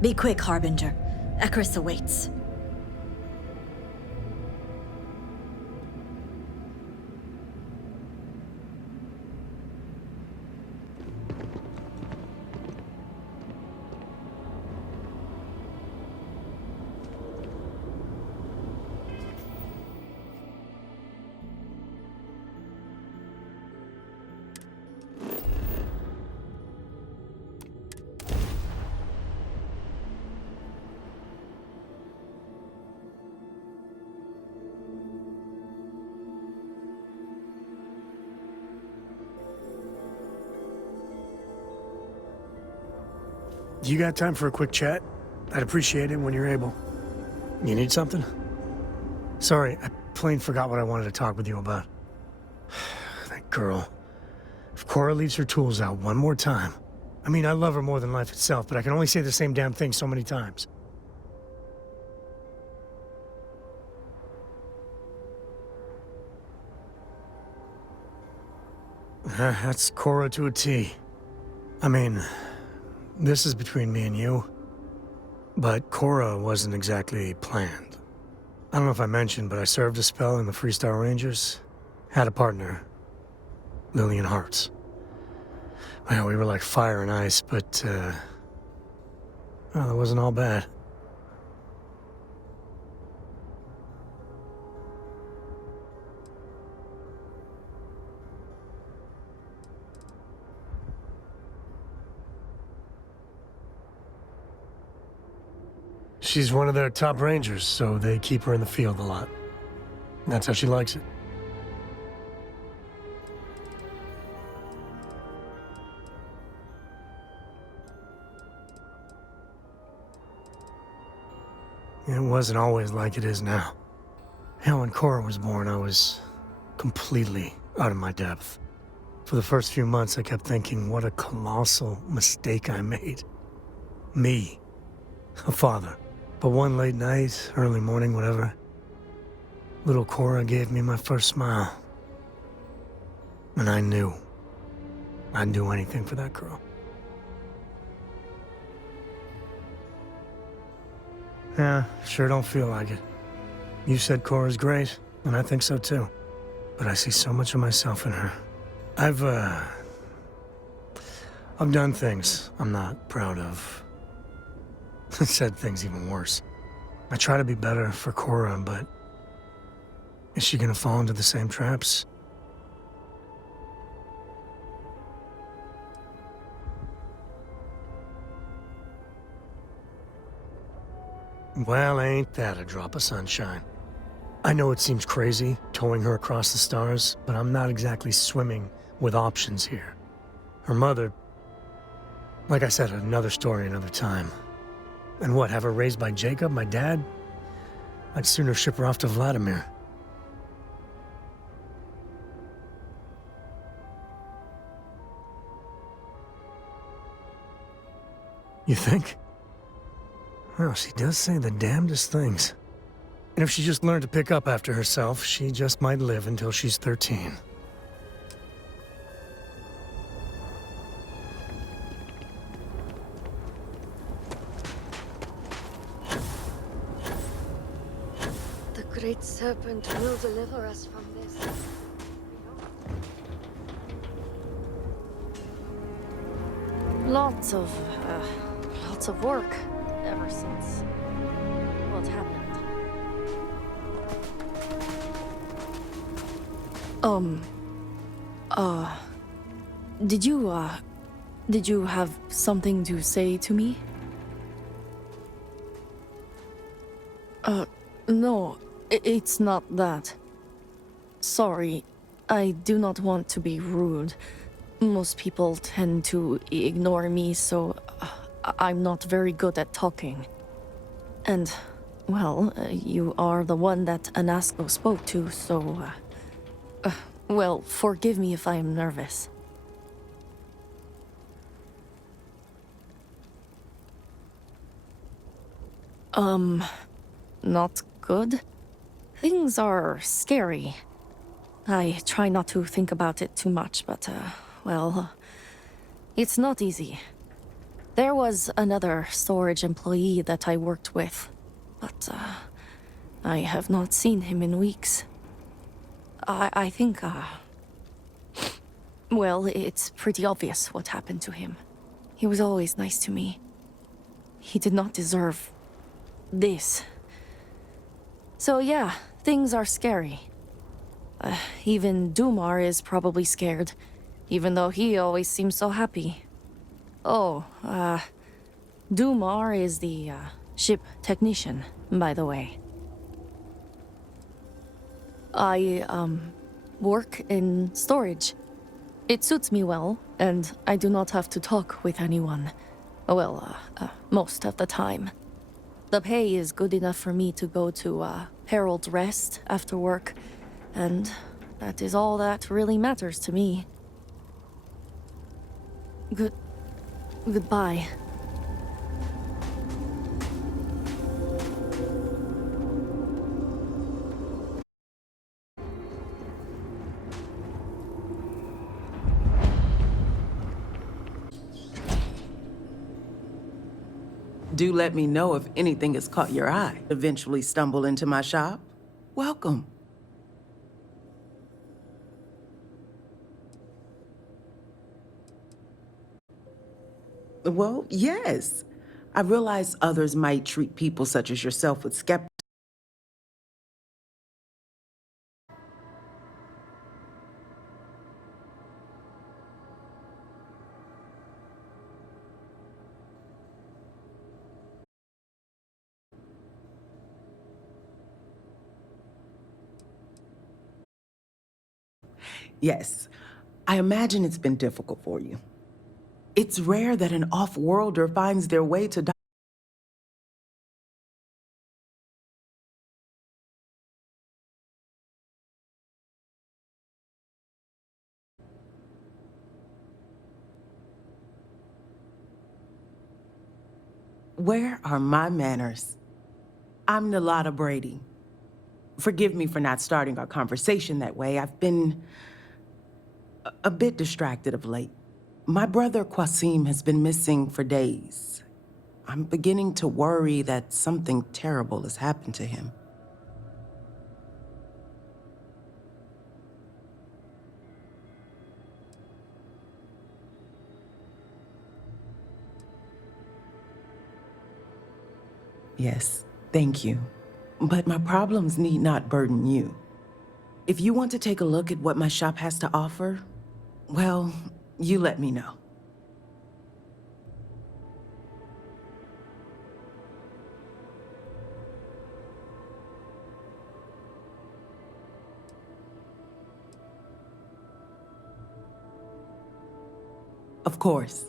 Be quick, Harbinger. Icarus awaits. You got time for a quick chat? I'd appreciate it when you're able. You need something? Sorry, I plain forgot what I wanted to talk with you about. That girl. If Cora leaves her tools out one more time... I mean, I love her more than life itself, but I can only say the same damn thing so many times. That's Cora to a T. I mean... This is between me and you, but Cora wasn't exactly planned. I don't know if I mentioned, but I served a spell in the Freestar Rangers. Had a partner, Lillian Hartz. Well, we were like fire and ice, but, well, it wasn't all bad. She's one of their top rangers, so they keep her in the field a lot. That's how she likes it. It wasn't always like it is now. Hell, when Cora was born, I was completely out of my depth. For the first few months, I kept thinking what a colossal mistake I made. Me, a father. But one late night, early morning, whatever, little Cora gave me my first smile. And I knew I'd do anything for that girl. Yeah, sure don't feel like it. You said Cora's great, and I think so too. But I see so much of myself in her. I've done things I'm not proud of. Said things even worse. I try to be better for Cora, but... is she gonna fall into the same traps? Well, ain't that a drop of sunshine. I know it seems crazy, towing her across the stars, but I'm not exactly swimming with options here. Her mother... like I said, another story another time. And what, have her raised by Jacob, my dad? I'd sooner ship her off to Vladimir. You think? Well, she does say the damnedest things. And if she just learned to pick up after herself, she just might live until she's 13. The great Serpent will deliver us from this. Lots of work ever since what happened. Did you have something to say to me? No, it's not that. Sorry, I do not want to be rude. Most people tend to ignore me, so I'm not very good at talking. And, well, you are the one that Anasco spoke to, so... well, forgive me if I am nervous. Not good? Things are scary. I try not to think about it too much, but, well, it's not easy. There was another storage employee that I worked with, but I have not seen him in weeks. I think, well, it's pretty obvious what happened to him. He was always nice to me. He did not deserve this. So yeah, things are scary. Even Dumar is probably scared, even though he always seems so happy. Oh, Dumar is the ship technician, by the way. I work in storage. It suits me well, and I do not have to talk with anyone. Well, most of the time. The pay is good enough for me to go to Herald's Rest after work, and that is all that really matters to me. Goodbye. Do let me know if anything has caught your eye. Eventually stumble into my shop? Welcome. Well, yes. I realize others might treat people such as yourself with skepticism. Yes, I imagine it's been difficult for you. It's rare that an off-worlder finds their way to Where are my manners? I'm Nalada Brady. Forgive me for not starting our conversation that way. I've been a bit distracted of late. My brother Qasim has been missing for days. I'm beginning to worry that something terrible has happened to him. Yes, thank you. But my problems need not burden you. If you want to take a look at what my shop has to offer, well, you let me know. Of course.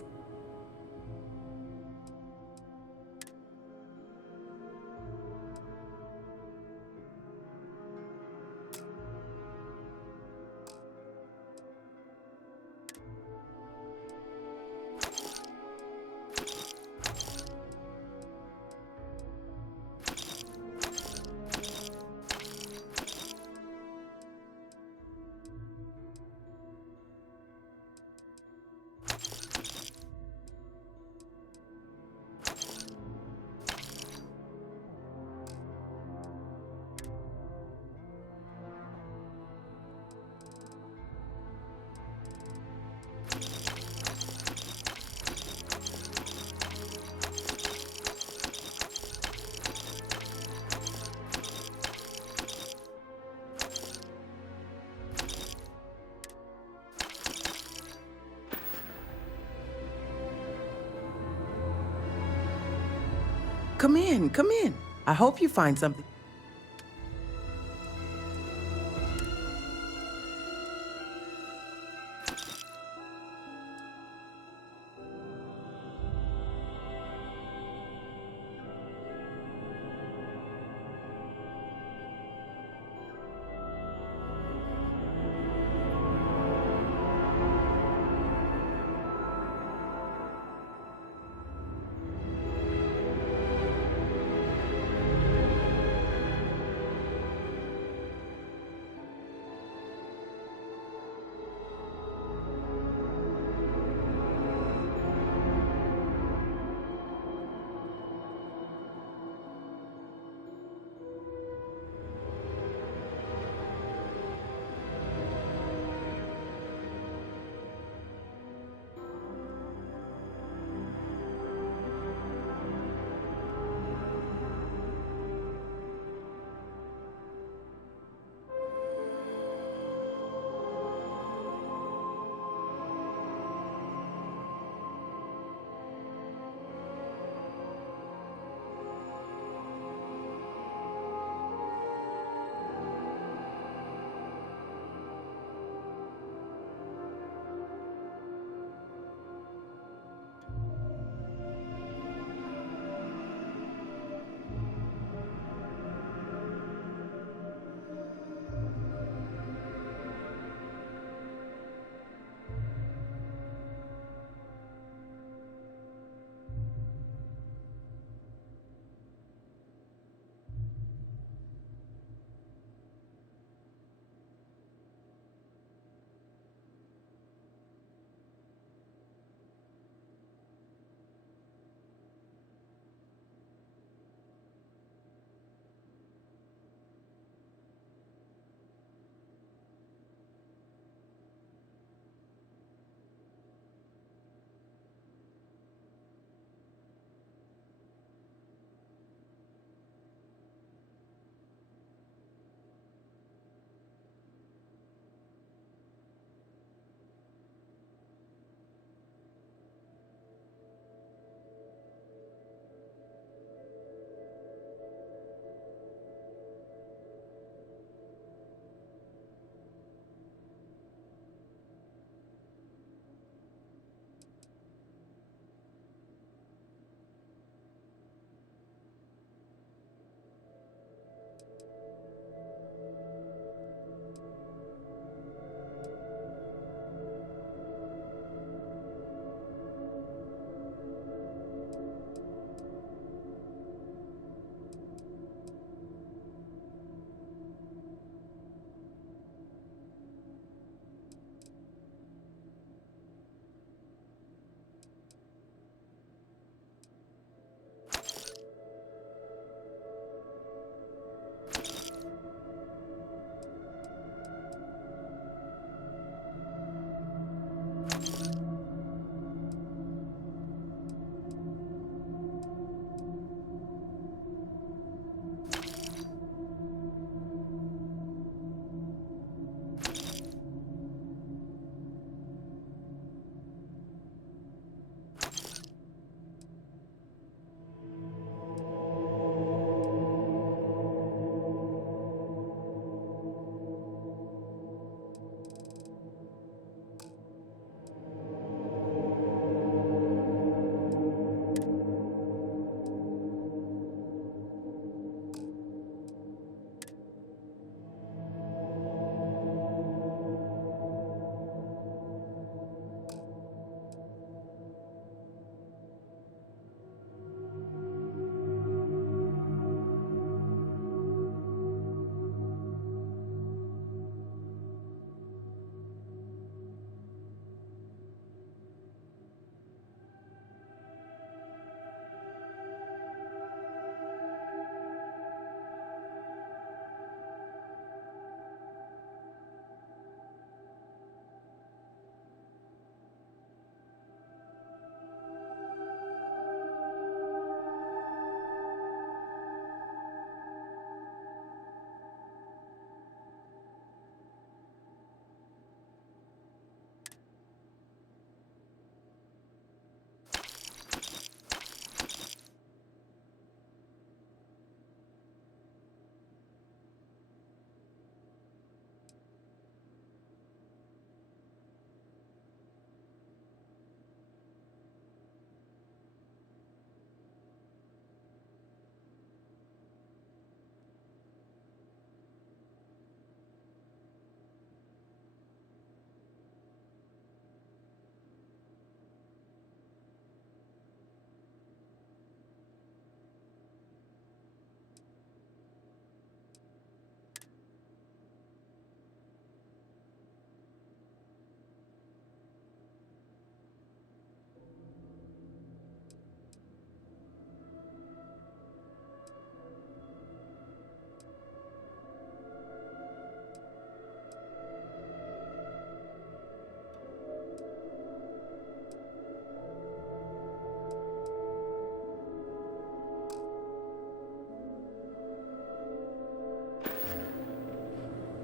Come in, come in. I hope you find something.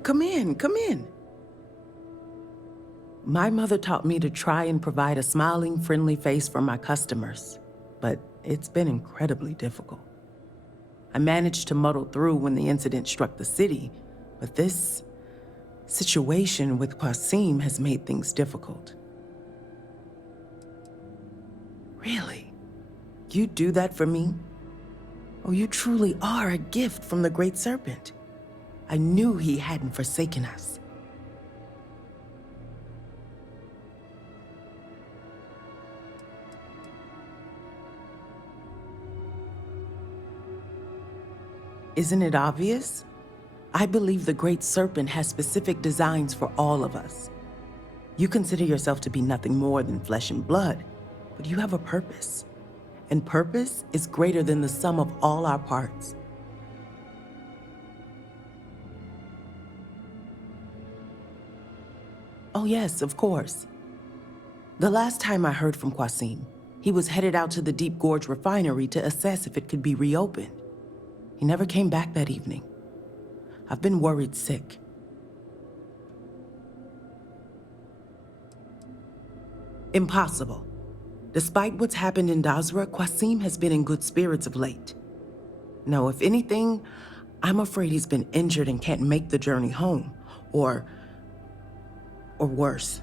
Come in, come in. My mother taught me to try and provide a smiling, friendly face for my customers, but it's been incredibly difficult. I managed to muddle through when the incident struck the city, but this situation with Qasim has made things difficult. Really? You do that for me? Oh, you truly are a gift from the Great Serpent. I knew he hadn't forsaken us. Isn't it obvious? I believe the Great Serpent has specific designs for all of us. You consider yourself to be nothing more than flesh and blood, but you have a purpose. And purpose is greater than the sum of all our parts. Oh yes, of course. The last time I heard from Qasim, he was headed out to the Deep Gorge refinery to assess if it could be reopened. He never came back that evening. I've been worried sick. Impossible. Despite what's happened in Dazra, Qasim has been in good spirits of late. No, if anything, I'm afraid he's been injured and can't make the journey home. Or worse.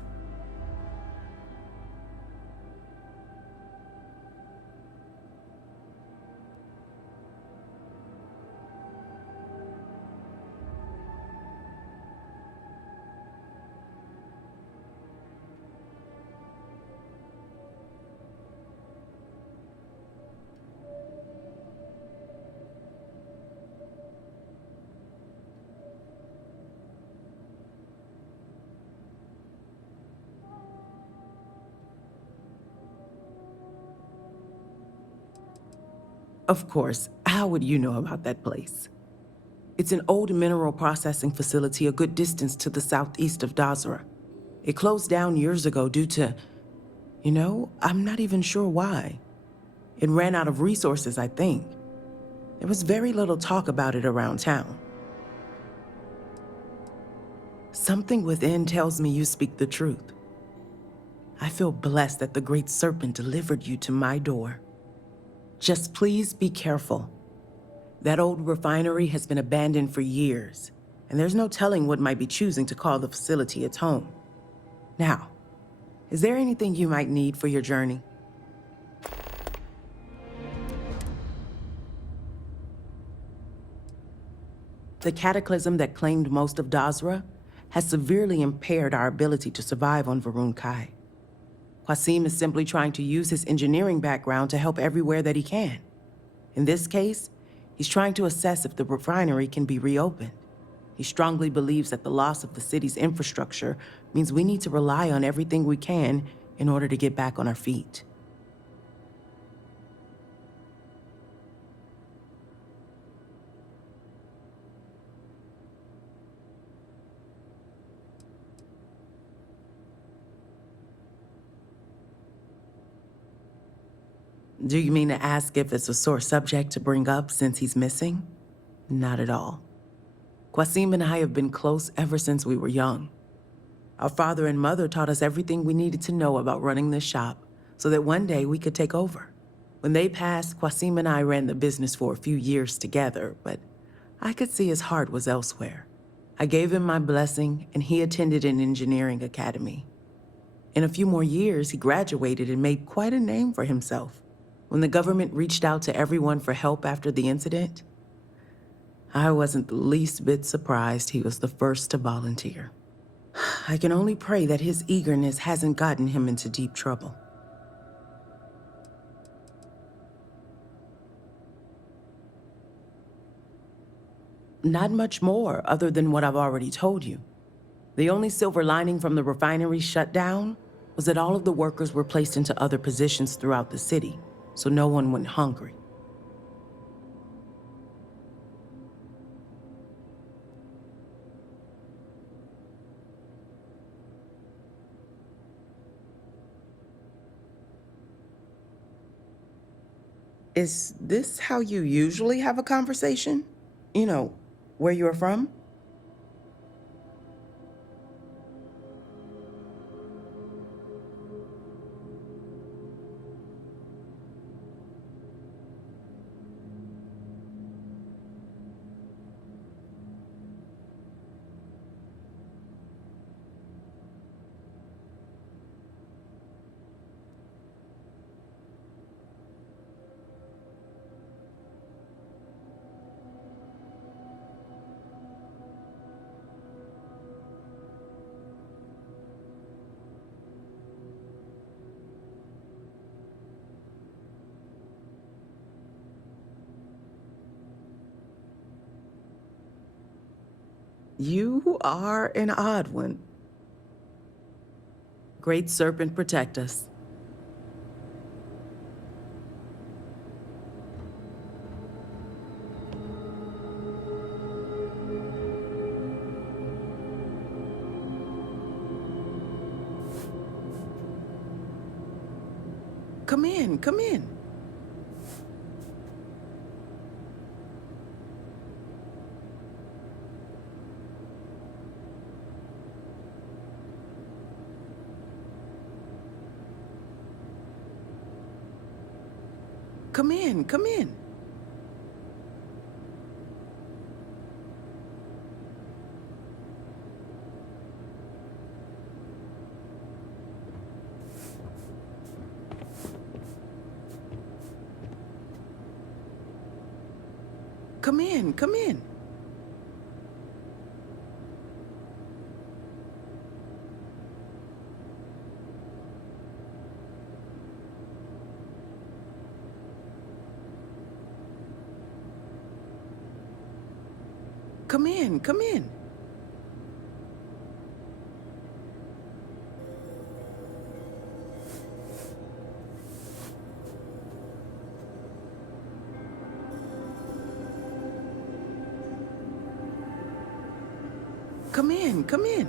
Of course, how would you know about that place? It's an old mineral processing facility a good distance to the southeast of Dazra. It closed down years ago due to, I'm not even sure why. It ran out of resources, I think. There was very little talk about it around town. Something within tells me you speak the truth. I feel blessed that the Great Serpent delivered you to my door. Just please be careful. That old refinery has been abandoned for years, and there's no telling what might be choosing to call the facility its home. Now, is there anything you might need for your journey? The cataclysm that claimed most of Dazra has severely impaired our ability to survive on Varun Kai. Qasim is simply trying to use his engineering background to help everywhere that he can. In this case, he's trying to assess if the refinery can be reopened. He strongly believes that the loss of the city's infrastructure means we need to rely on everything we can in order to get back on our feet. Do you mean to ask if it's a sore subject to bring up since he's missing? Not at all. Qasim and I have been close ever since we were young. Our father and mother taught us everything we needed to know about running this shop so that one day we could take over. When they passed, Qasim and I ran the business for a few years together, but I could see his heart was elsewhere. I gave him my blessing, and he attended an engineering academy. In a few more years, he graduated and made quite a name for himself. When the government reached out to everyone for help after the incident, I wasn't the least bit surprised he was the first to volunteer. I can only pray that his eagerness hasn't gotten him into deep trouble. Not much more other than what I've already told you. The only silver lining from the refinery shutdown was that all of the workers were placed into other positions throughout the city, so no one went hungry. Is this how you usually have a conversation? Where you're from? You are an odd one. Great Serpent, protect us. Come in, come in. Come in, come in. Come in, come in. Come in, come in. Come in, come in.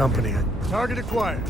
company. Target acquired.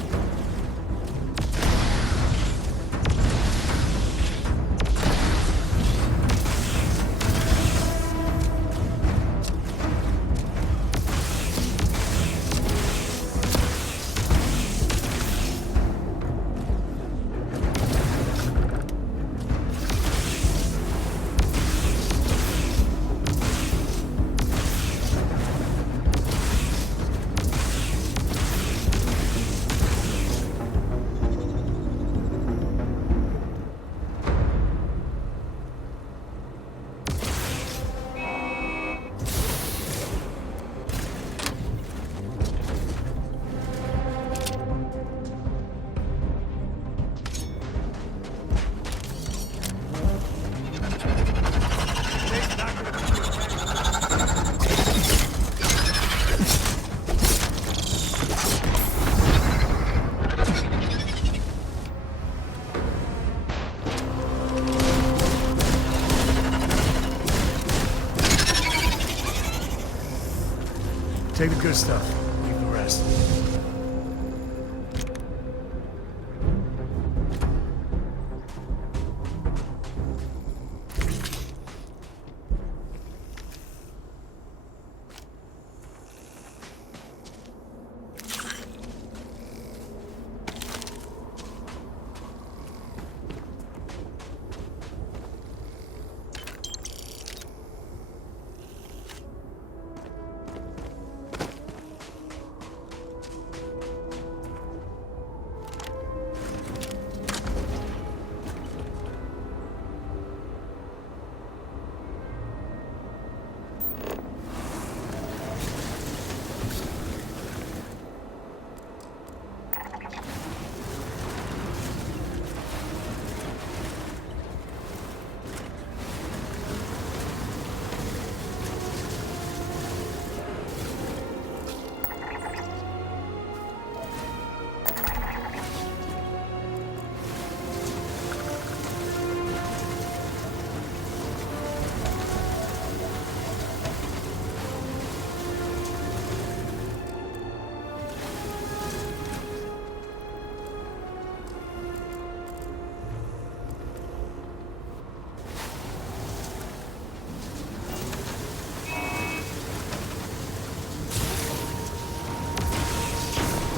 Take the good stuff. Leave the rest.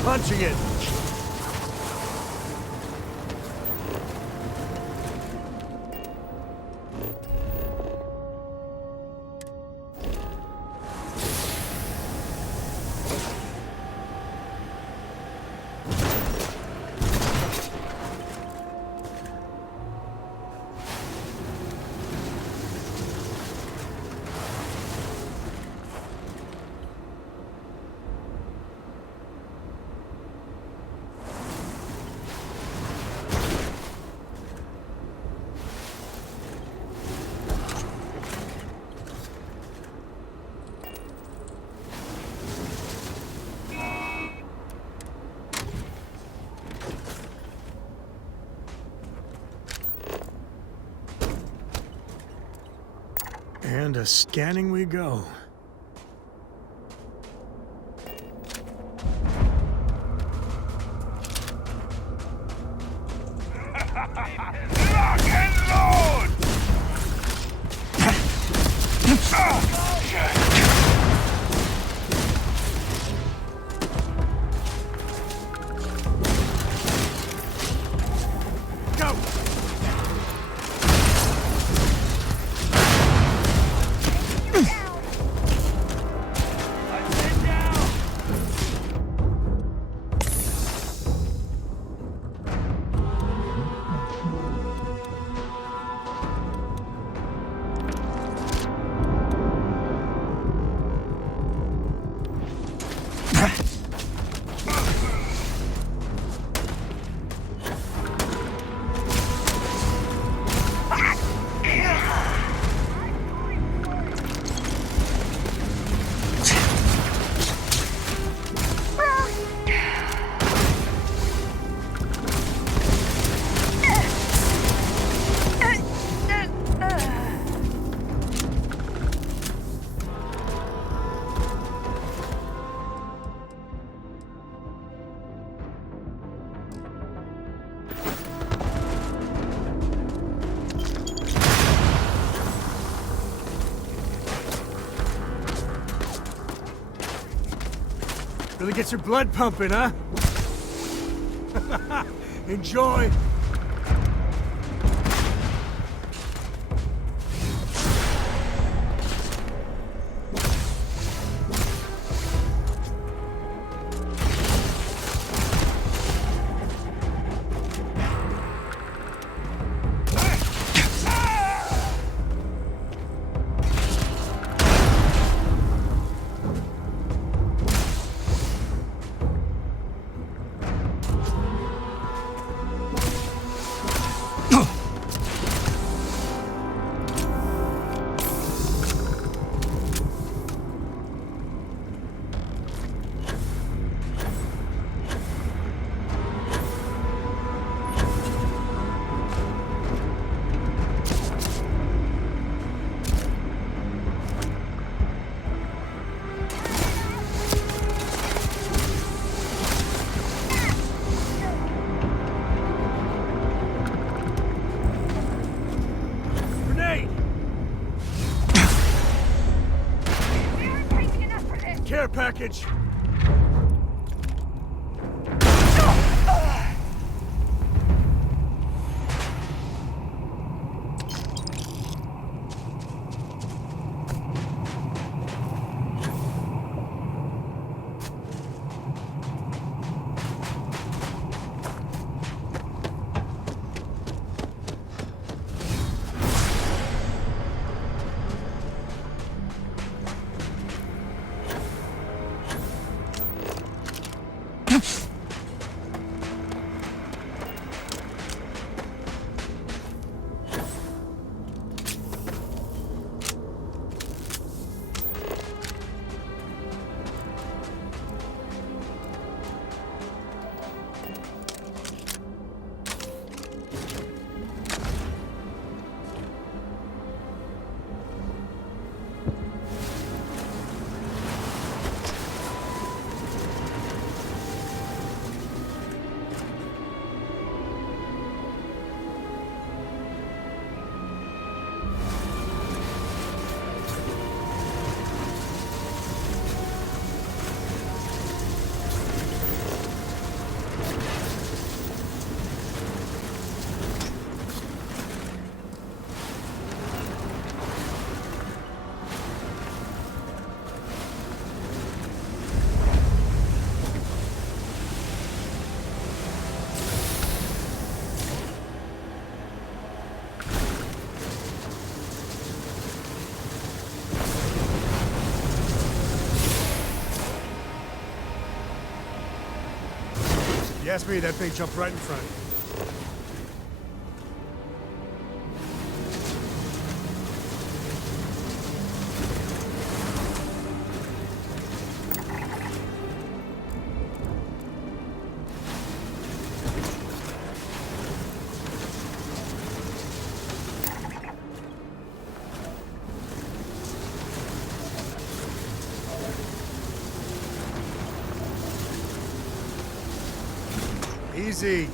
Punching it. And a scanning we go. Lock and load! Go! Really gets your blood pumping, huh? Enjoy! Grenade! Care package! You asked me, that thing jumped right in front. Easy.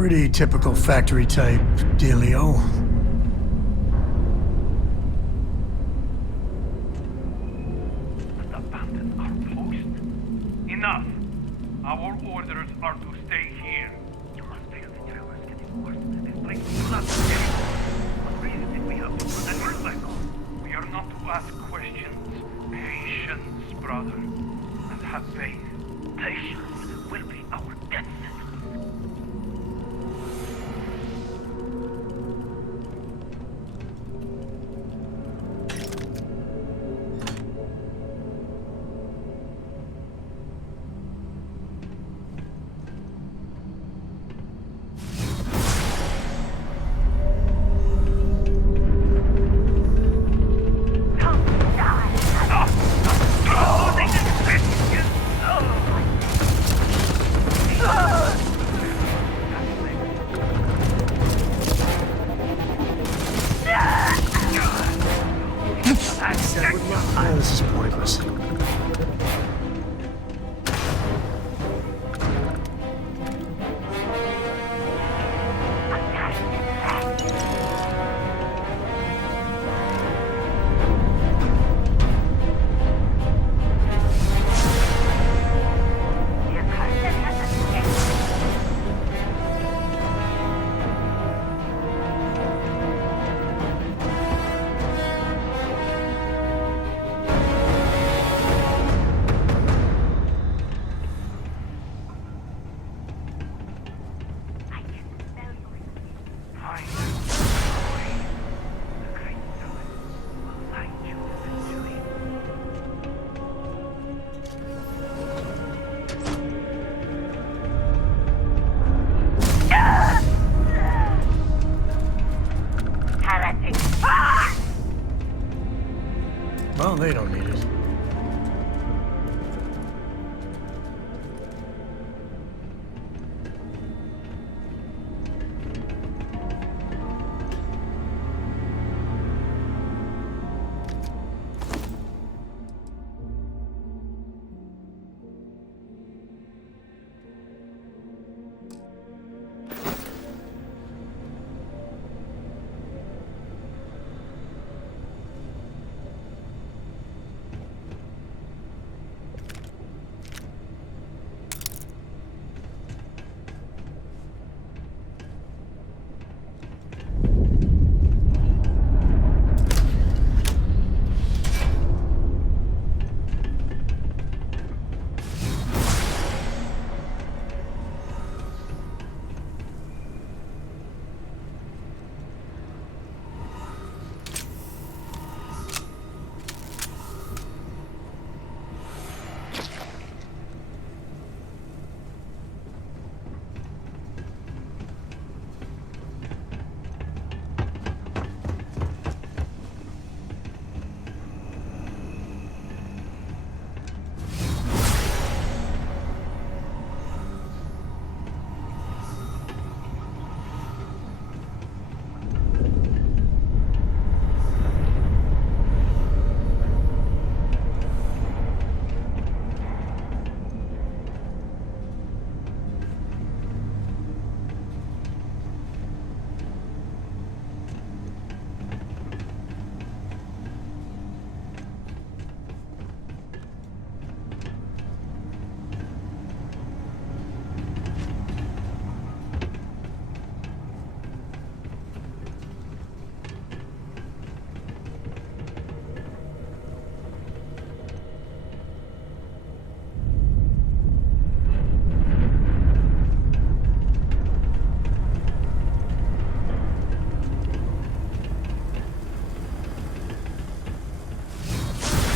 Pretty typical factory type dealio. Abandon our post. Enough! Our orders are to stay here. You must feel the terror is getting worse. This place is not safe. What reason did we have to put an earthquake? We are not to ask questions. Patience, brother. And have faith. Patience will be our death sentence. Yeah, this is pointless. Well, they don't need it.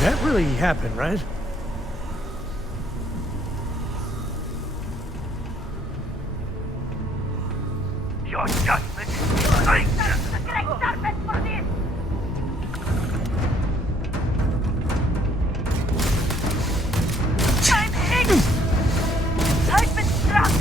That really happened, right? Your judgment is mine. The great Serpent for this! I'm hit! I've been struck!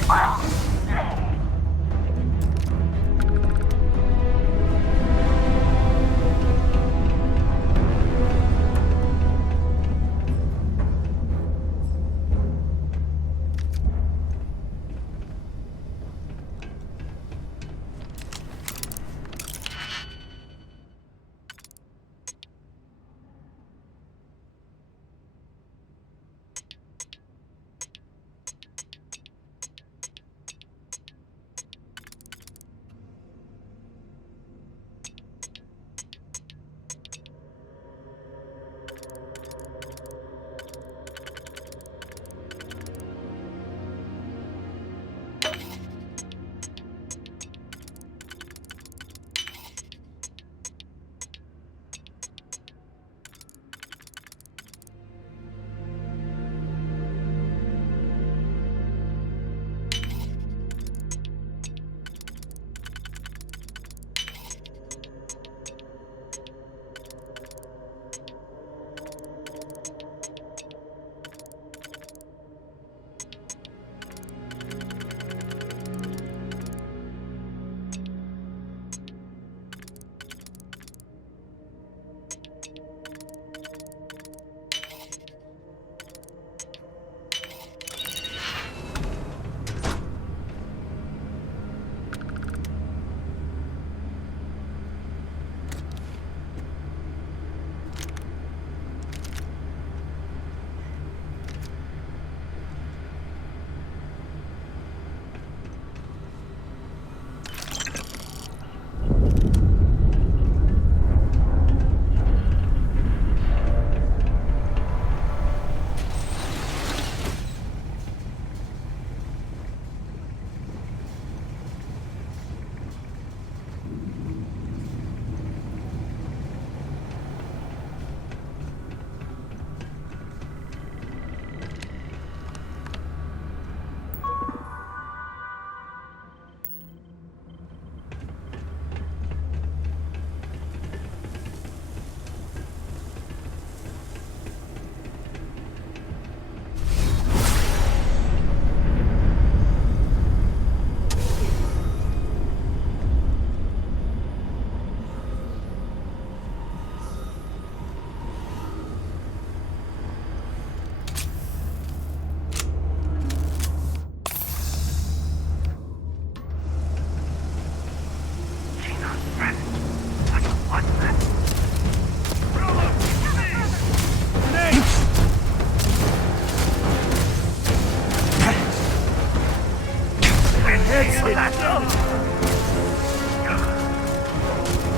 was that?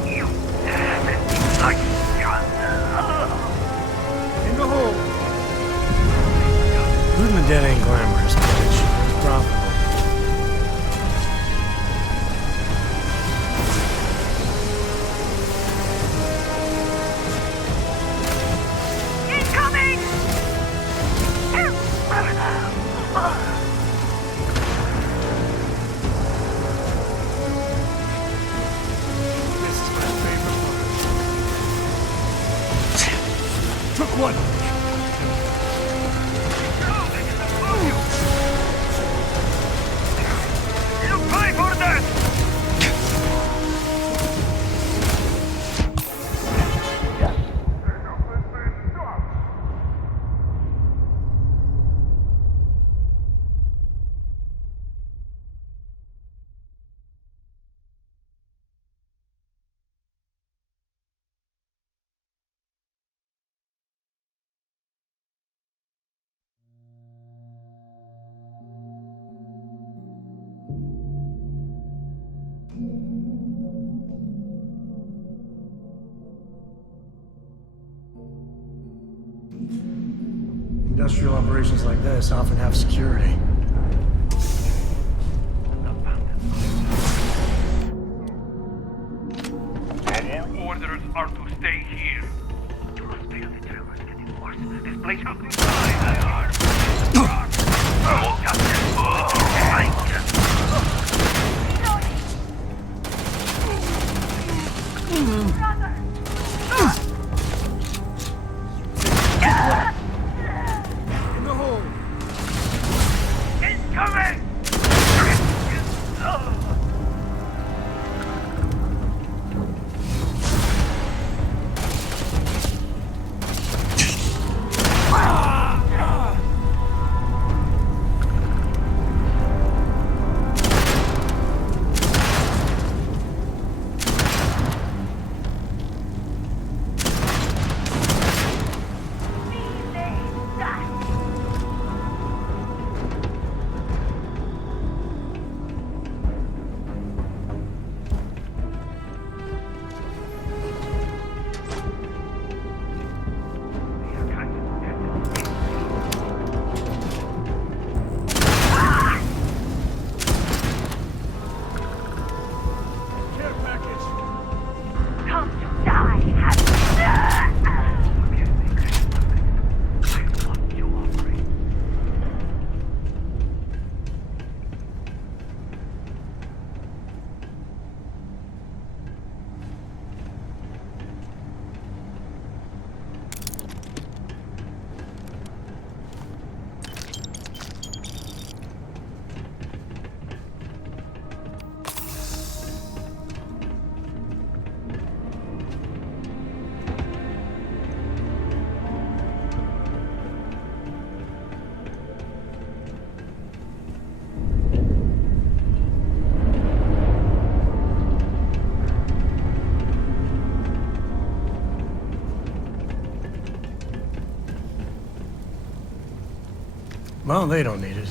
You like In the hole. Looting the dead ain't glamorous, but it sure is profitable. incoming! This is my favorite part. Took one. You pay for that! Industrial operations like this often have security. Our orders are to stay here. Starfield, the trail is getting worse. This place will be fine. In the hole. Incoming! Care package. Come to die, Well, they don't need it.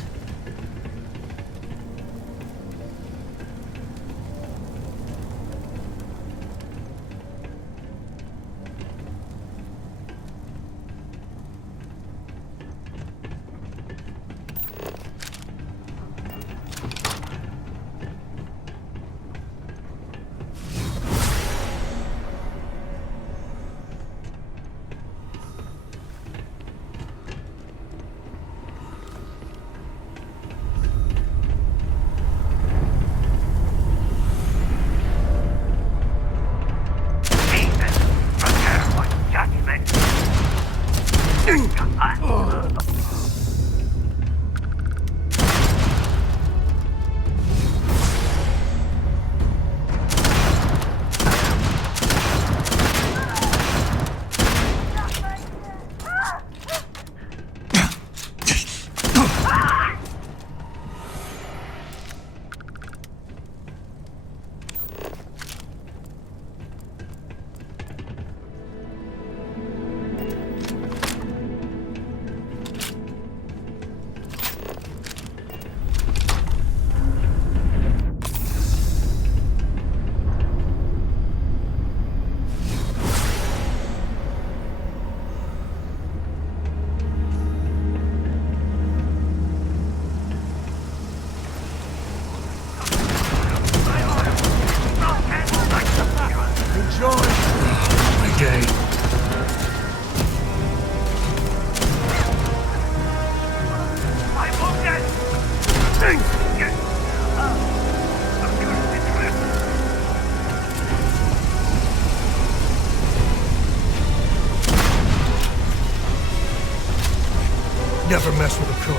Never mess with a code.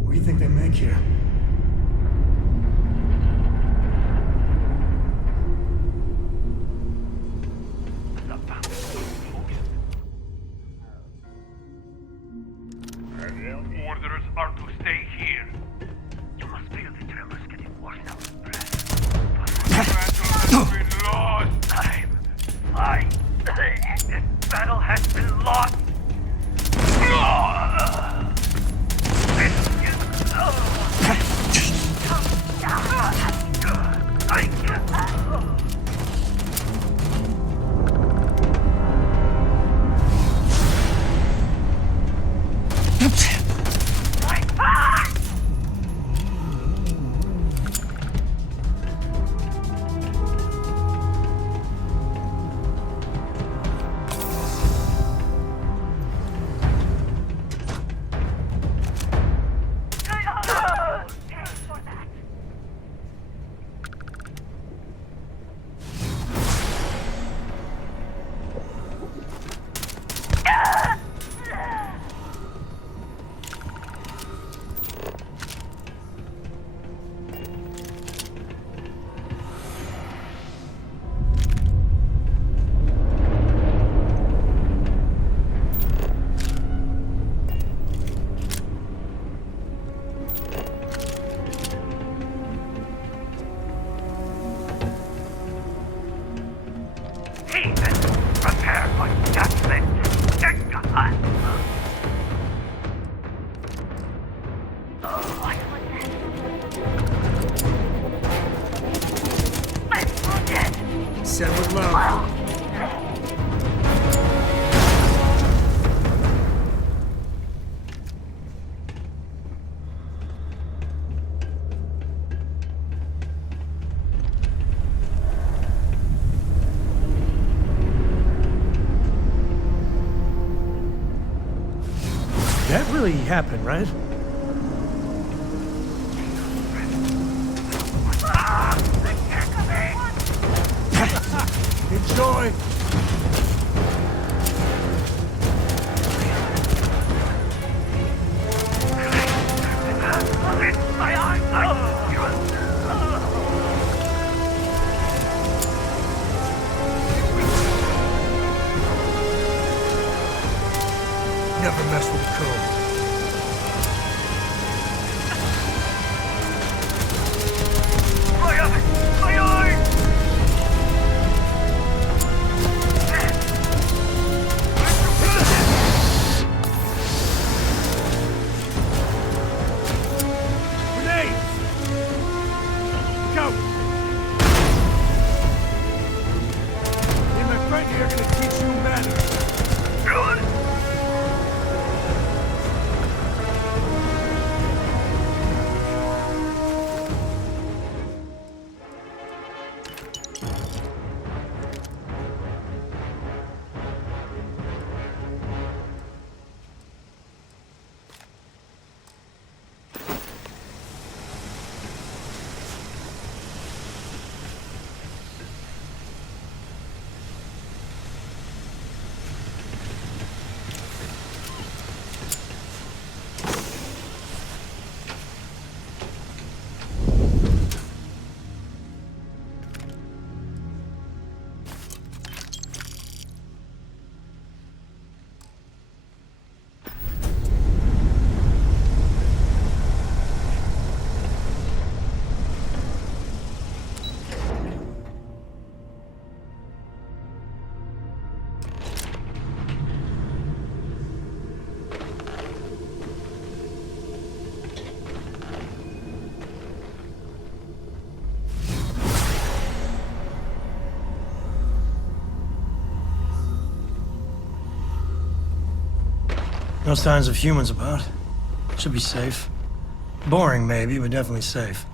What do you think they make here? Orders are to stay here. You must feel the tremors getting worse now. Battle has been lost. This battle has been lost. Prepare for judgment. Said with love. That really happened, right? Enjoy! Never mess with the code. No signs of humans about. Should be safe. Boring, maybe, but definitely safe.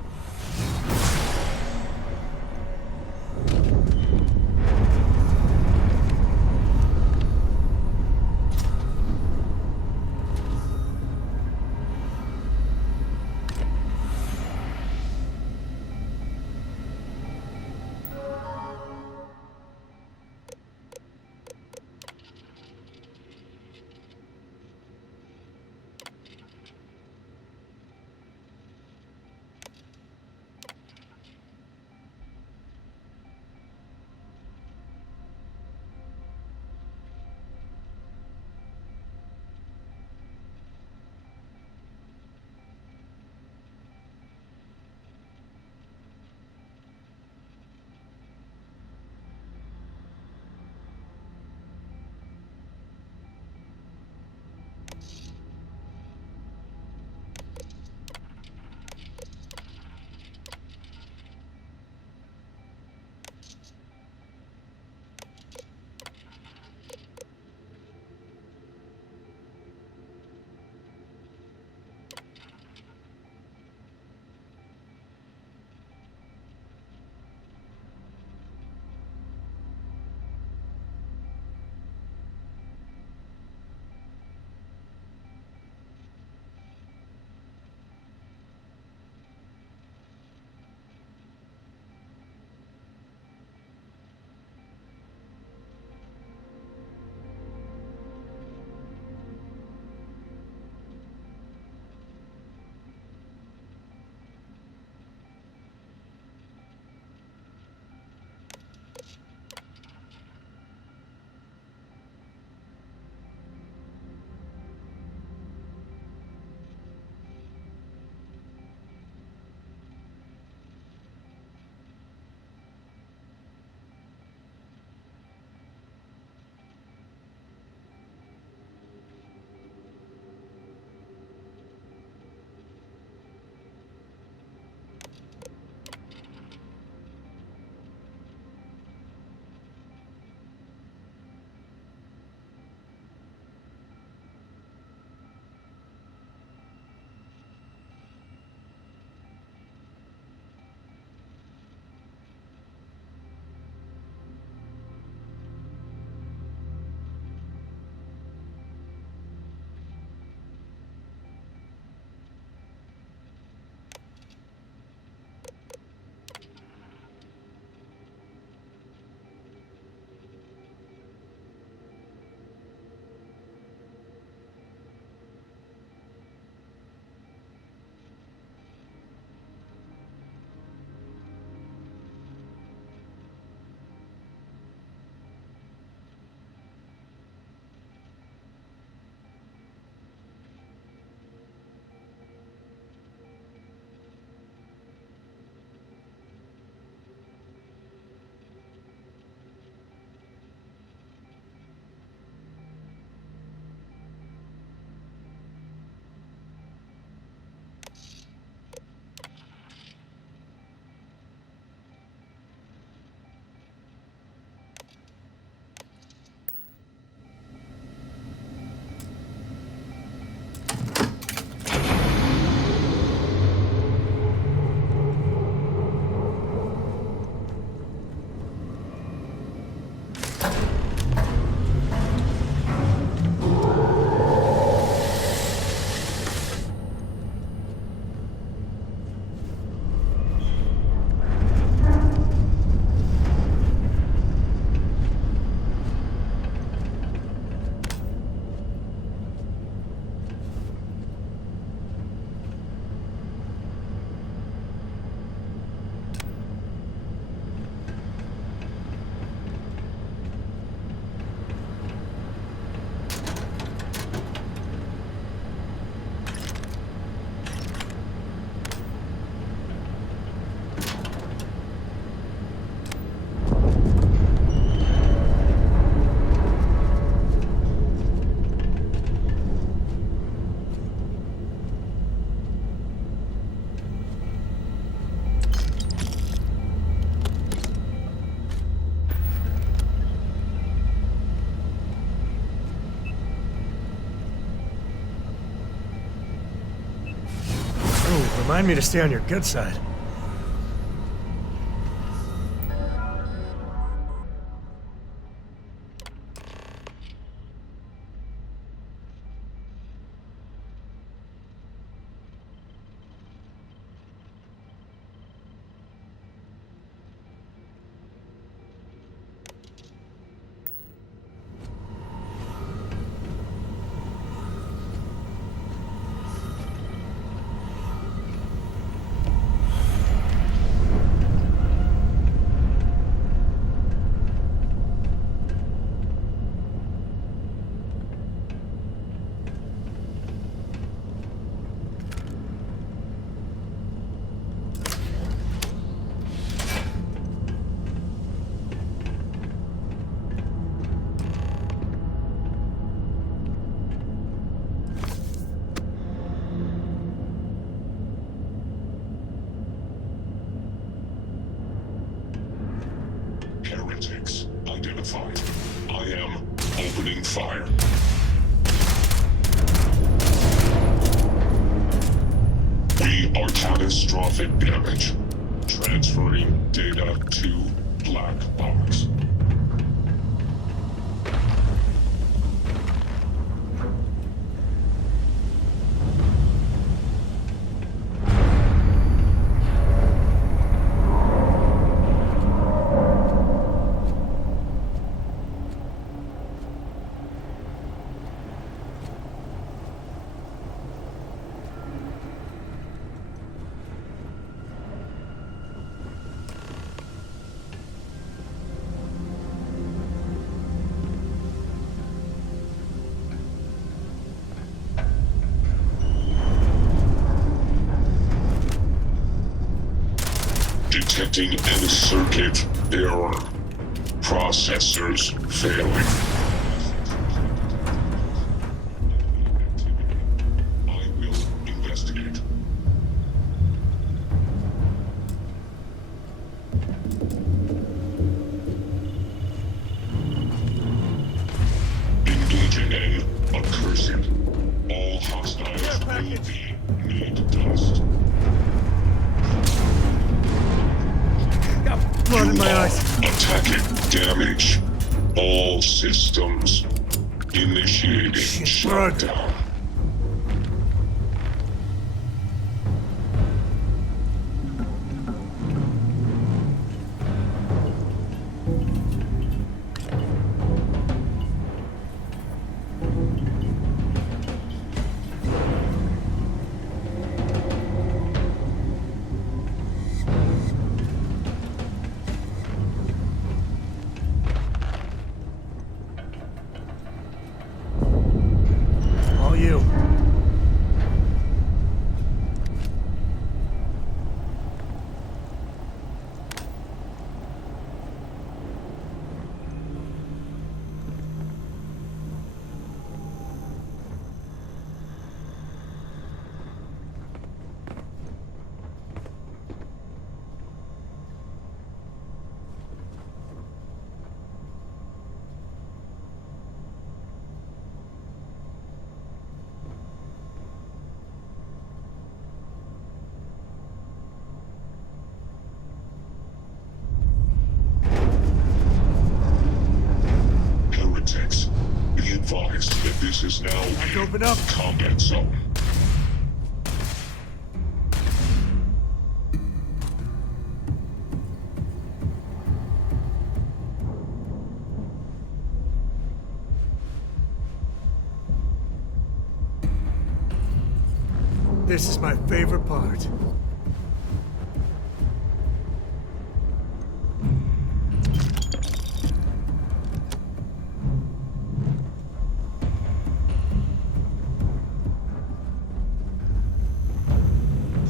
Remind me to stay on your good side. Heretics identified. I am opening fire. We are catastrophic damage. Transferring data to black box. Detecting an circuit error. Processors failing. I will investigate. Engaging an accursed. All hostiles will be need dust. Blood in my eyes. Attacking damage. All systems. Initiating blood. shutdown. All you. Heretics, be advised that this is now Back open up. a combat zone. This is my favorite part.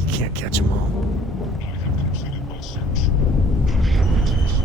You can't catch them all. I have completed my search. The heretics.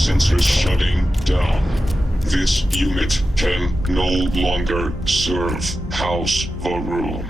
sensors shutting down. This unit can no longer serve House Varun.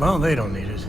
Well, they don't need it.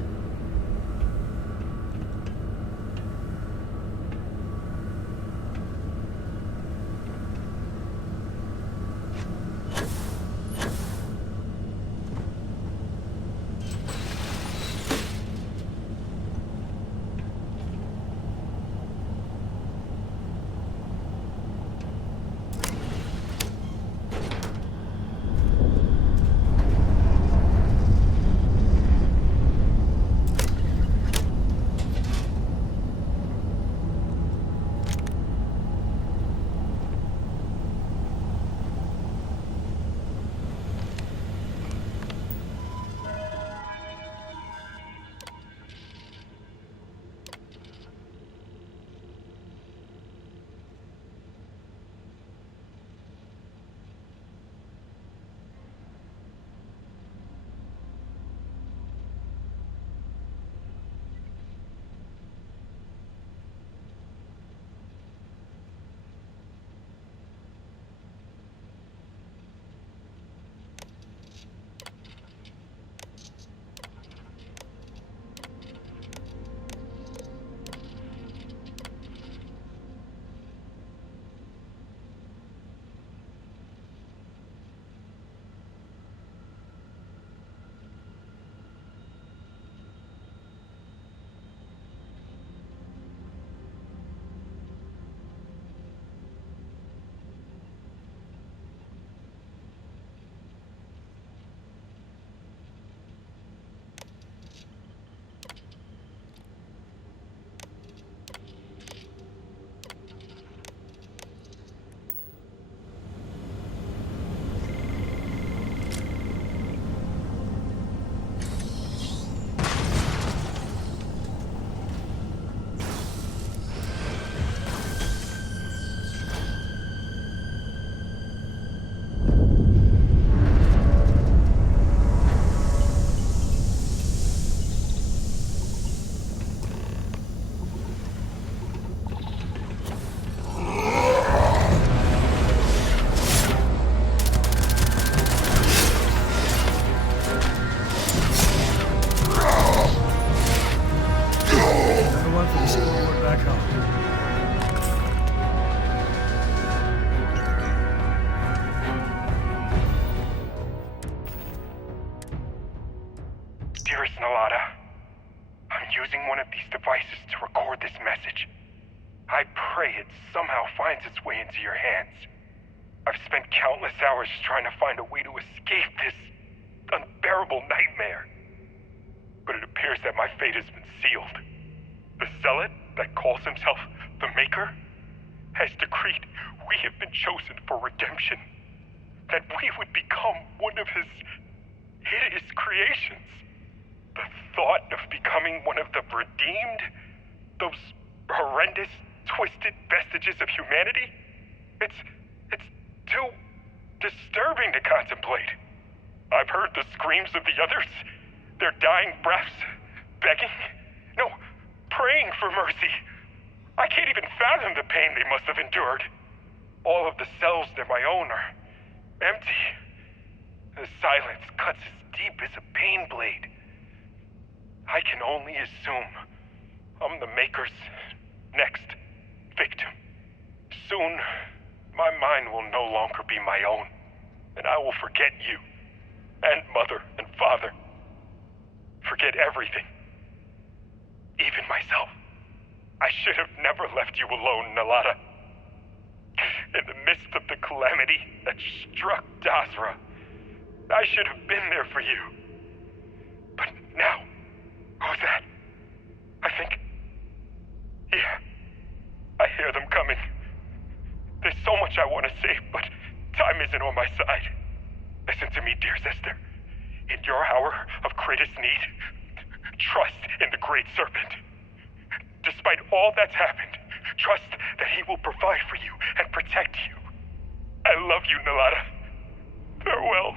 Dearest Nalada, I'm using one of these devices to record this message. I pray it somehow finds its way into your hands. I've spent countless hours trying to find a way to escape this unbearable nightmare. But it appears that my fate has been sealed. The zealot that calls himself the Maker has decreed we have been chosen for redemption. That we would become one of his hideous creations. The thought of becoming one of the redeemed, those horrendous, twisted vestiges of humanity, it's too disturbing to contemplate. I've heard the screams of the others, their dying breaths, begging, no, praying for mercy. I can't even fathom the pain they must have endured. All of the cells near my own are empty. The silence cuts as deep as a pain blade. I can only assume I'm the Maker's next victim. Soon, my mind will no longer be my own, and I will forget you, and Mother and Father. Forget everything. Even myself. I should have never left you alone, Nalada. In the midst of the calamity that struck Dasra, I should have been there for you. But now, who's that? I think... Yeah, I hear them coming. There's so much I want to say, but time isn't on my side. Listen to me, dear sister. In your hour of greatest need, trust in the Great Serpent. Despite all that's happened, trust that he will provide for you and protect you. I love you, Nalada. Farewell.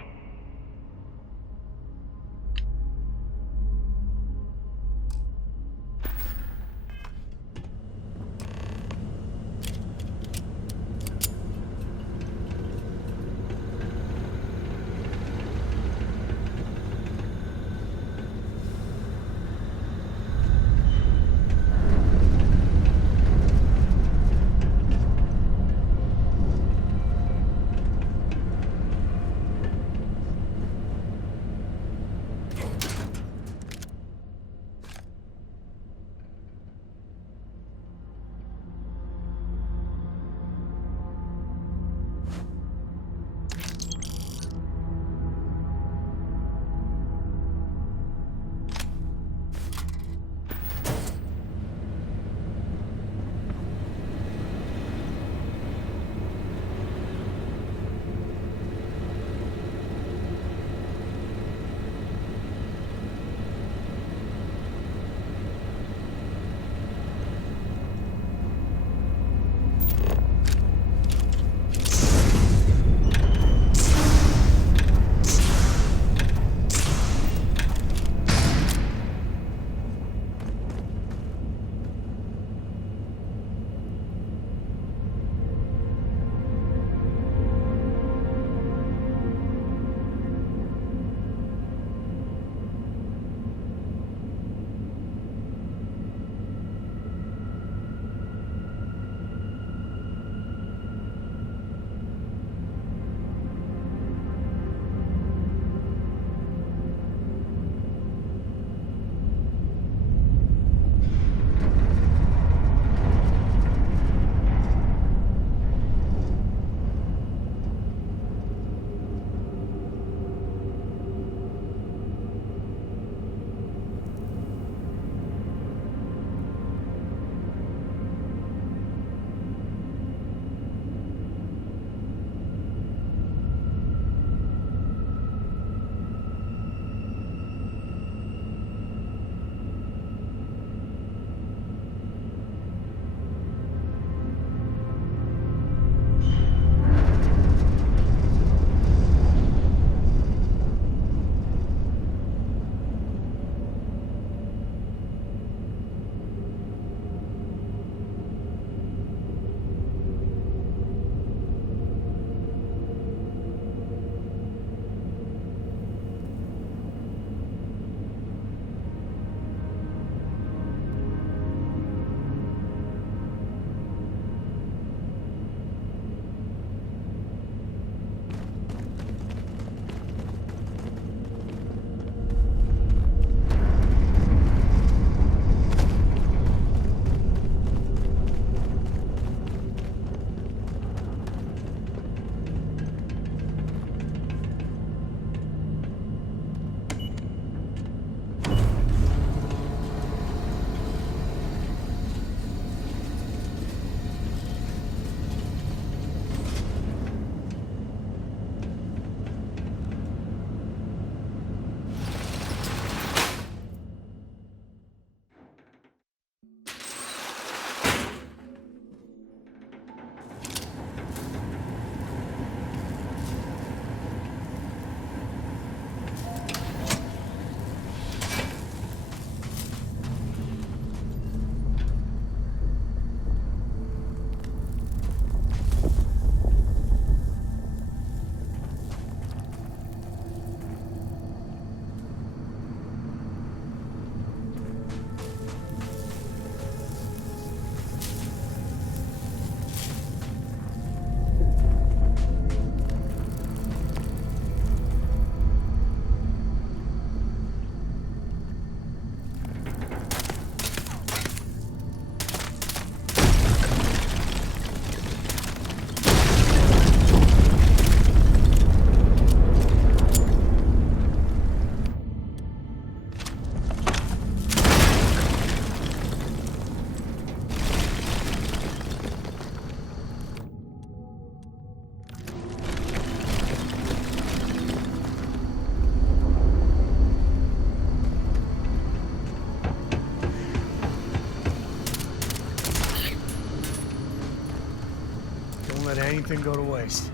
anything go to waste.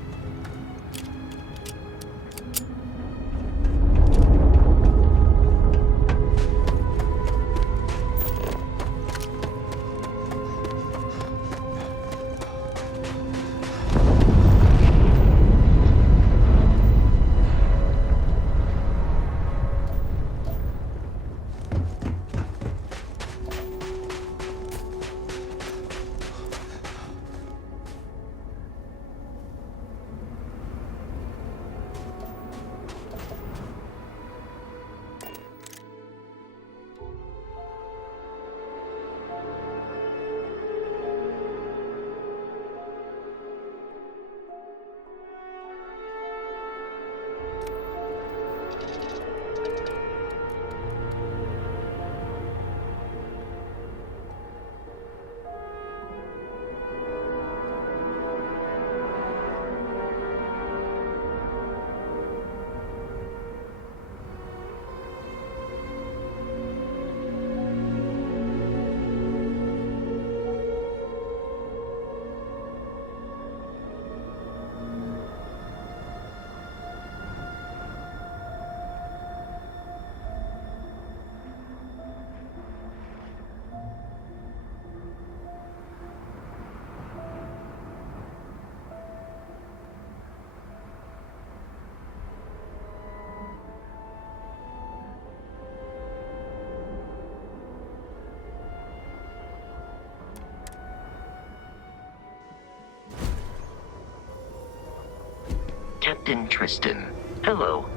Captain Tristan, hello.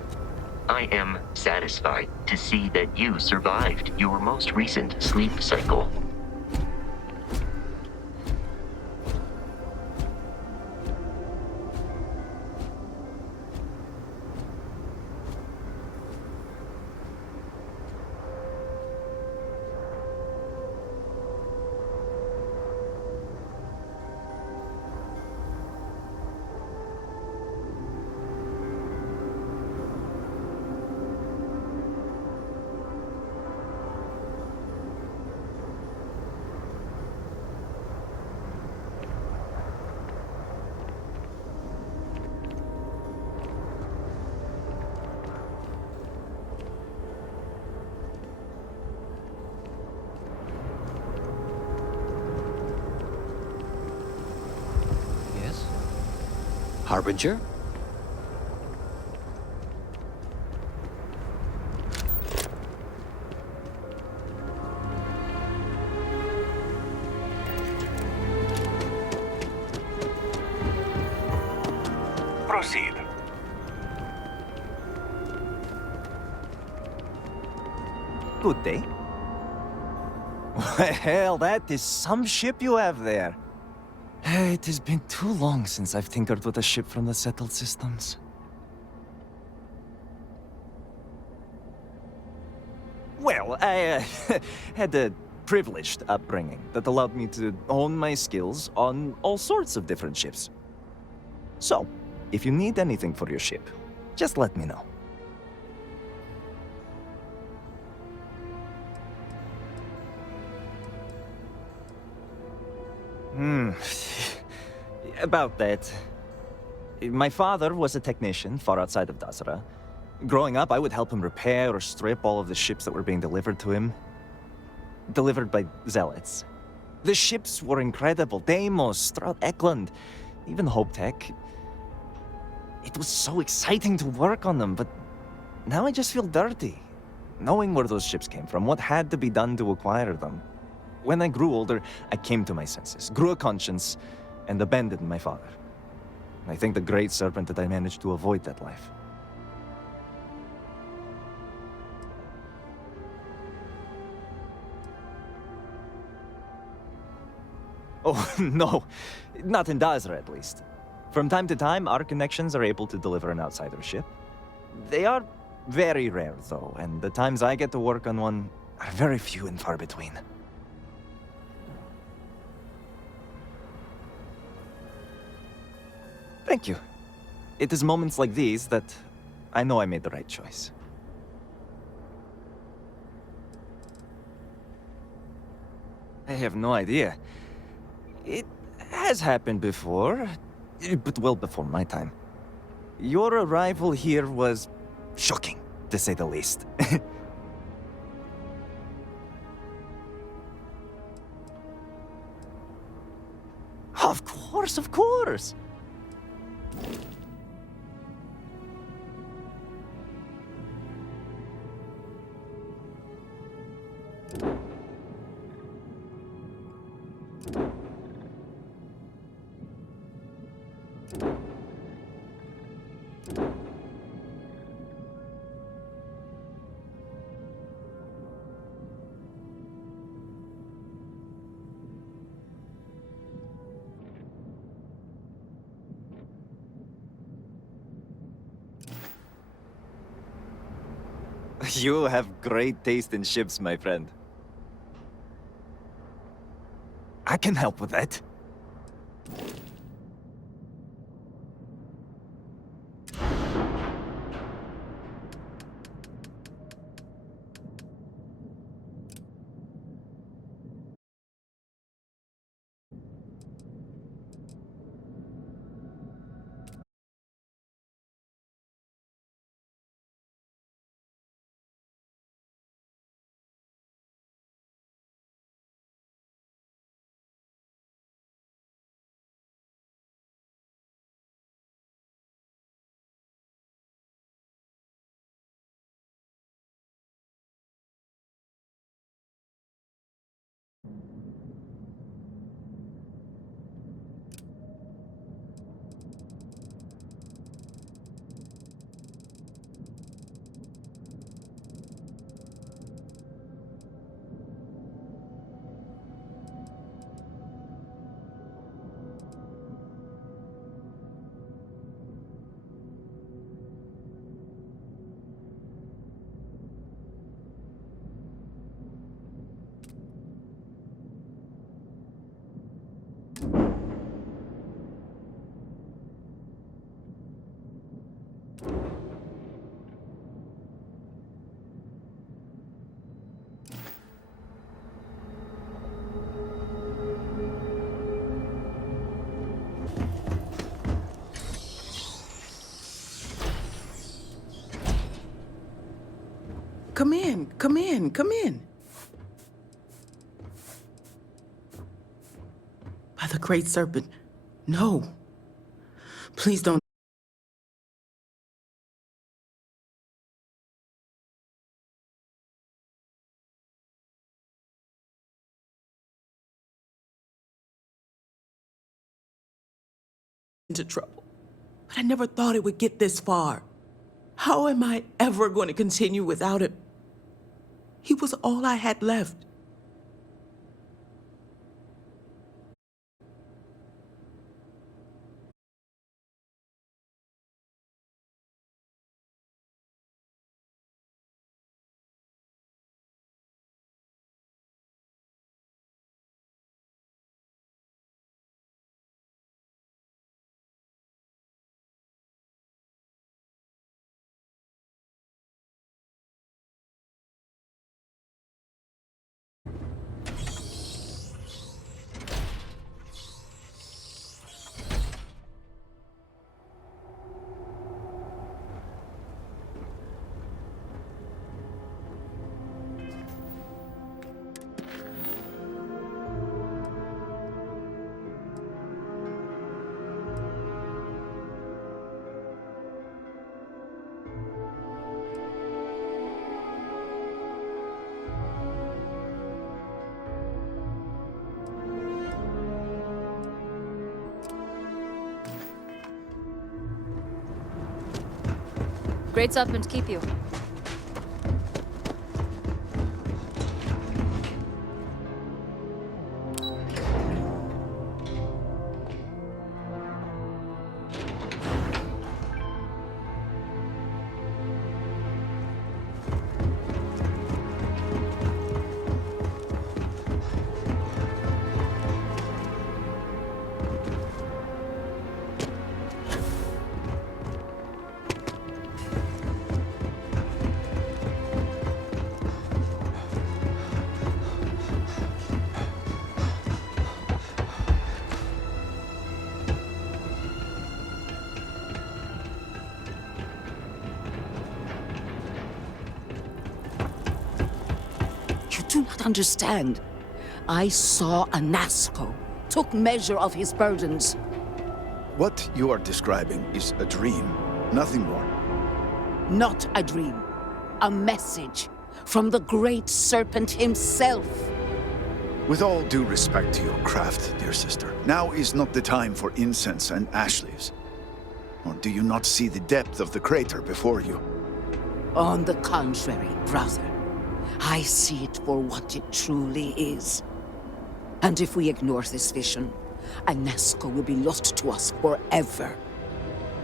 I am satisfied to see that you survived your most recent sleep cycle. Harbinger? Proceed. Good day. Well, that is some ship you have there. It has been too long since I've tinkered with a ship from the settled systems. Well, I had a privileged upbringing that allowed me to hone my skills on all sorts of different ships. So, if you need anything for your ship, just let me know. About that. My father was a technician far outside of Dasra. Growing up, I would help him repair or strip all of the ships that were being delivered to him. Delivered by zealots. The ships were incredible. Deimos, throughout Ekland, even Hope Tech. It was so exciting to work on them, but now I just feel dirty. Knowing where those ships came from, what had to be done to acquire them. When I grew older, I came to my senses, grew a conscience, and abandoned my father. I thank the great Serpent that I managed to avoid that life. Oh, no. Not in Dasra, at least. From time to time, our connections are able to deliver an outsider ship. They are very rare, though, and the times I get to work on one are very few and far between. Thank you. It is moments like these that I know I made the right choice. I have no idea. It has happened before. but well before my time. Your arrival here was shocking, to say the least. Of course, of course! You have great taste in ships, my friend. I can help with that. Come in, come in, come in. By the Great Serpent, no. Please don't. Into trouble. But I never thought it would get this far. How am I ever going to continue without him? He was all I had left. Great Serpent keep you. not understand. I saw a Nazco, took measure of his burdens. What you are describing is a dream, nothing more. Not a dream. A message from the great Serpent himself. With all due respect to your craft, dear sister, now is not the time for incense and ash leaves. Or do you not see the depth of the crater before you? On the contrary, brother. I see it for what it truly is. And if we ignore this vision, a Nazco will be lost to us forever.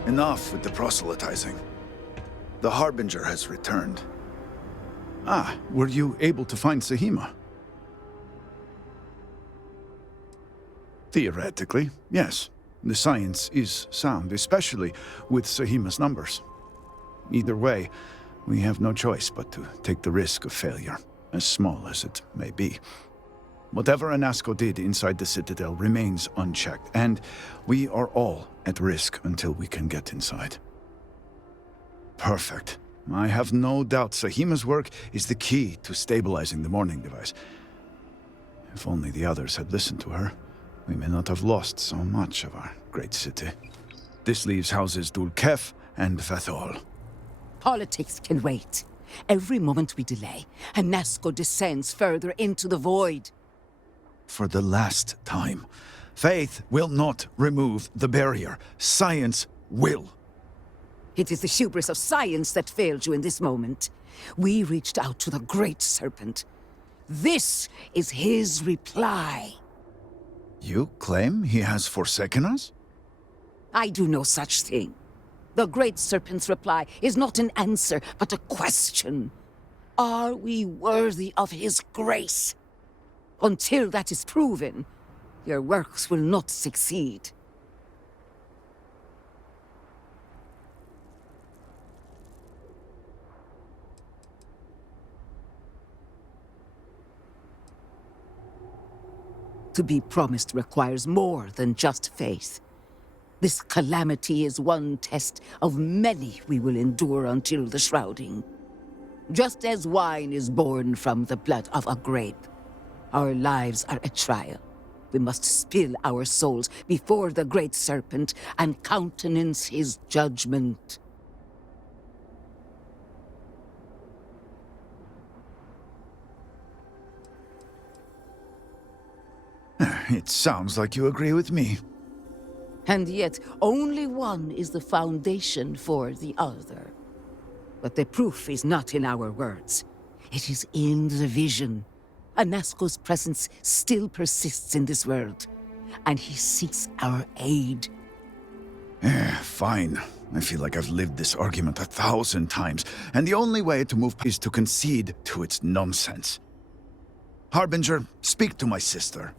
Enough with the proselytizing. The Harbinger has returned. Ah, were you able to find Sahima? Theoretically, yes. The science is sound, especially with Sahima's numbers. Either way, we have no choice but to take the risk of failure, as small as it may be. Whatever Anasco did inside the Citadel remains unchecked, and we are all at risk until we can get inside. Perfect. I have no doubt Sahima's work is the key to stabilizing the morning device. If only the others had listened to her, we may not have lost so much of our great city. This leaves houses Dul Kef and Vathol. Politics can wait. Every moment we delay, Anasco descends further into the void. For the last time, faith will not remove the barrier. Science will. It is the hubris of science that failed you in this moment. We reached out to the great Serpent. This is his reply. You claim he has forsaken us? I do no such thing. The great Serpent's reply is not an answer, but a question. Are we worthy of his grace? Until that is proven, your works will not succeed. To be promised requires more than just faith. This calamity is one test of many we will endure until the shrouding. Just as wine is born from the blood of a grape, our lives are a trial. We must spill our souls before the great Serpent and countenance his judgment. It sounds like you agree with me. And yet, only one is the foundation for the other. But the proof is not in our words. It is in the vision. Anasco's presence still persists in this world, and he seeks our aid. Fine. I feel like I've lived this argument 1,000 times, and the only way to move is to concede to its nonsense. Harbinger, speak to my sister.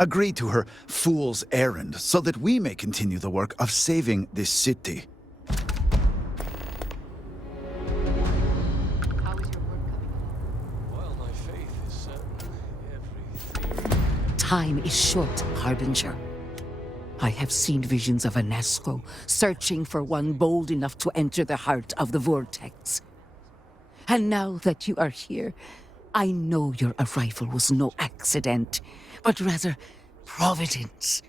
Agree to her fool's errand so that we may continue the work of saving this city. How is your work coming along? Well, my faith is certain. Every theory... Time is short, Harbinger. I have seen visions of Anasco, searching for one bold enough to enter the heart of the vortex. And now that you are here, I know your arrival was no accident, but rather providence.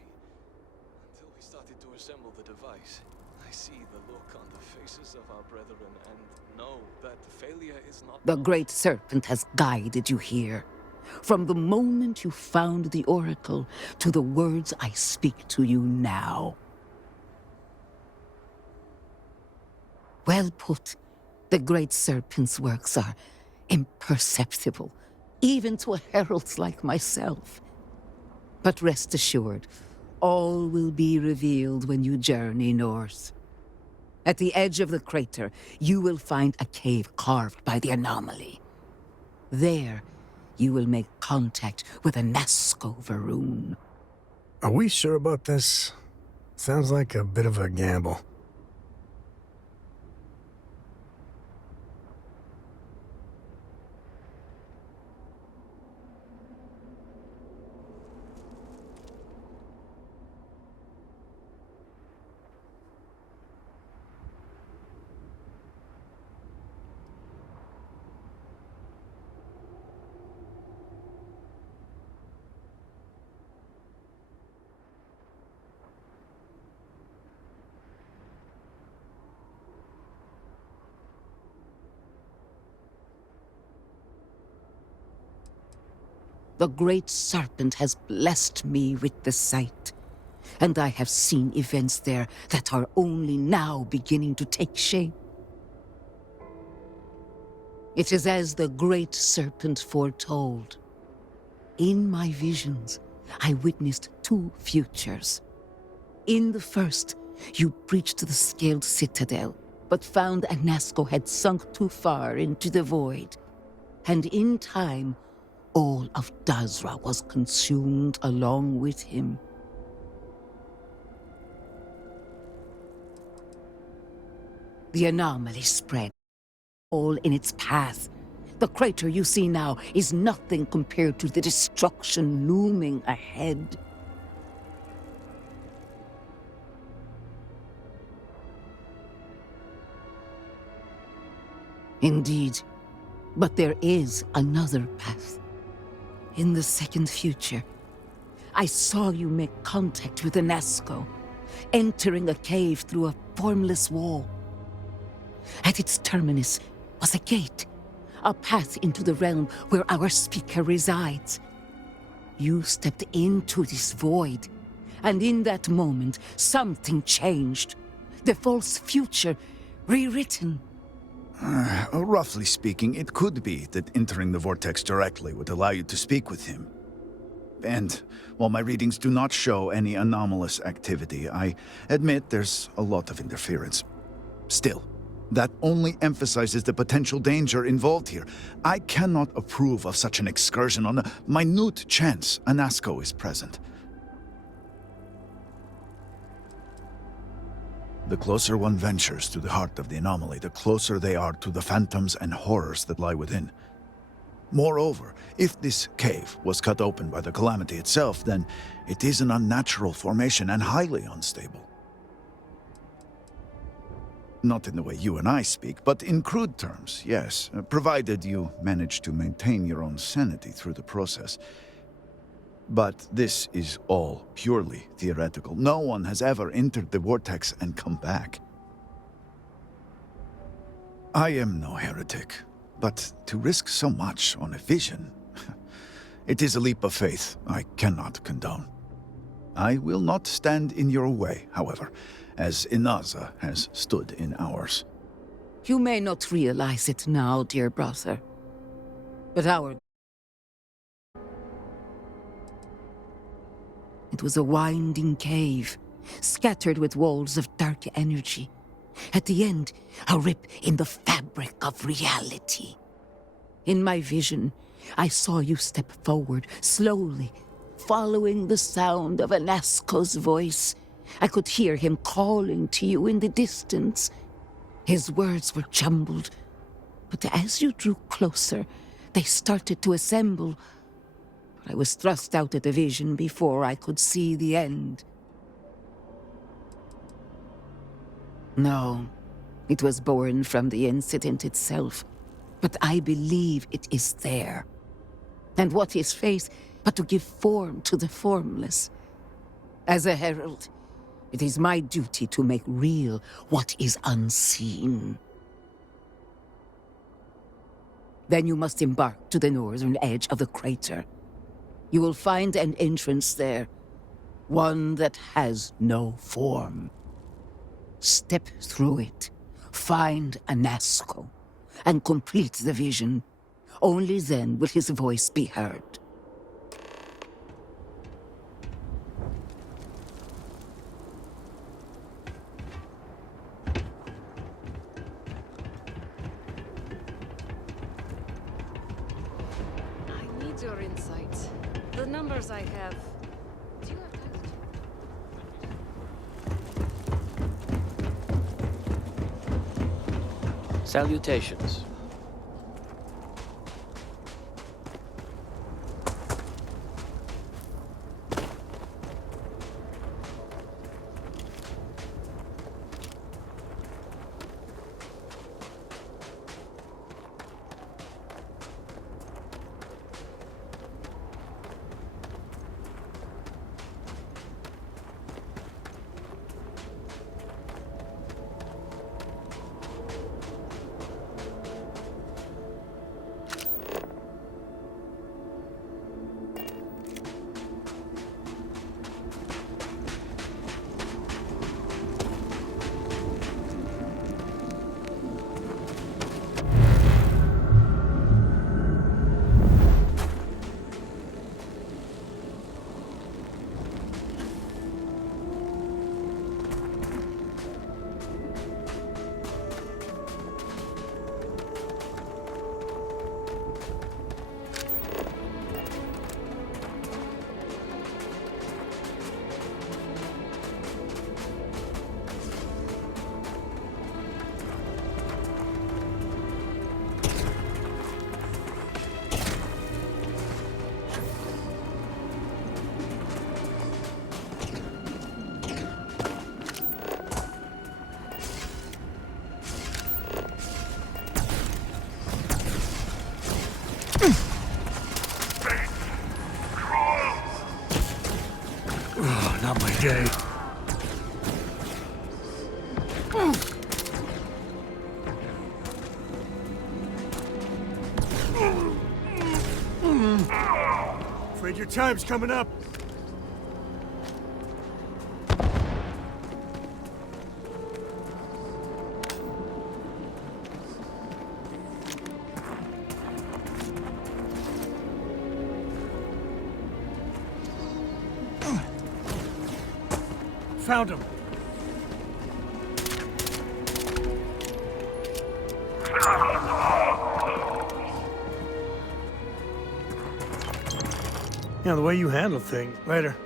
Until we started to assemble the device, I see the look on the faces of our brethren and know that failure is not... The great Serpent has guided you here. From the moment you found the Oracle to the words I speak to you now. Well put. The great Serpent's works are imperceptible, even to heralds like myself. But rest assured, all will be revealed when you journey north. At the edge of the crater, you will find a cave carved by the anomaly. There, you will make contact with a Nazco Varun. Are we sure about this? Sounds like a bit of a gamble. The Great Serpent has blessed me with the sight, and I have seen events there that are only now beginning to take shape. It is as the Great Serpent foretold. In my visions, I witnessed two futures. In the first, you breached the scaled citadel, but found Anasco had sunk too far into the void. And in time, all of Dazra was consumed along with him. The anomaly spread, all in its path. The crater you see now is nothing compared to the destruction looming ahead. Indeed, but there is another path. In the second future, I saw you make contact with Anasco, entering a cave through a formless wall. At its terminus was a gate, a path into the realm where our speaker resides. You stepped into this void, and in that moment, something changed. The false future rewritten. Roughly speaking, it could be that entering the vortex directly would allow you to speak with him. And while my readings do not show any anomalous activity, I admit there's a lot of interference. Still, that only emphasizes the potential danger involved here. I cannot approve of such an excursion on a minute chance Anasco is present. The closer one ventures to the heart of the anomaly, the closer they are to the phantoms and horrors that lie within. Moreover, if this cave was cut open by the calamity itself, then it is an unnatural formation and highly unstable. Not in the way you and I speak, but in crude terms, yes, provided you manage to maintain your own sanity through the process. But this is all purely theoretical. No one has ever entered the vortex and come back. I am no heretic, but to risk so much on a vision, it is a leap of faith I cannot condone. I will not stand in your way, however, as Inaza has stood in ours. You may not realize it now, dear brother, but It was a winding cave, scattered with walls of dark energy. At the end, a rip in the fabric of reality. In my vision, I saw you step forward, slowly, following the sound of Anasco's voice. I could hear him calling to you in the distance. His words were jumbled, but as you drew closer, they started to assemble. I was thrust out of the vision before I could see the end. No, it was born from the incident itself, but I believe it is there. And what is faith but to give form to the formless? As a herald, it is my duty to make real what is unseen. Then you must embark to the northern edge of the crater. You will find an entrance there, one that has no form. Step through it, find Anasco, and complete the vision. Only then will his voice be heard. I need your insights. The numbers I have. Do you have time to... Salutations. Oh, not my day. Afraid your time's coming up. Found him. Yeah, the way you handle things. Later.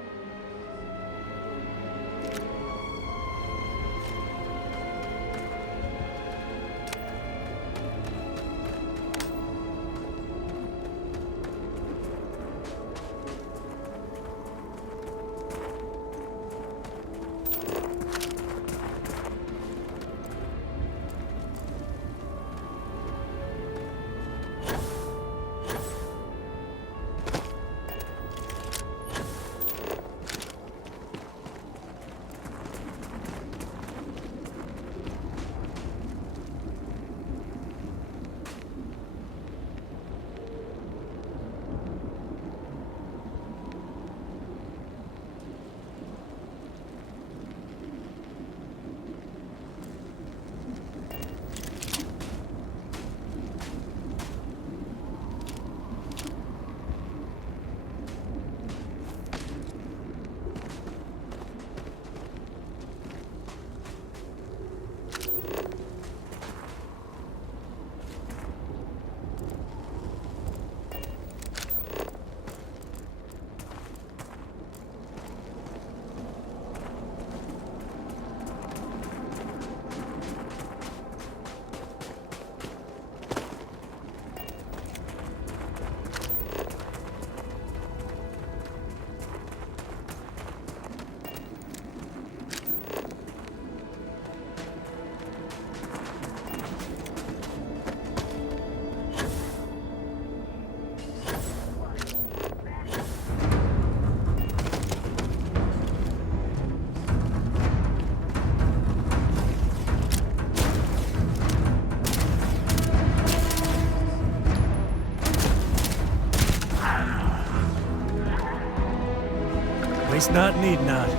At least not need not.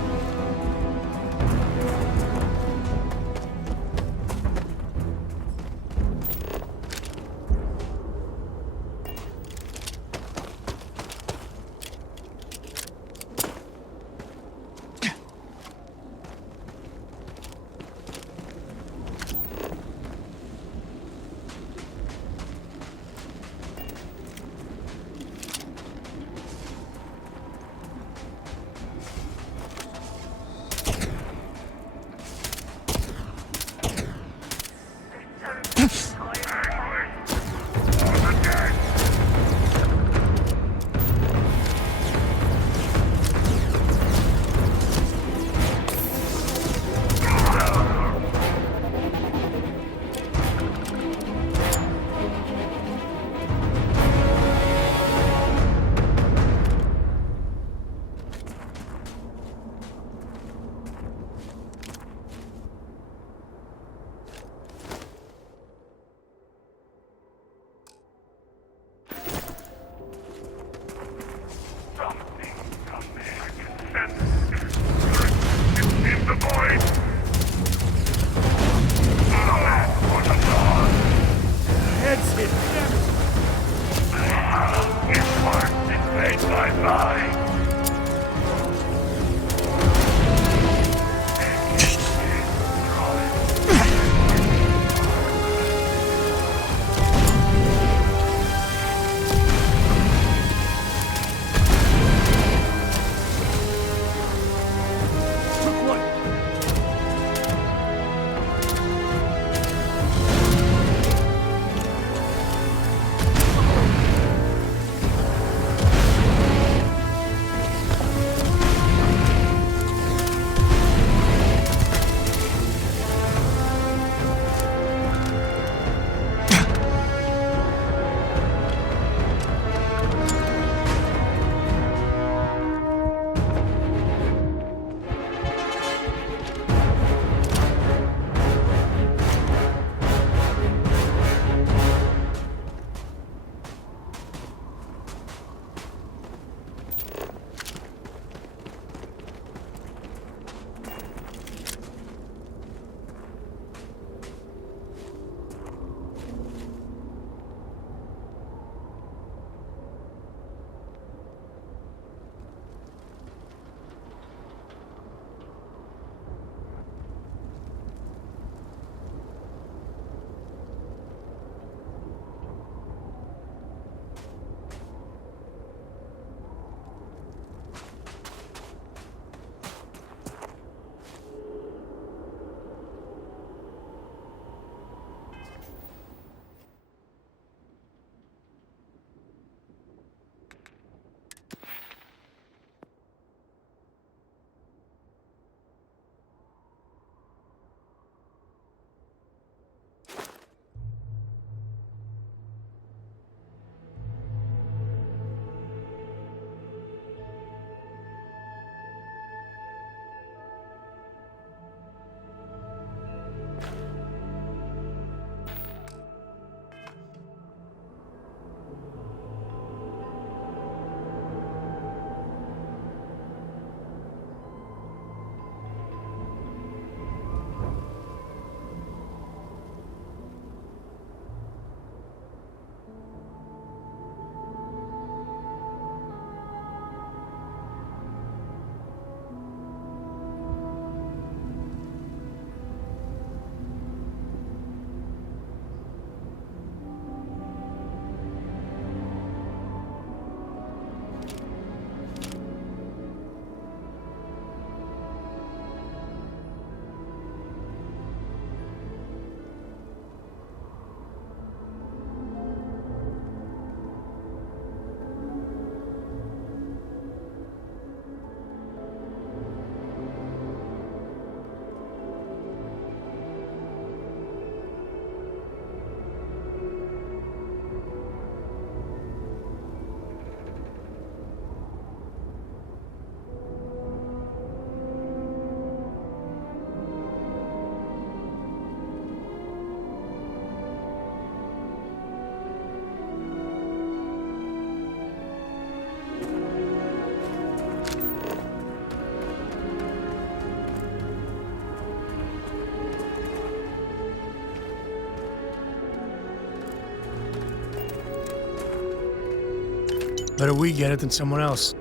Better we get it than someone else.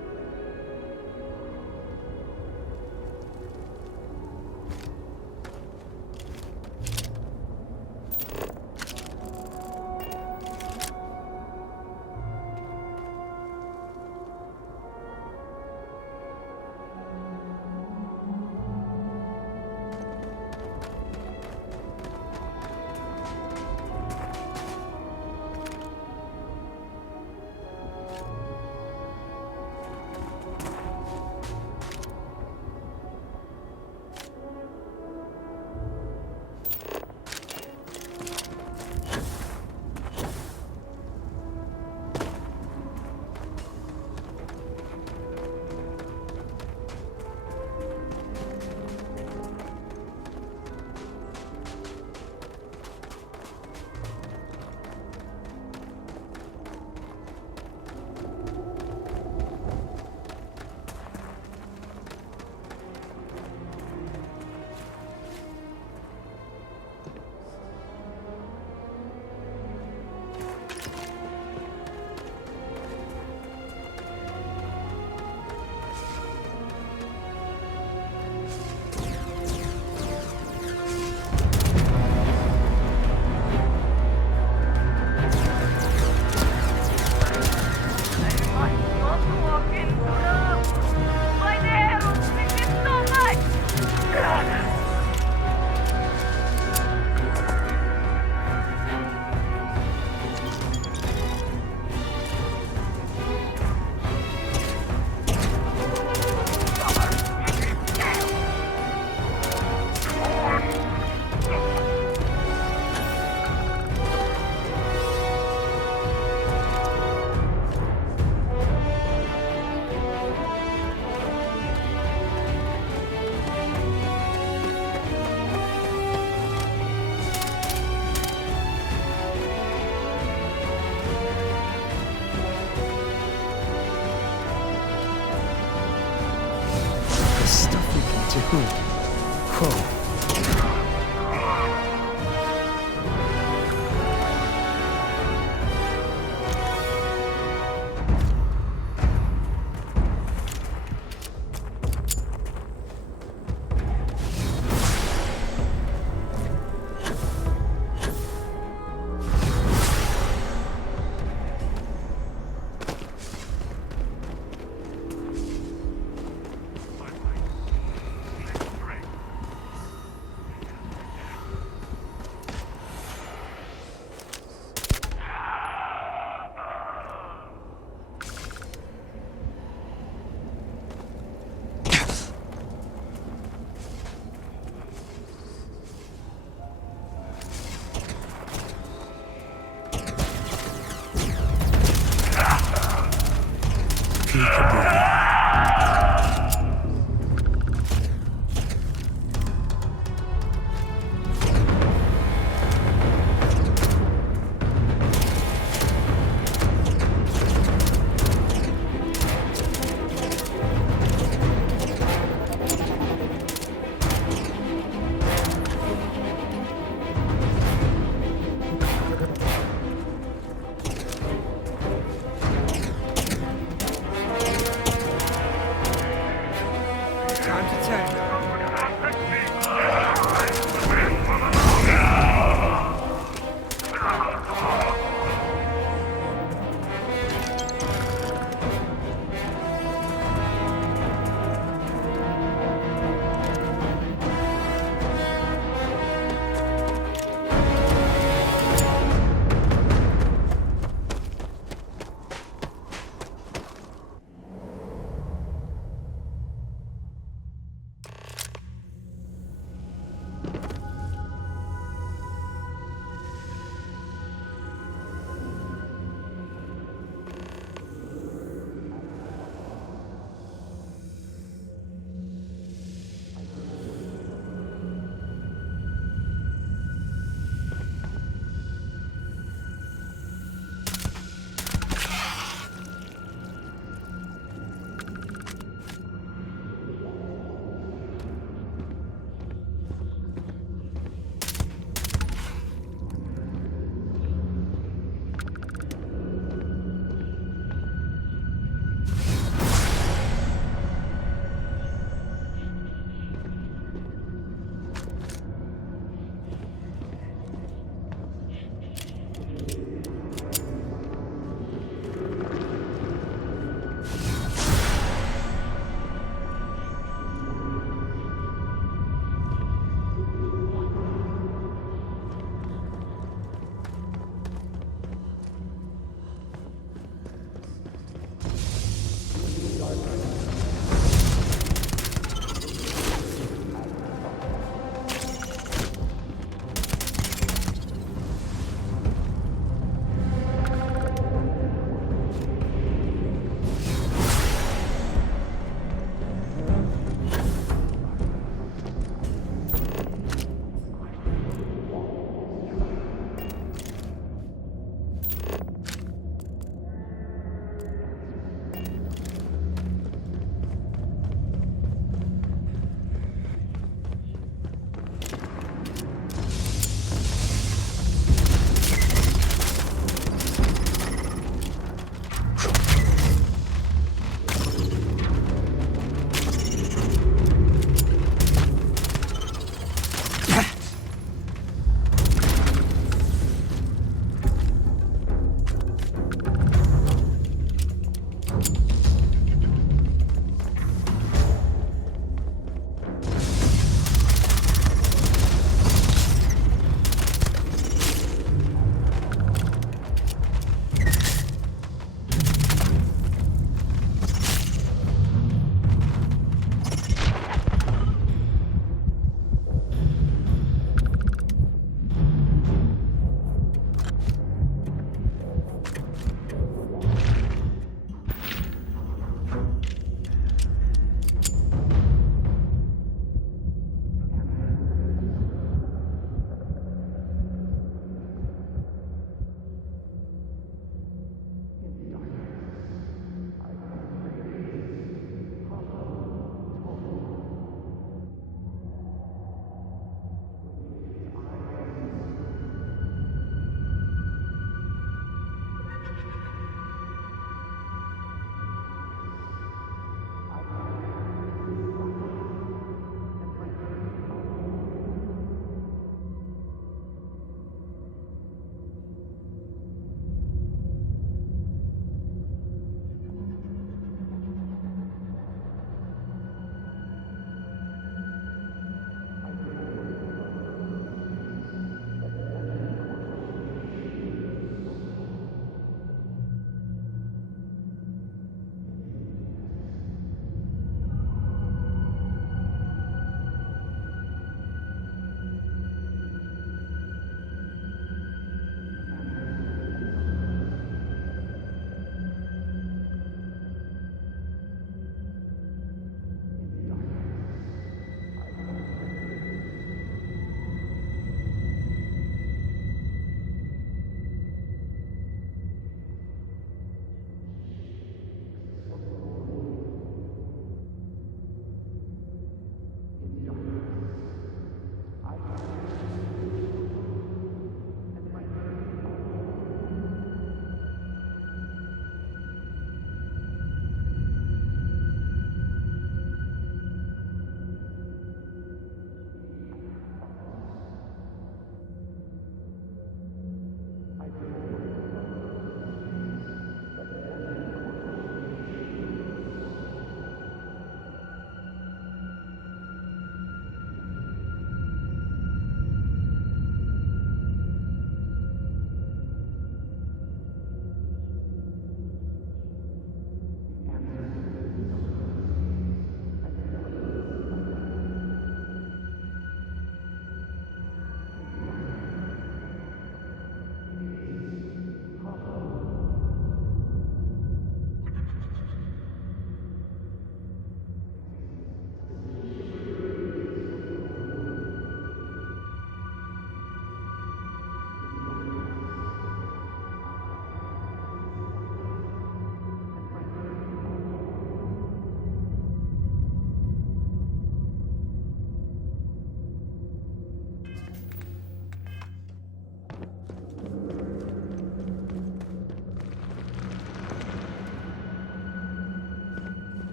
Whoa.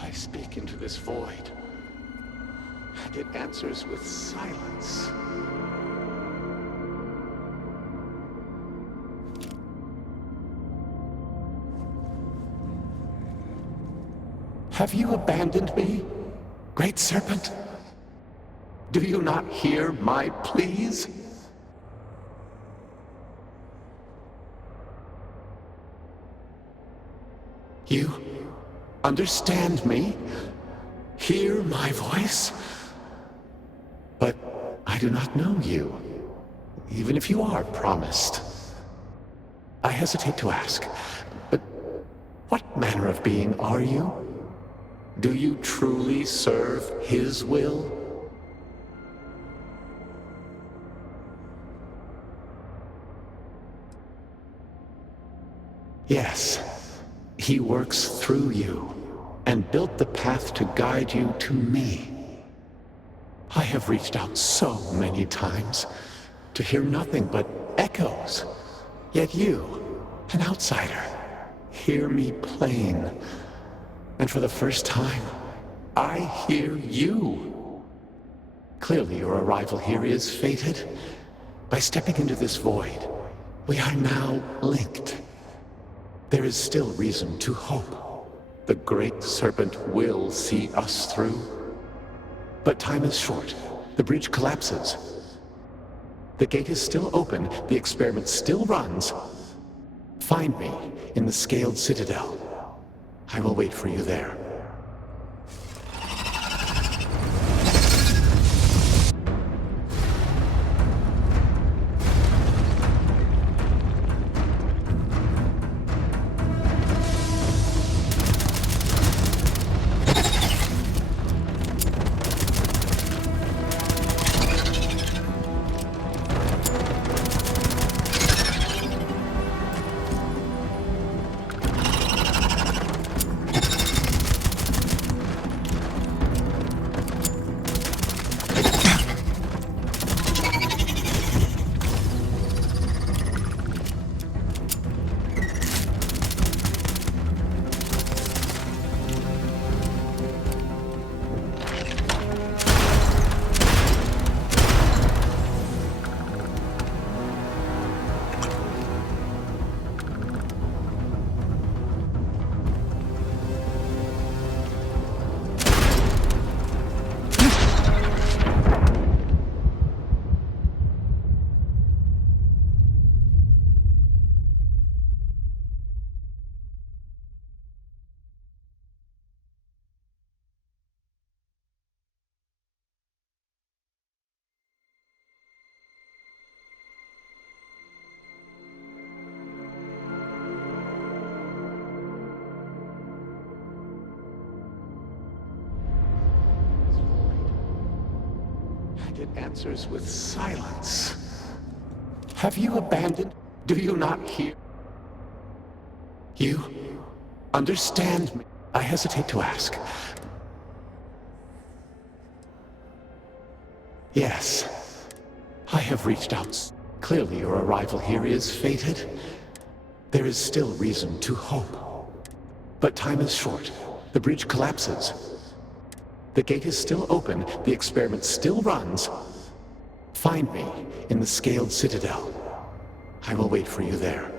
I speak into this void, and it answers with silence. Have you abandoned me, Great Serpent? Do you not hear my pleas? You understand me? Hear my voice? But I do not know you, even if you are promised. I hesitate to ask, but what manner of being are you? Do you truly serve his will? Yes, he works through you and built the path to guide you to me. I have reached out so many times to hear nothing but echoes. Yet you, an outsider, hear me plain. And for the first time, I hear you. Clearly your arrival here is fated. By stepping into this void, we are now linked. There is still reason to hope. The Great Serpent will see us through. But time is short. The bridge collapses. The gate is still open. The experiment still runs. Find me in the Scaled Citadel. I will wait for you there. It answers with silence. Have you abandoned? Do you not hear? You understand me? I hesitate to ask. Yes, I have reached out. Clearly your arrival here is fated. There is still reason to hope. But time is short. The bridge collapses. The gate is still open. The experiment still runs. Find me in the Scaled Citadel. I will wait for you there.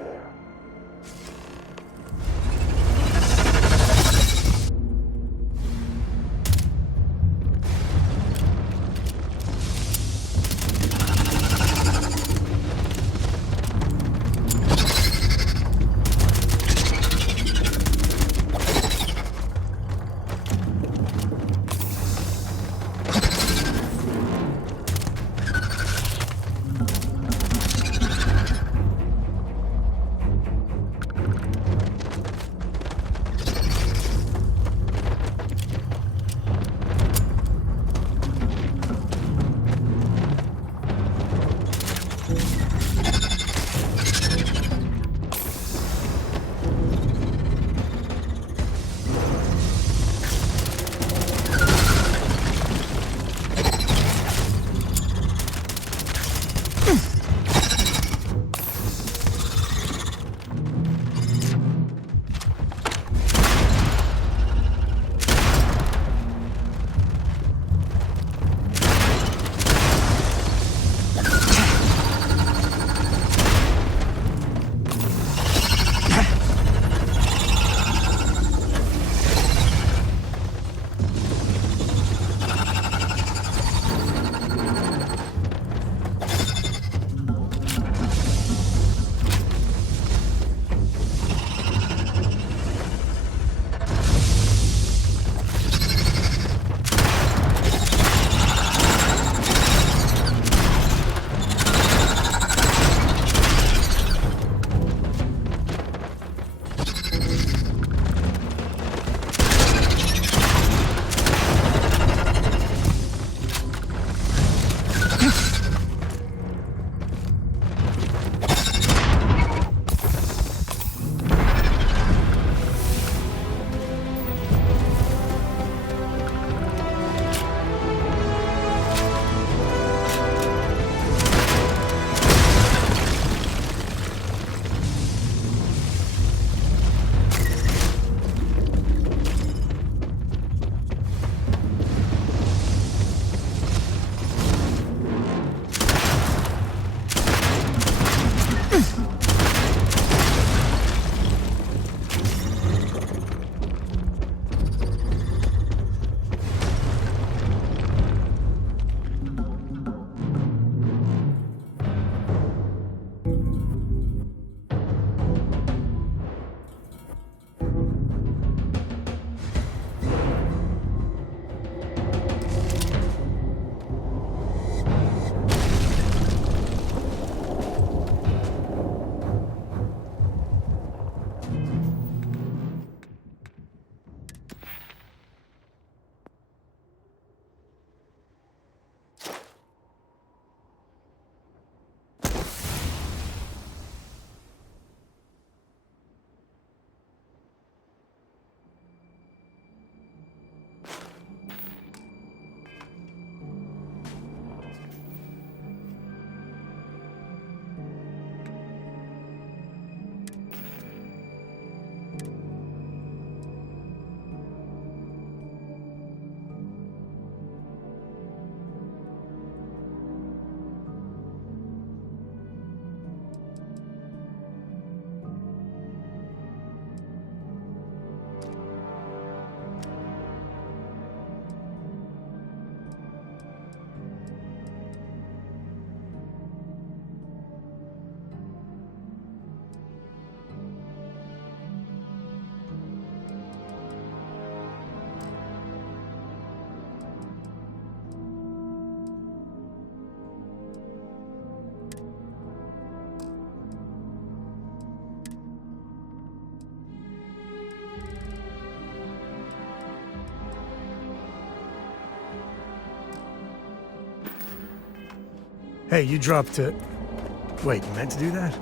Hey, you dropped it. Wait, you meant to do that?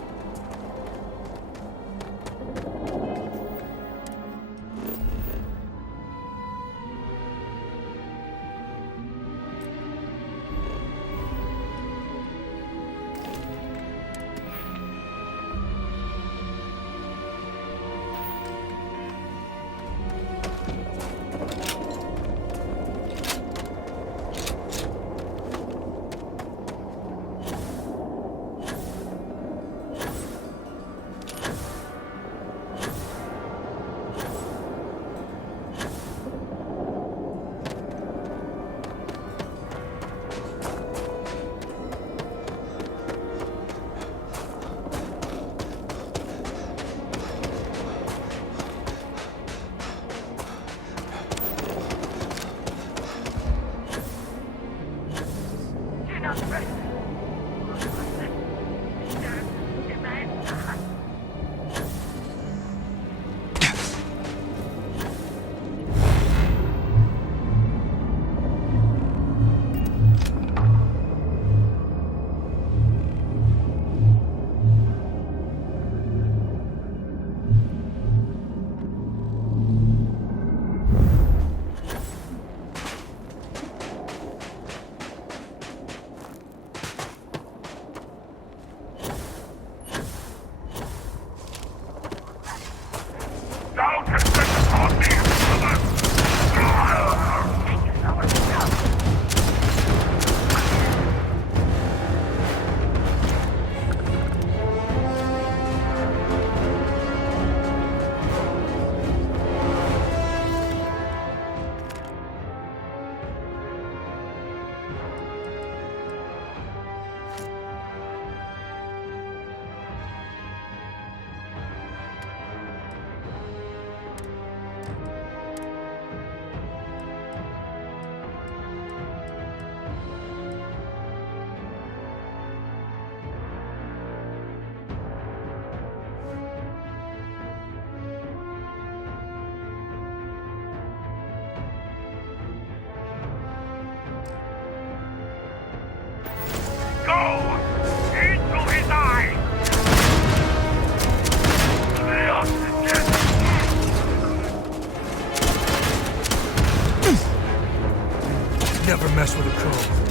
Never mess with a code.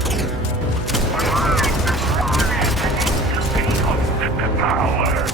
Power!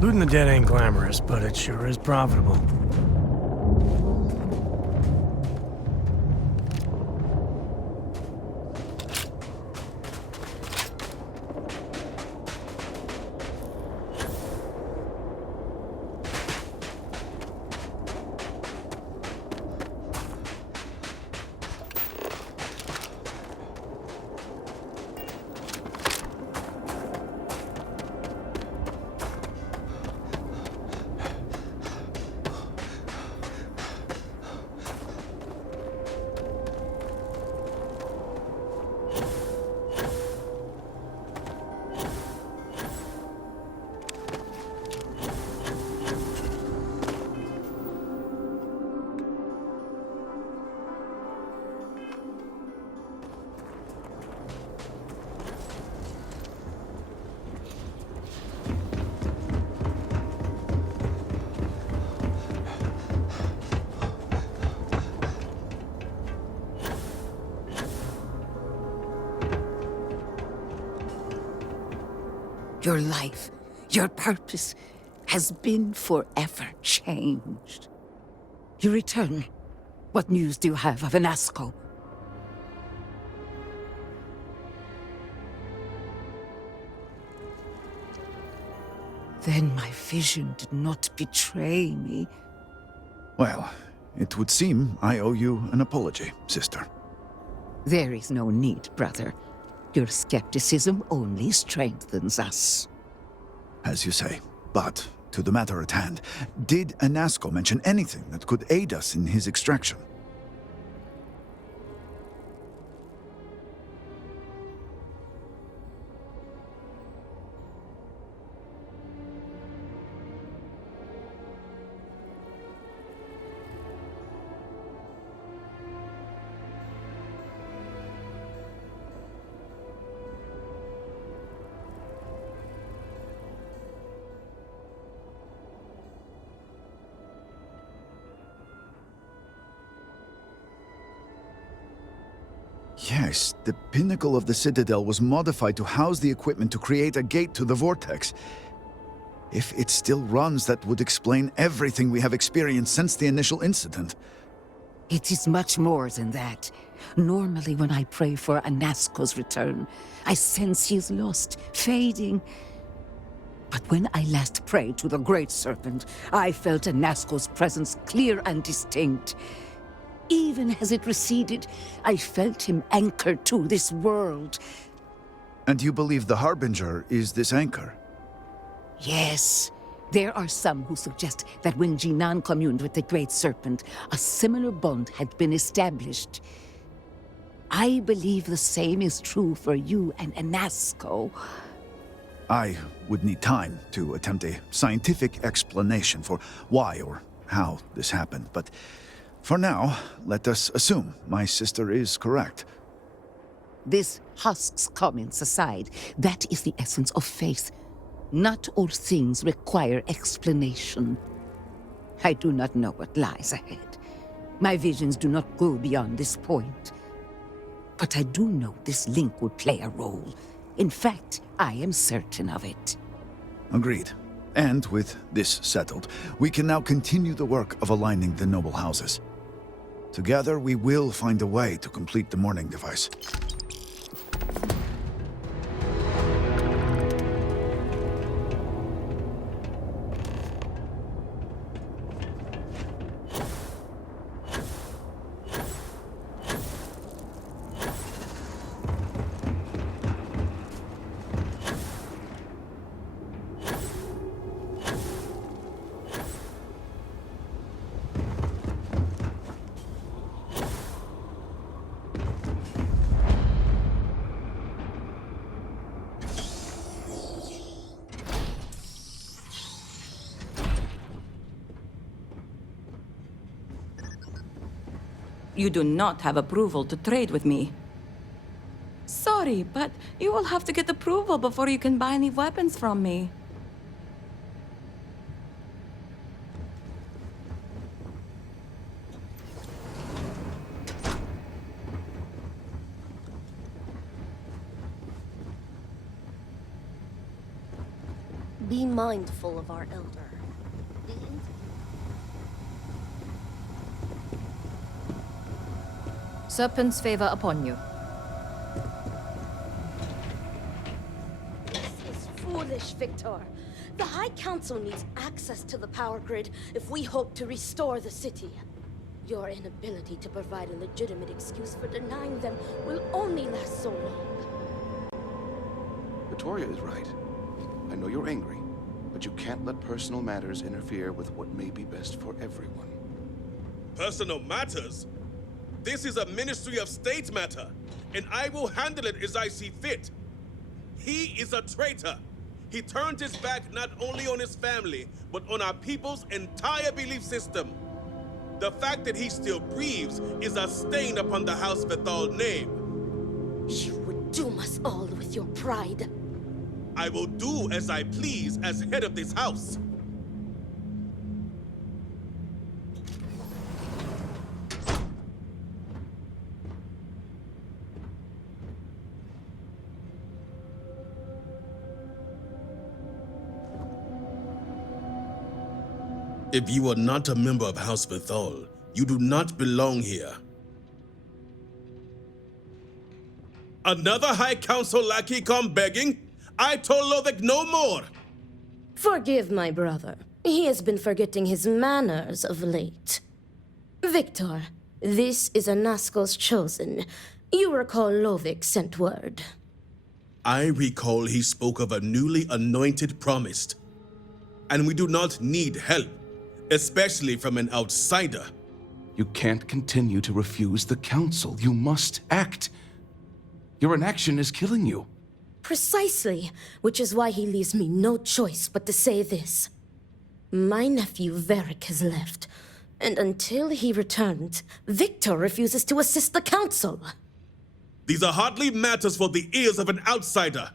Looting the dead ain't glamorous, but it sure is profitable. Your life, your purpose, has been forever changed. You return. What news do you have of Anasco? Then my vision did not betray me. Well, it would seem I owe you an apology, sister. There is no need, brother. Your skepticism only strengthens us. As you say. But, to the matter at hand, did Anasco mention anything that could aid us in his extraction? Yes, the pinnacle of the Citadel was modified to house the equipment to create a gate to the Vortex. If it still runs, that would explain everything we have experienced since the initial incident. It is much more than that. Normally, when I pray for Anasco's return, I sense he is lost, fading. But when I last prayed to the Great Serpent, I felt Anasco's presence clear and distinct. Even as it receded, I felt him anchored to this world. And you believe the Harbinger is this anchor? Yes. There are some who suggest that when Jinan communed with the Great Serpent, a similar bond had been established. I believe the same is true for you and Anasco. I would need time to attempt a scientific explanation for why or how this happened, but for now, let us assume my sister is correct. This husks comments aside, that is the essence of faith. Not all things require explanation. I do not know what lies ahead. My visions do not go beyond this point. But I do know this link would play a role. In fact, I am certain of it. Agreed. And with this settled, we can now continue the work of aligning the noble houses. Together, we will find a way to complete the mourning device. You do not have approval to trade with me. Sorry, but you will have to get approval before you can buy any weapons from me. Be mindful of our elder. Serpent's favor upon you. This is foolish, Victor. The High Council needs access to the power grid if we hope to restore the city. Your inability to provide a legitimate excuse for denying them will only last so long. Victoria is right. I know you're angry, but you can't let personal matters interfere with what may be best for everyone. Personal matters? This is a Ministry of State matter, and I will handle it as I see fit. He is a traitor. He turned his back not only on his family, but on our people's entire belief system. The fact that he still breathes is a stain upon the House Vethal name. You would doom us all with your pride. I will do as I please as head of this house. If you are not a member of House Vethal, you do not belong here. Another High Council lackey come begging? I told Lovick no more! Forgive my brother. He has been forgetting his manners of late. Victor, this is Anaskel's chosen. You recall Lovick sent word. I recall he spoke of a newly anointed promised. And we do not need help, especially from an outsider. You can't continue to refuse the council. You must act. Your inaction is killing you. Precisely, which is why he leaves me no choice but to say this. My nephew Varric has left, and until he returns, Victor refuses to assist the council. These are hardly matters for the ears of an outsider.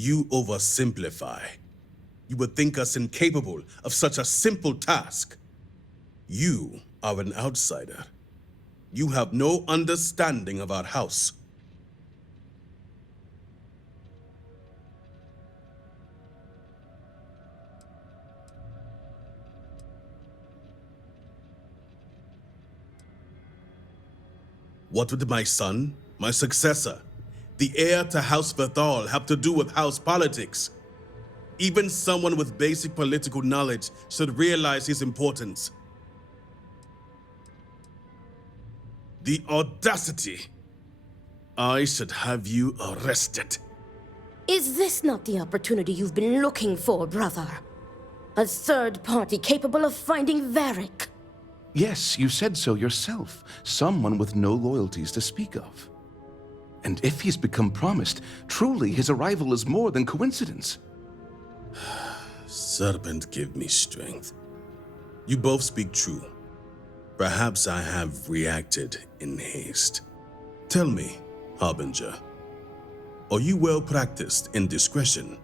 You oversimplify. You would think us incapable of such a simple task. You are an outsider. You have no understanding of our house. What would my son, my successor, the heir to House Vethal have to do with house politics? Even someone with basic political knowledge should realize his importance. The audacity! I should have you arrested. Is this not the opportunity you've been looking for, brother? A third party capable of finding Varric? Yes, you said so yourself. Someone with no loyalties to speak of. And if he's become promised, truly his arrival is more than coincidence. Serpent, give me strength. You both speak true. Perhaps I have reacted in haste. Tell me, Harbinger, are you well practiced in discretion?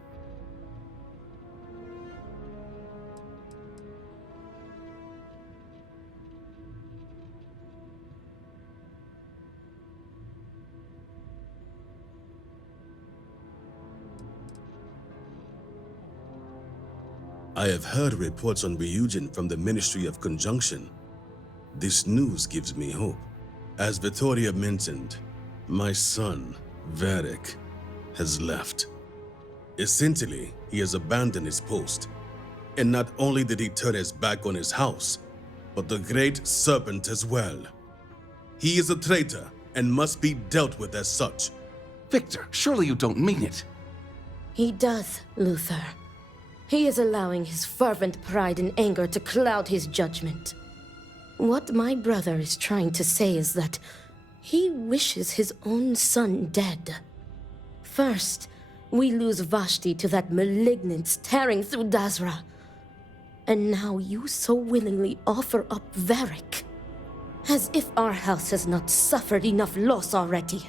I have heard reports on Ryujin from the Ministry of Conjunction. This news gives me hope. As Vittoria mentioned, my son, Varric, has left. Essentially, he has abandoned his post. And not only did he turn his back on his house, but the great Serpent as well. He is a traitor, and must be dealt with as such. Victor, surely you don't mean it. He does, Luther. He is allowing his fervent pride and anger to cloud his judgment. What my brother is trying to say is that he wishes his own son dead. First, we lose Vashti to that malignance tearing through Dazra. And now you so willingly offer up Varric. As if our house has not suffered enough loss already.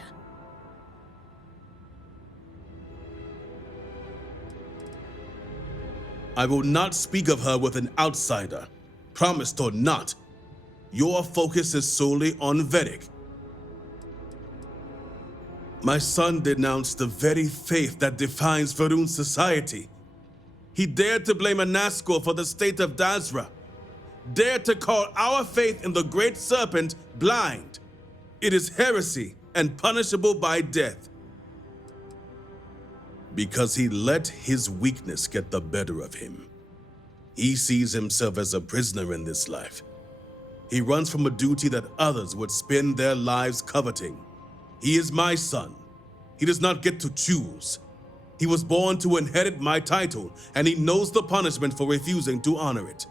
I will not speak of her with an outsider, promised or not. Your focus is solely on Varric. My son denounced the very faith that defines Va'ruun's society. He dared to blame Anasco for the state of Dazra. Dared to call our faith in the Great Serpent blind. It is heresy and punishable by death. Because he let his weakness get the better of him. He sees himself as a prisoner in this life. He runs from a duty that others would spend their lives coveting. He is my son. He does not get to choose. He was born to inherit my title, and he knows the punishment for refusing to honor it.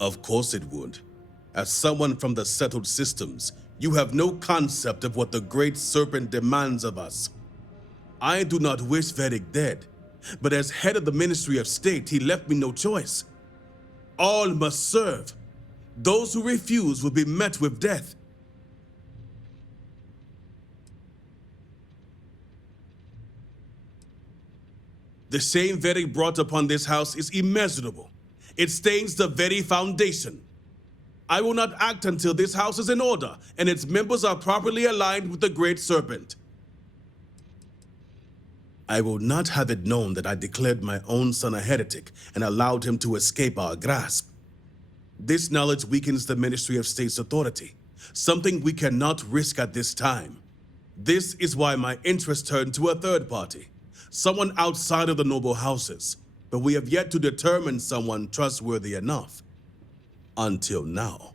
Of course it would. As someone from the settled systems, you have no concept of what the Great Serpent demands of us. I do not wish Varric dead, but as head of the Ministry of State, he left me no choice. All must serve. Those who refuse will be met with death. The shame Varric brought upon this house is immeasurable. It stains the very foundation. I will not act until this house is in order and its members are properly aligned with the Great Serpent. I will not have it known that I declared my own son a heretic and allowed him to escape our grasp. This knowledge weakens the Ministry of State's authority, something we cannot risk at this time. This is why my interest turned to a third party, someone outside of the noble houses, but we have yet to determine someone trustworthy enough. Until now.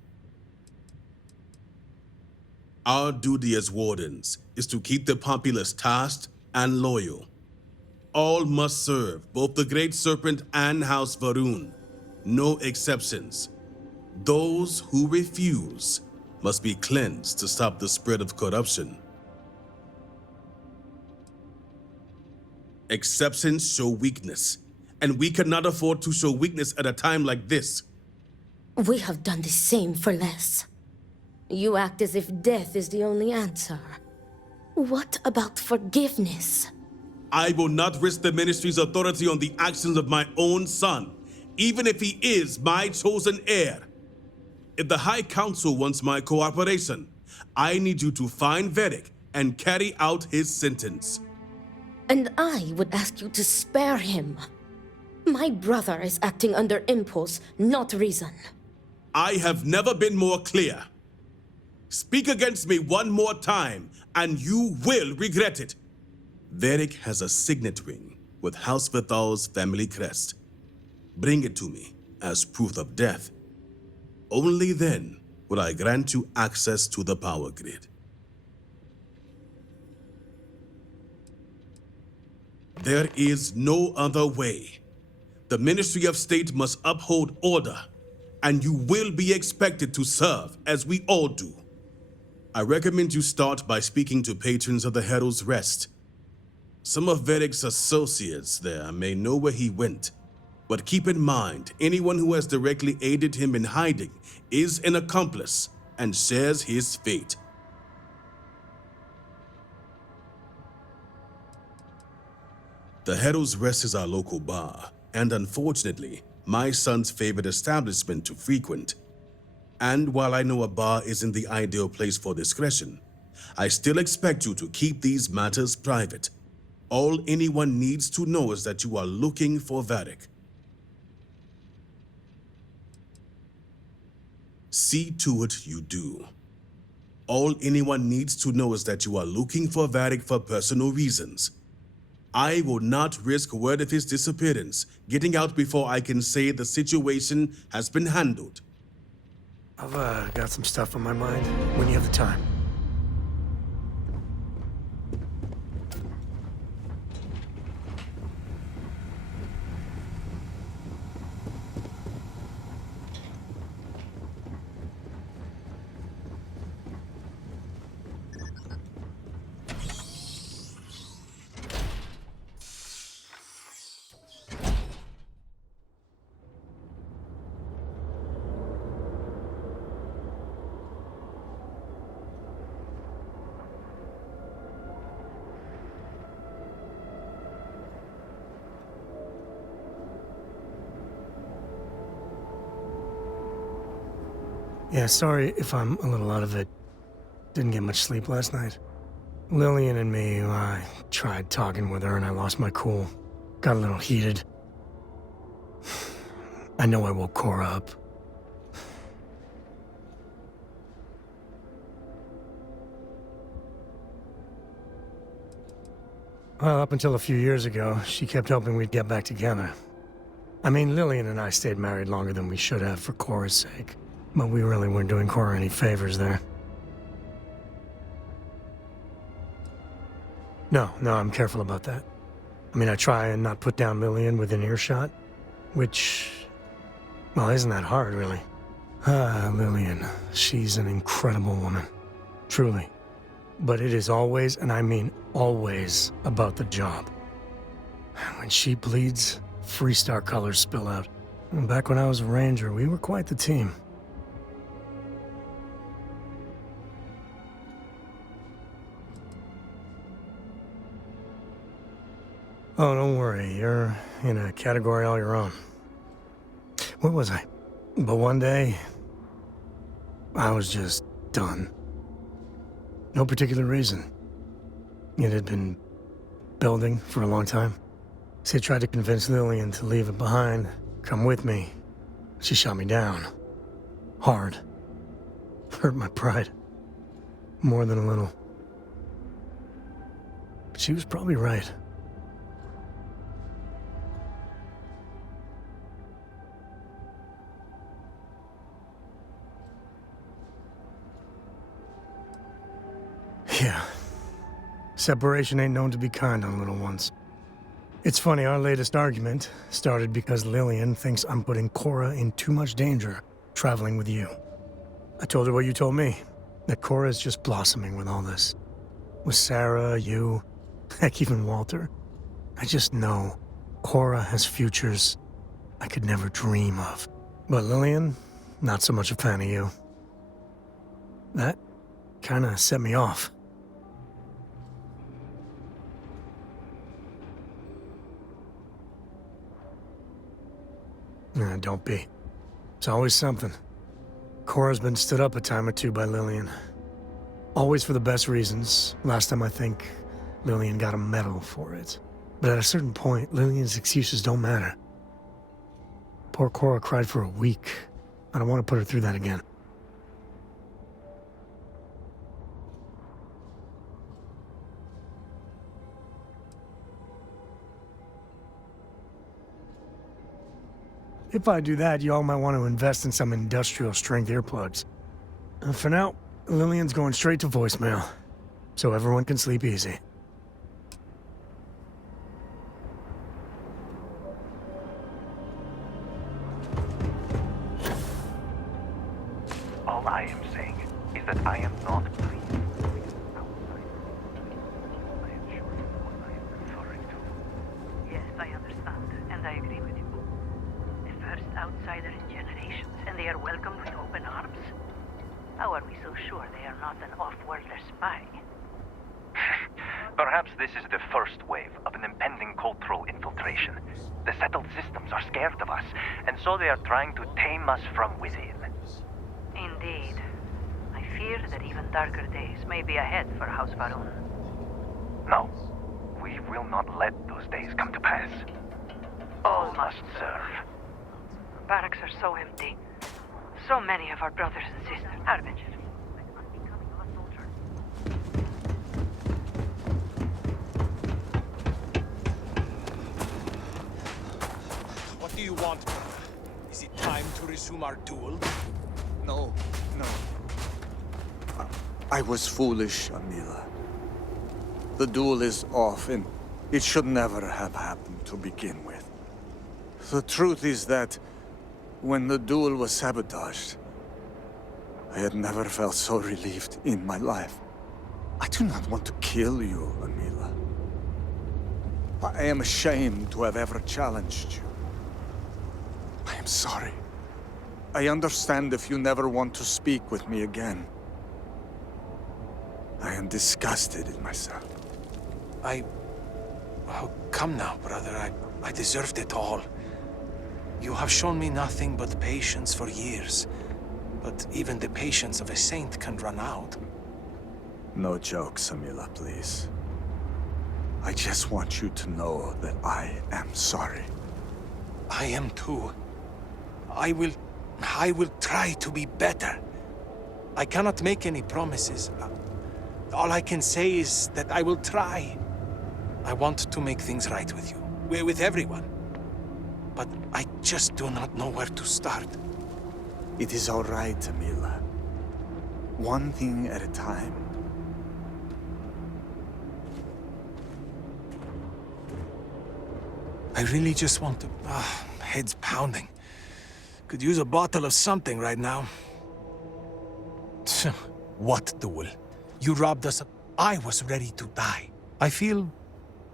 Our duty as wardens is to keep the populace tasked and loyal. All must serve both the Great Serpent and House Va'ruun. No exceptions. Those who refuse must be cleansed to stop the spread of corruption. Exceptions show weakness, and we cannot afford to show weakness at a time like this. We have done the same for less. You act as if death is the only answer. What about forgiveness? I will not risk the ministry's authority on the actions of my own son, even if he is my chosen heir. If the High Council wants my cooperation, I need you to find Varric and carry out his sentence. And I would ask you to spare him. My brother is acting under impulse, not reason. I have never been more clear. Speak against me one more time, and you will regret it. Varric has a signet ring with House Vithal's family crest. Bring it to me as proof of death. Only then will I grant you access to the power grid. There is no other way. The Ministry of State must uphold order, and you will be expected to serve as we all do. I recommend you start by speaking to patrons of the Herald's Rest. Some of Varric's associates there may know where he went, but keep in mind, anyone who has directly aided him in hiding is an accomplice and shares his fate. The Herald's Rest is our local bar, and unfortunately, my son's favorite establishment to frequent. And while I know a bar isn't the ideal place for discretion, I still expect you to keep these matters private. All anyone needs to know is that you are looking for Varric. See to it you do. All anyone needs to know is that you are looking for Varric for personal reasons. I will not risk word of his disappearance getting out before I can say the situation has been handled. I've got some stuff on my mind when you have the time. Yeah, sorry if I'm a little out of it. Didn't get much sleep last night. Lillian and me, I tried talking with her and I lost my cool. Got a little heated. I know I woke Cora up. Well, up until a few years ago, she kept hoping we'd get back together. I mean, Lillian and I stayed married longer than we should have for Cora's sake. But we really weren't doing Cora any favors there. No, I'm careful about that. I mean, I try and not put down Lillian within earshot, which, well, isn't that hard, really. Lillian, she's an incredible woman. Truly. But it is always, and I mean always, about the job. When she bleeds, Freestar colors spill out. And back when I was a ranger, we were quite the team. Oh, don't worry. You're in a category all your own. Where was I? But one day, I was just done. No particular reason. It had been building for a long time. See, I tried to convince Lillian to leave it behind, come with me. She shot me down. Hard. Hurt my pride. More than a little. But she was probably right. Yeah. Separation ain't known to be kind on little ones. It's funny, our latest argument started because Lillian thinks I'm putting Cora in too much danger traveling with you. I told her what you told me, that Cora is just blossoming with all this. With Sarah, you, heck, even Walter. I just know Cora has futures I could never dream of. But Lillian, not so much a fan of you. That kinda set me off. Nah, don't be. It's always something. Cora's been stood up a time or two by Lillian. Always for the best reasons. Last time I think Lillian got a medal for it. But at a certain point, Lillian's excuses don't matter. Poor Cora cried for a week. I don't want to put her through that again. If I do that, y'all might want to invest in some industrial-strength earplugs. For now, Lillian's going straight to voicemail, so everyone can sleep easy. All I am saying is that I am not pleased. I am sure you know what I am referring to. Yes, I understand, and I agree with you. The first outsider in generations, and they are welcomed with open arms? How are we so sure they are not an off-worlder spy? Perhaps this is the first wave of an impending cultural infiltration. The settled systems are scared of us, and so they are trying to tame us from within. Indeed. I fear that even darker days may be ahead for House Varun. No, we will not let those days come to pass. All must serve. Barracks are so empty. So many of our brothers and sisters. Harbinger. What do you want, brother? Is it time to resume our duel? No, I was foolish, Amila. The duel is off, and it should never have happened to begin with. The truth is that when the duel was sabotaged, I had never felt so relieved in my life. I do not want to kill you, Amila. I am ashamed to have ever challenged you. I am sorry. I understand if you never want to speak with me again. I am disgusted in myself. Oh, come now, brother. I deserved it all. You have shown me nothing but patience for years. But even the patience of a saint can run out. No jokes, Amila, please. I just want you to know that I am sorry. I am too. I will try to be better. I cannot make any promises. All I can say is that I will try. I want to make things right with you, with everyone. But I just do not know where to start. It is all right, Amila. One thing at a time. I really just want to... head's pounding. Could use a bottle of something right now. What duel? You robbed us of... I was ready to die. I feel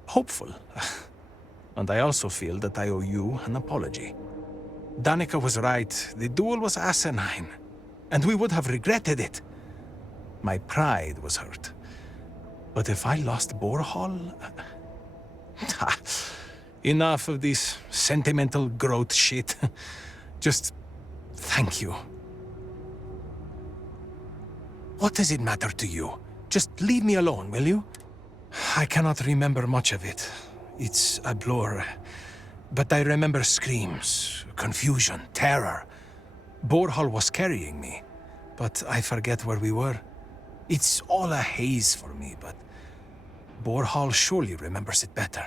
hopeful. And I also feel that I owe you an apology. Danica was right. The duel was asinine. And we would have regretted it. My pride was hurt. But if I lost Borhall... Enough of this sentimental growth shit. Just thank you. What does it matter to you? Just leave me alone, will you? I cannot remember much of it. It's a blur. But I remember screams, confusion, terror. Borhall was carrying me, but I forget where we were. It's all a haze for me, but Borhall surely remembers it better.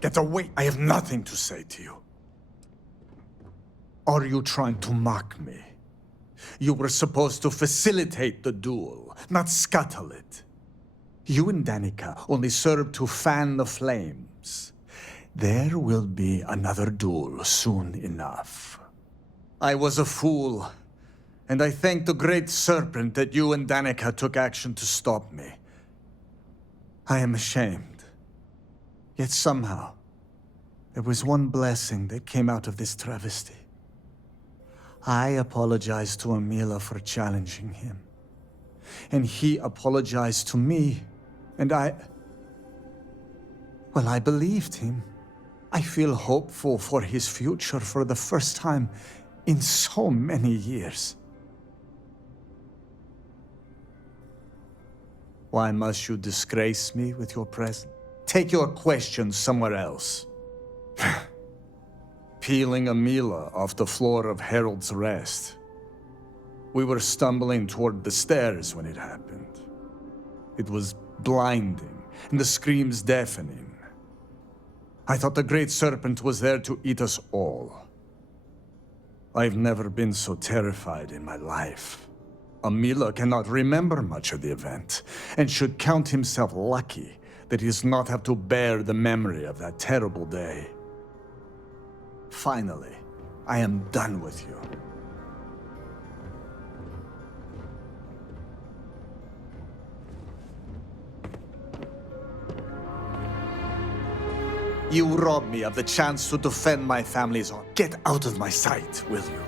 Get away! I have nothing to say to you. Are you trying to mock me? You were supposed to facilitate the duel, not scuttle it. You and Danica only served to fan the flames. There will be another duel soon enough. I was a fool, and I thank the great Serpent that you and Danica took action to stop me. I am ashamed. Yet somehow, there was one blessing that came out of this travesty. I apologized to Amila for challenging him. And he apologized to me, and well, I believed him. I feel hopeful for his future for the first time in so many years. Why must you disgrace me with your presence? Take your questions somewhere else. Peeling Amila off the floor of Harold's Rest. We were stumbling toward the stairs when it happened. It was blinding, and the screams deafening. I thought the Great Serpent was there to eat us all. I've never been so terrified in my life. Amila cannot remember much of the event, and should count himself lucky that he does not have to bear the memory of that terrible day. Finally, I am done with you. You robbed me of the chance to defend my family's honor. Get out of my sight, will you?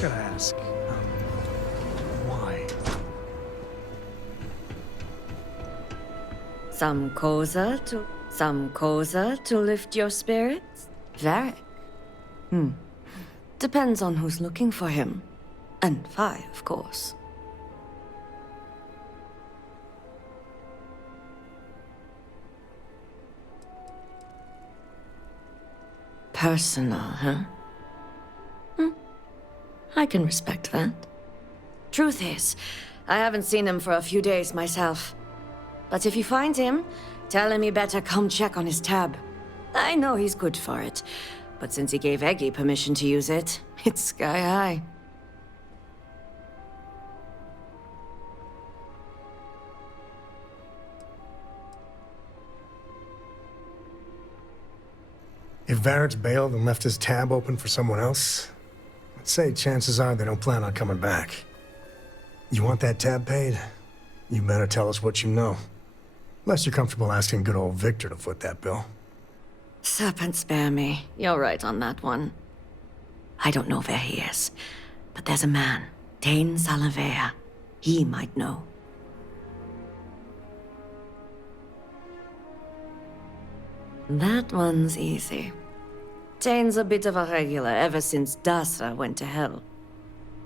just gotta ask, why? Some cosa to lift your spirits? Varric? Depends on who's looking for him. And Vi, of course. Personal, huh? I can respect that. Truth is, I haven't seen him for a few days myself. But if you find him, tell him he better come check on his tab. I know he's good for it, but since he gave Eggy permission to use it, it's sky high. If Varric's bailed and left his tab open for someone else, I'd say chances are they don't plan on coming back. You want that tab paid? You better tell us what you know. Unless you're comfortable asking good old Victor to foot that bill. Serpent, spare me. You're right on that one. I don't know where he is, but there's a man, Dane Salavea. He might know. That one's easy. Dane's a bit of a regular ever since Dasra went to hell.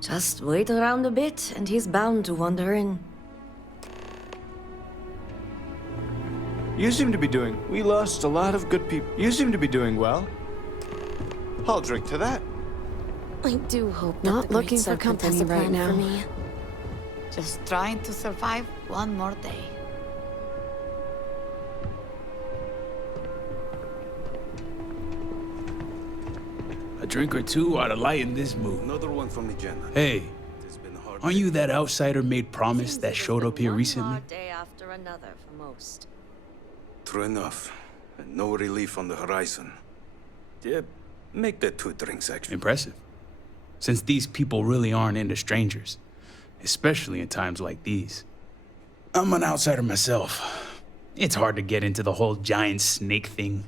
Just wait around a bit, and he's bound to wander in. You seem to be doing... We lost a lot of good people. You seem to be doing well. I'll drink to that. I do hope that Not the looking Great for Serpent has company a right plan now. for me. Just trying to survive one more day. A drink or two ought to lighten this mood. Another one from the Jenna. Hey, aren't you that outsider-made promise that showed up here recently? One day after another for most. True enough. And no relief on the horizon. Yeah, make that 2 drinks extra. Impressive. Since these people really aren't into strangers. Especially in times like these. I'm an outsider myself. It's hard to get into the whole giant snake thing.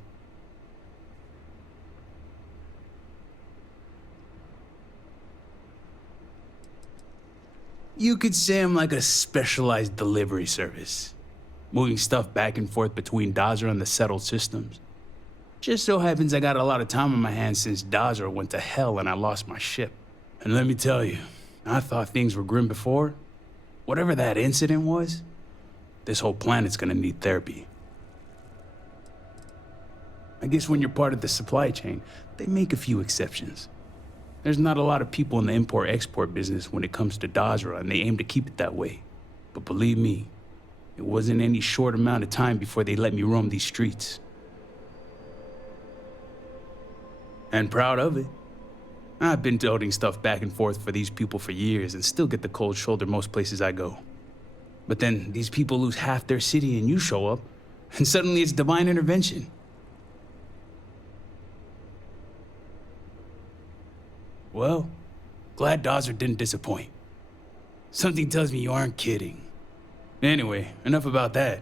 You could say I'm like a specialized delivery service. Moving stuff back and forth between Dazra and the settled systems. Just so happens I got a lot of time on my hands since Dazra went to hell and I lost my ship. And let me tell you, I thought things were grim before. Whatever that incident was, this whole planet's gonna need therapy. I guess when you're part of the supply chain, they make a few exceptions. There's not a lot of people in the import-export business when it comes to Dazra, and they aim to keep it that way. But believe me, it wasn't any short amount of time before they let me roam these streets. And proud of it. I've been toting stuff back and forth for these people for years and still get the cold shoulder most places I go. But then these people lose half their city and you show up, and suddenly it's divine intervention. Well, glad Dazra didn't disappoint. Something tells me you aren't kidding. Anyway, enough about that.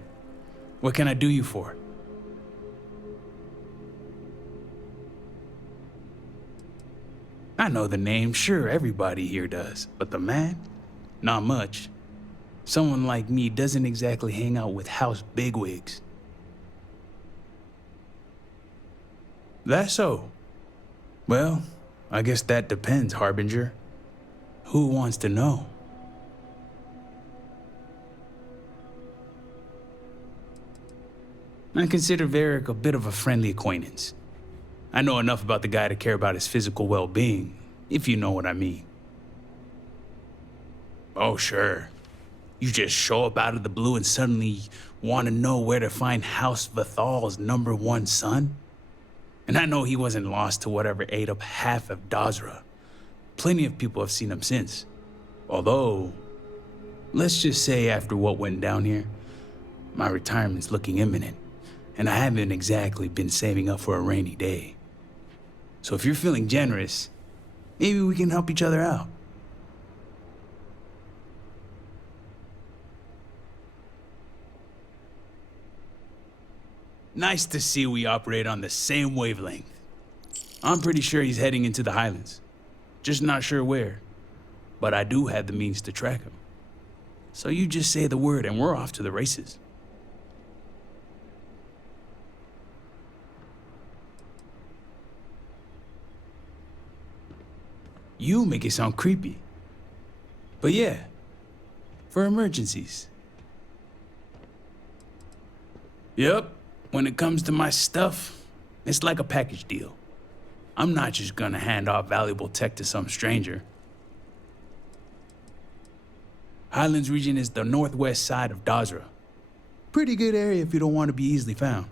What can I do you for? I know the name, sure, everybody here does. But the man? Not much. Someone like me doesn't exactly hang out with house bigwigs. That's so. Well, I guess that depends, Harbinger. Who wants to know? I consider Varric a bit of a friendly acquaintance. I know enough about the guy to care about his physical well-being, if you know what I mean. Oh, sure. You just show up out of the blue and suddenly want to know where to find House Vathal's #1 son? And I know he wasn't lost to whatever ate up half of Dazra. Plenty of people have seen him since. Although, let's just say after what went down here, my retirement's looking imminent, and I haven't exactly been saving up for a rainy day. So if you're feeling generous, maybe we can help each other out. Nice to see we operate on the same wavelength. I'm pretty sure he's heading into the Highlands. Just not sure where. but I do have the means to track him. So you just say the word and we're off to the races. You make it sound creepy. But yeah, for emergencies. Yep, when it comes to my stuff, it's like a package deal. I'm not just gonna hand off valuable tech to some stranger. Highlands region is the northwest side of Dazra. Pretty good area if you don't want to be easily found.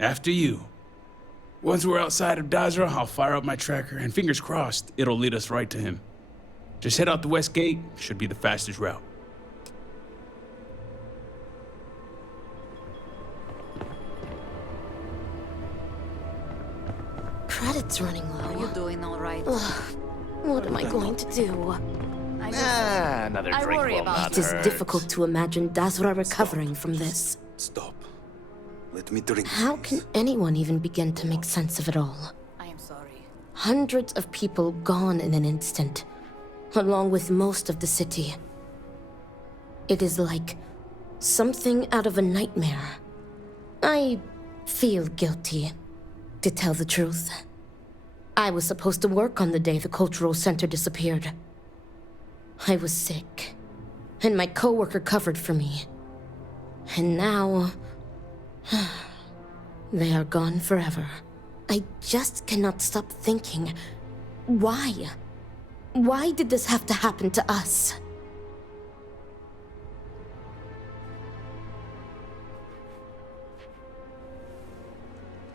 After you. Once we're outside of Dazra, I'll fire up my tracker, and fingers crossed, it'll lead us right to him. Just head out the west gate, should be the fastest route. Credits running low. Are you doing all right? What am I going to do? Another drink will not It is hurt. difficult to imagine Dazra recovering from this. Stop. Let me drink. How can anyone even begin to make sense of it all? I am sorry. Hundreds of people gone in an instant, along with most of the city. It is like something out of a nightmare. I feel guilty, to tell the truth. I was supposed to work on the day the cultural center disappeared. I was sick, and my coworker covered for me. And now... they are gone forever. I just cannot stop thinking, why? Why did this have to happen to us?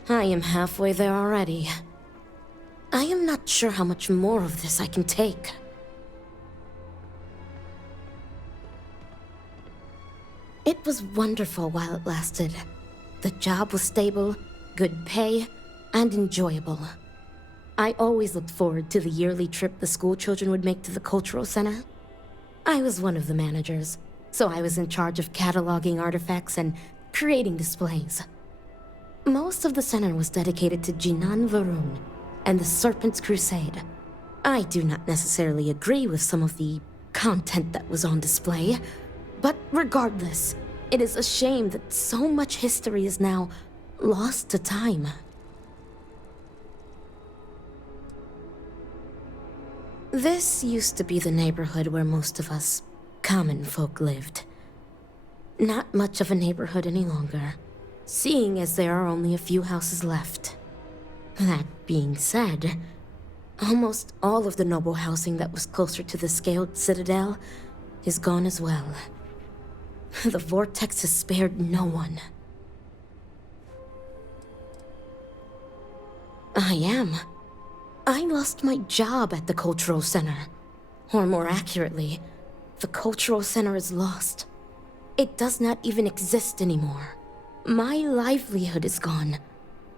I am halfway there already. I am not sure how much more of this I can take. It was wonderful while it lasted. The job was stable, good pay, and enjoyable. I always looked forward to the yearly trip the school children would make to the cultural center. I was one of the managers, so I was in charge of cataloging artifacts and creating displays. Most of the center was dedicated to Jinan Varun and the Serpent's crusade. I do not necessarily agree with some of the content that was on display, but regardless, it is a shame that so much history is now lost to time. This used to be the neighborhood where most of us common folk lived. Not much of a neighborhood any longer, seeing as there are only a few houses left. That being said, almost all of the noble housing that was closer to the scaled citadel is gone as well. The vortex has spared no one. I lost my job at the cultural center. Or more accurately, the cultural center is lost. It does not even exist anymore. My livelihood is gone.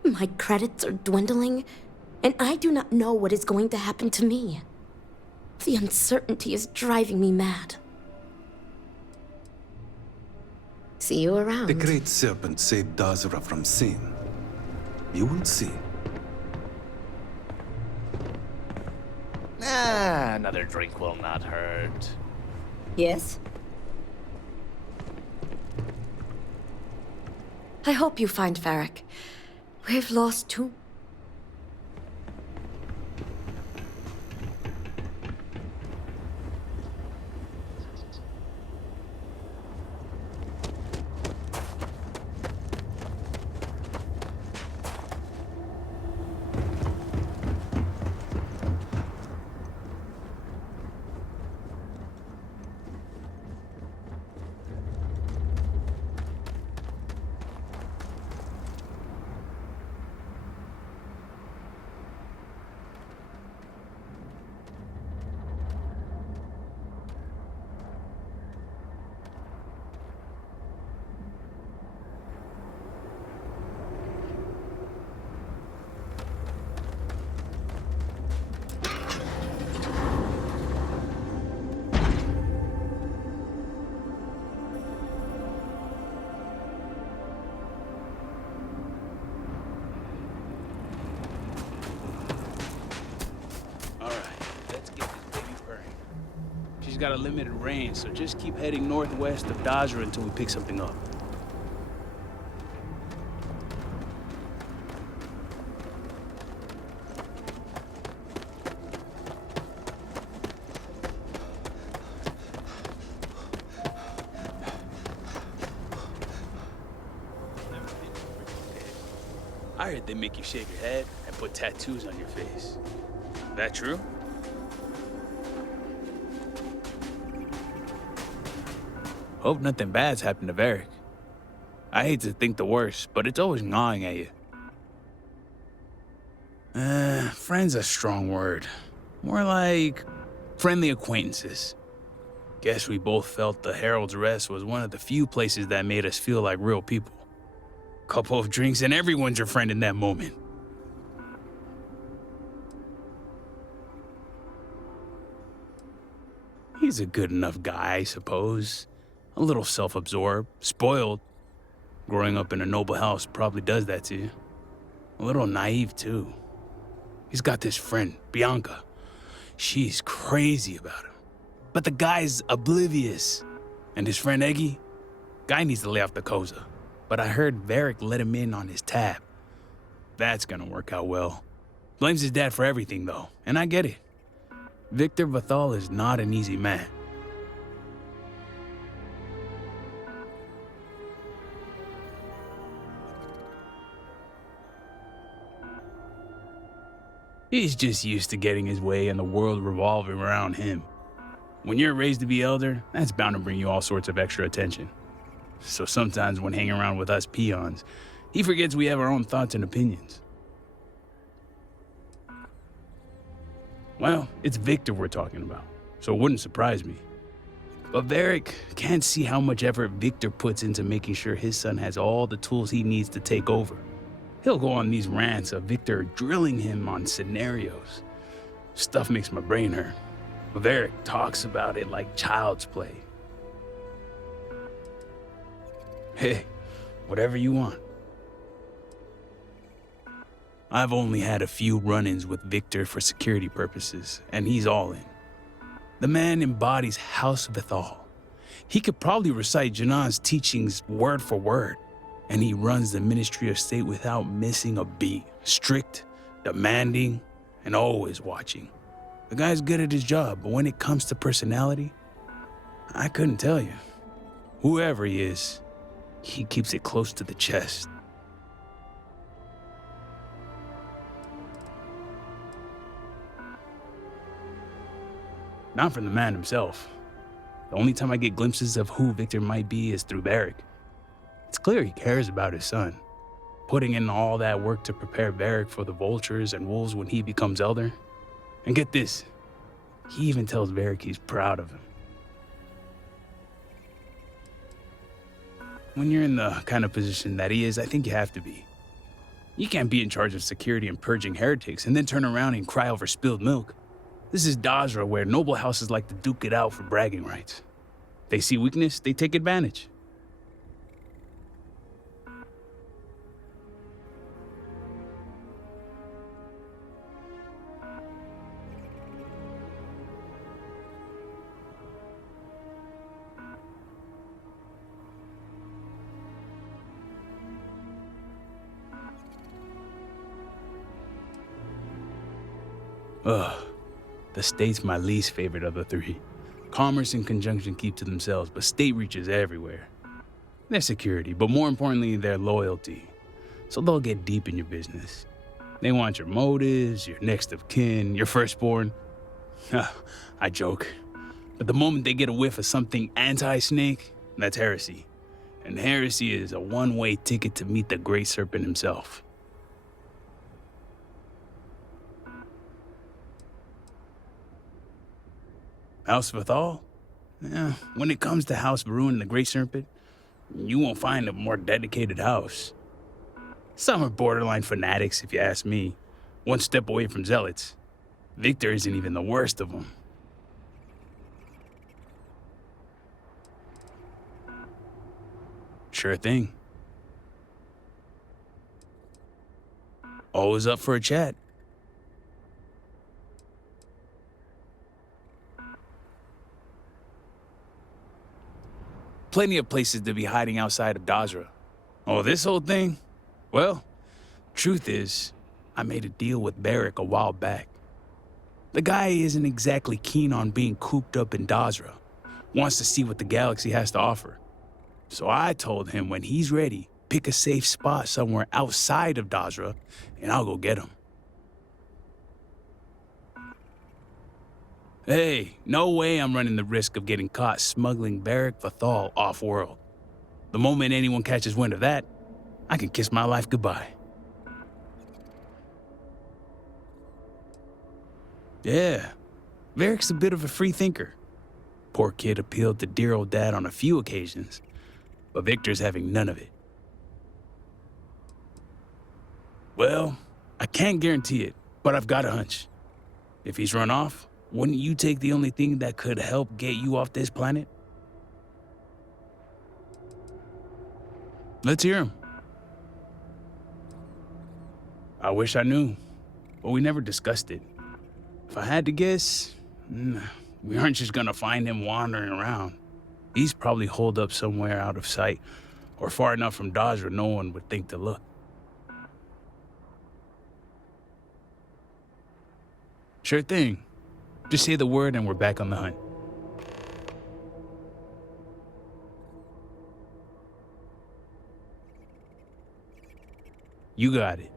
My credits are dwindling, and I do not know what is going to happen to me. The uncertainty is driving me mad. See you around. The great Serpent saved Dazra from sin. You will see. Another drink will not hurt. Yes? I hope you find Varric. We've lost two. got a limited range, so just keep heading northwest of Dazra until we pick something up. I heard they make you shave your head and put tattoos on your face. That true? Hope nothing bad's happened to Varric. I hate to think the worst, but it's always gnawing at you. Friend's a strong word. More like friendly acquaintances. Guess we both felt the Herald's Rest was one of the few places that made us feel like real people. Couple of drinks and everyone's your friend in that moment. He's a good enough guy, I suppose. A little self-absorbed, spoiled. Growing up in a noble house probably does that to you. A little naive, too. He's got this friend, Bianca. She's crazy about him. But the guy's oblivious. And his friend Eggy? Guy needs to lay off the Koza. But I heard Varric let him in on his tab. That's gonna work out well. Blames his dad for everything, though, and I get it. Victor Vathal is not an easy man. He's just used to getting his way and the world revolving around him. When you're raised to be elder, that's bound to bring you all sorts of extra attention. So sometimes when hanging around with us peons, he forgets we have our own thoughts and opinions. Well, it's Victor we're talking about, so it wouldn't surprise me. But Varric can't see how much effort Victor puts into making sure his son has all the tools he needs to take over. He'll go on these rants of Victor drilling him on scenarios. Stuff makes my brain hurt. But Varric talks about it like child's play. Hey, whatever you want. I've only had a few run-ins with Victor for security purposes, and he's all in. The man embodies House Vathal. He could probably recite Janan's teachings word for word, and he runs the Ministry of State without missing a beat. Strict, demanding, and always watching. The guy's good at his job, but when it comes to personality, I couldn't tell you. Whoever he is, he keeps it close to the chest. Not from the man himself. The only time I get glimpses of who Victor might be is through Varric. It's clear he cares about his son, putting in all that work to prepare Varric for the vultures and wolves when he becomes elder. And get this, he even tells Varric he's proud of him. When you're in the kind of position that he is, I think you have to be. You can't be in charge of security and purging heretics and then turn around and cry over spilled milk. This is Dazra, where noble houses like to duke it out for bragging rights. They see weakness, they take advantage. The state's my least favorite of the three. Commerce and conjunction keep to themselves, but state reaches everywhere. Their security, but more importantly, their loyalty. So they'll get deep in your business. They want your motives, your next of kin, your firstborn. I joke. But the moment they get a whiff of something anti-snake, that's heresy. And heresy is a one-way ticket to meet the Great Serpent himself. House Vathal? Yeah, when it comes to House Varun and the Great Serpent, you won't find a more dedicated house. Some are borderline fanatics, if you ask me. One step away from zealots. Victor isn't even the worst of them. Sure thing. Always up for a chat. Plenty of places to be hiding outside of Dazra. Oh, this whole thing? Well, truth is, I made a deal with Barrick a while back. The guy isn't exactly keen on being cooped up in Dazra. Wants to see what the galaxy has to offer. So I told him when he's ready, pick a safe spot somewhere outside of Dazra, and I'll go get him. Hey, no way I'm running the risk of getting caught smuggling Barrick Vathal off-world. The moment anyone catches wind of that, I can kiss my life goodbye. Yeah, Barrick's a bit of a free thinker. Poor kid appealed to dear old dad on a few occasions, but Victor's having none of it. Well, I can't guarantee it, but I've got a hunch. If he's run off, wouldn't you take the only thing that could help get you off this planet? Let's hear him. I wish I knew, but we never discussed it. If I had to guess, we aren't just gonna find him wandering around. He's probably holed up somewhere out of sight, or far enough from Dodge where no one would think to look. Sure thing. Just say the word and we're back on the hunt. You got it.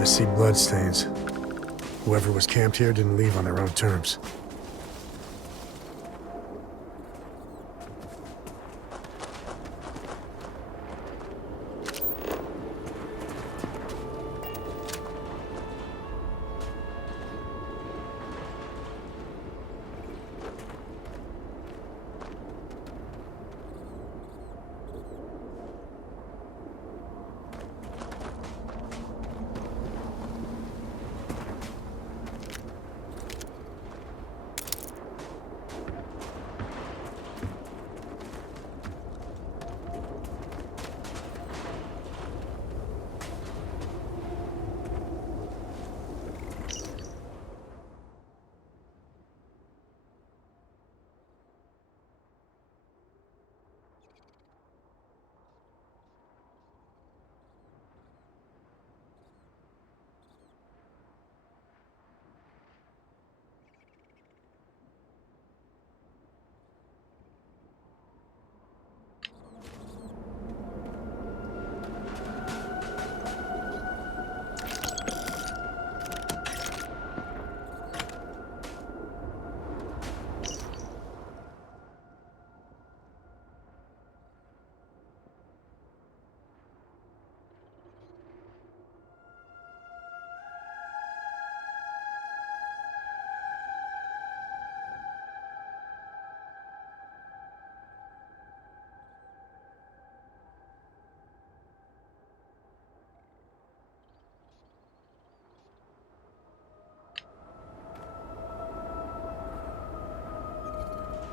I see bloodstains. Whoever was camped here didn't leave on their own terms.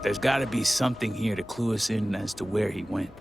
There's gotta be something here to clue us in as to where he went.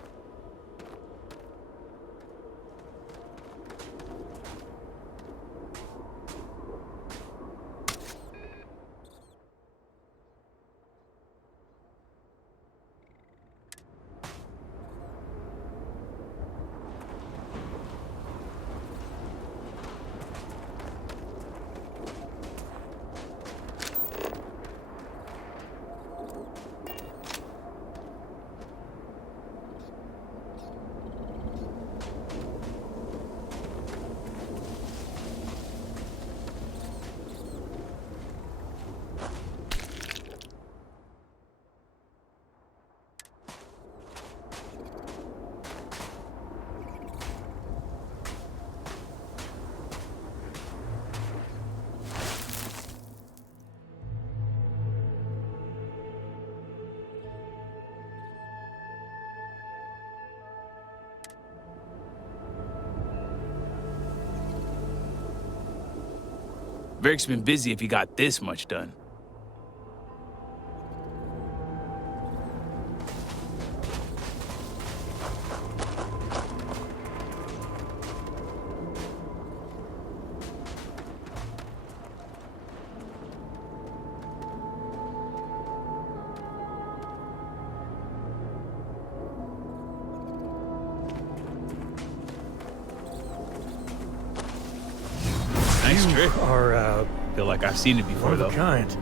Verk's been busy if he got this much done. Nice trick. Feel like I've seen it before, though. Kind.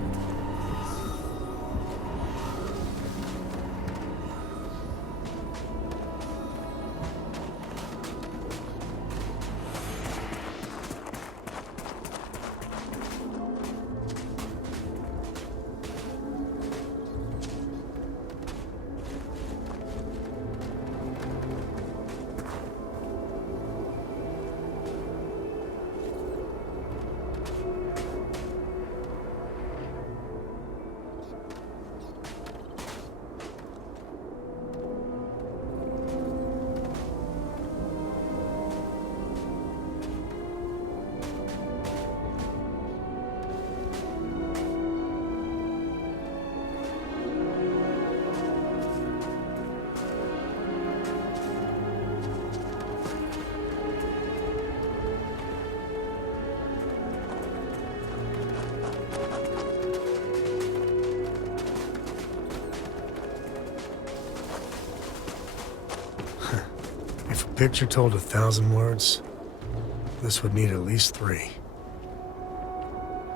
If a picture told 1,000 words, this would need at least 3.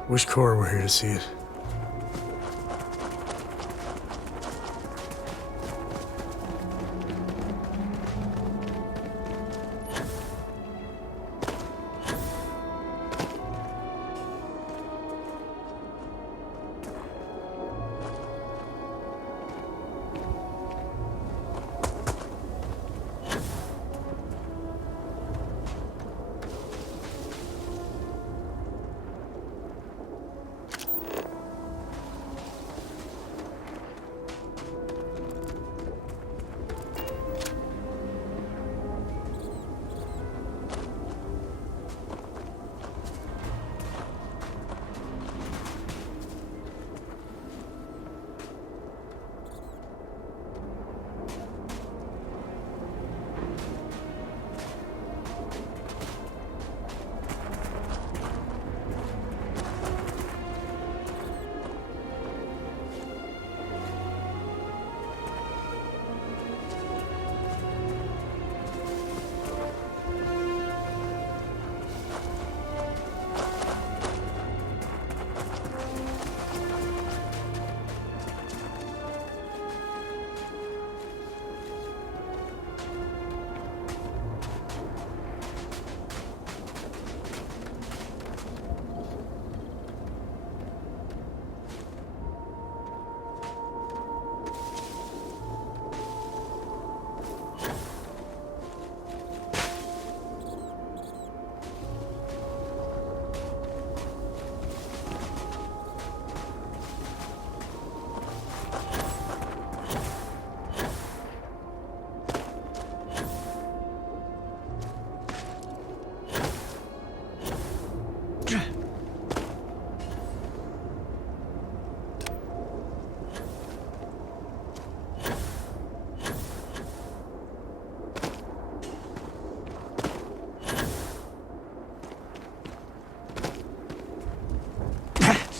Wish Cora were here to see it.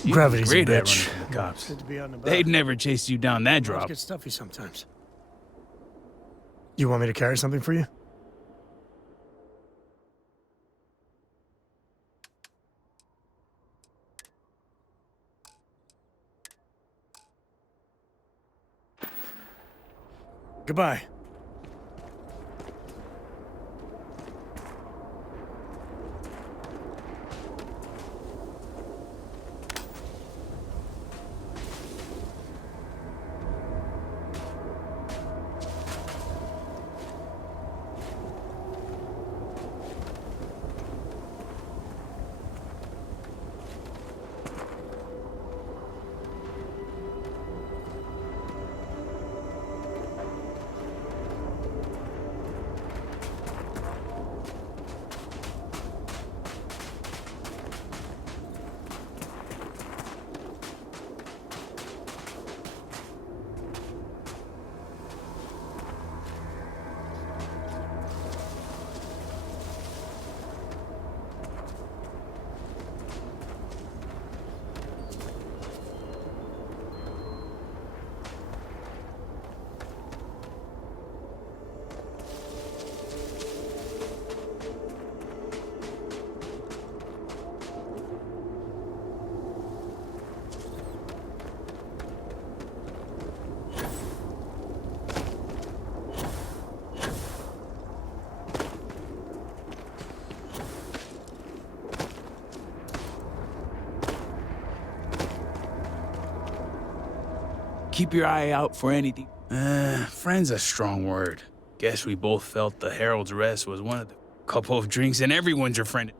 You'd be Gravity's a great at bitch. running from the cops. Good to be on the They'd never chase you down that Lives drop. get stuffy sometimes. You want me to carry something for you? Goodbye. Keep your eye out for anything. Friend's a strong word. Guess we both felt the Herald's Rest was one of the couple of drinks and everyone's your friend.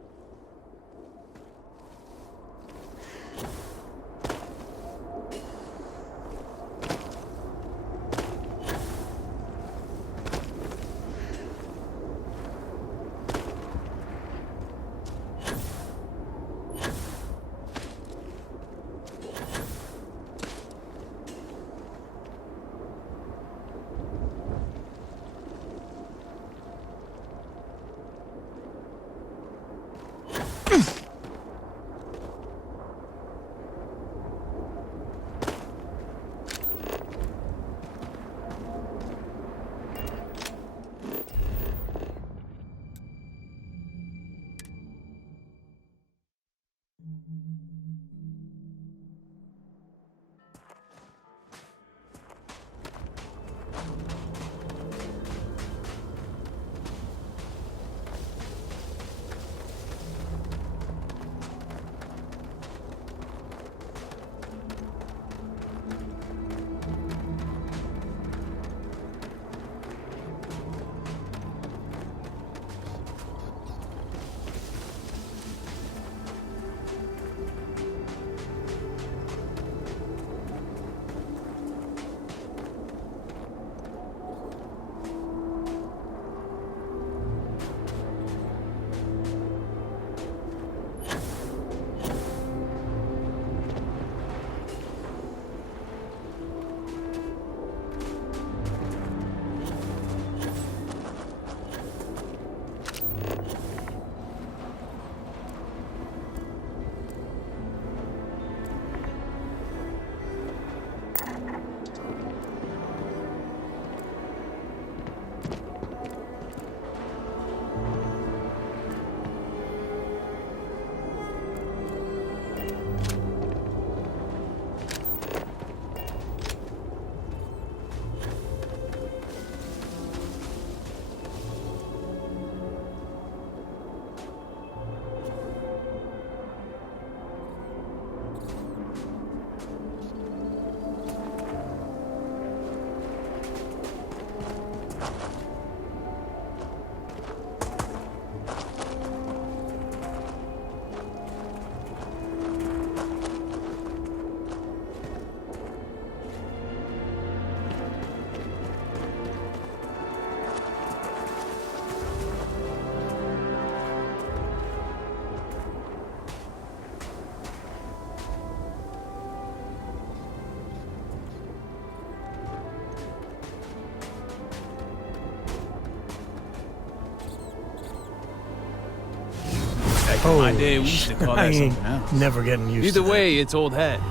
Back in my day, we used to call I that ain't something else. never getting used Either to way, it's old hat.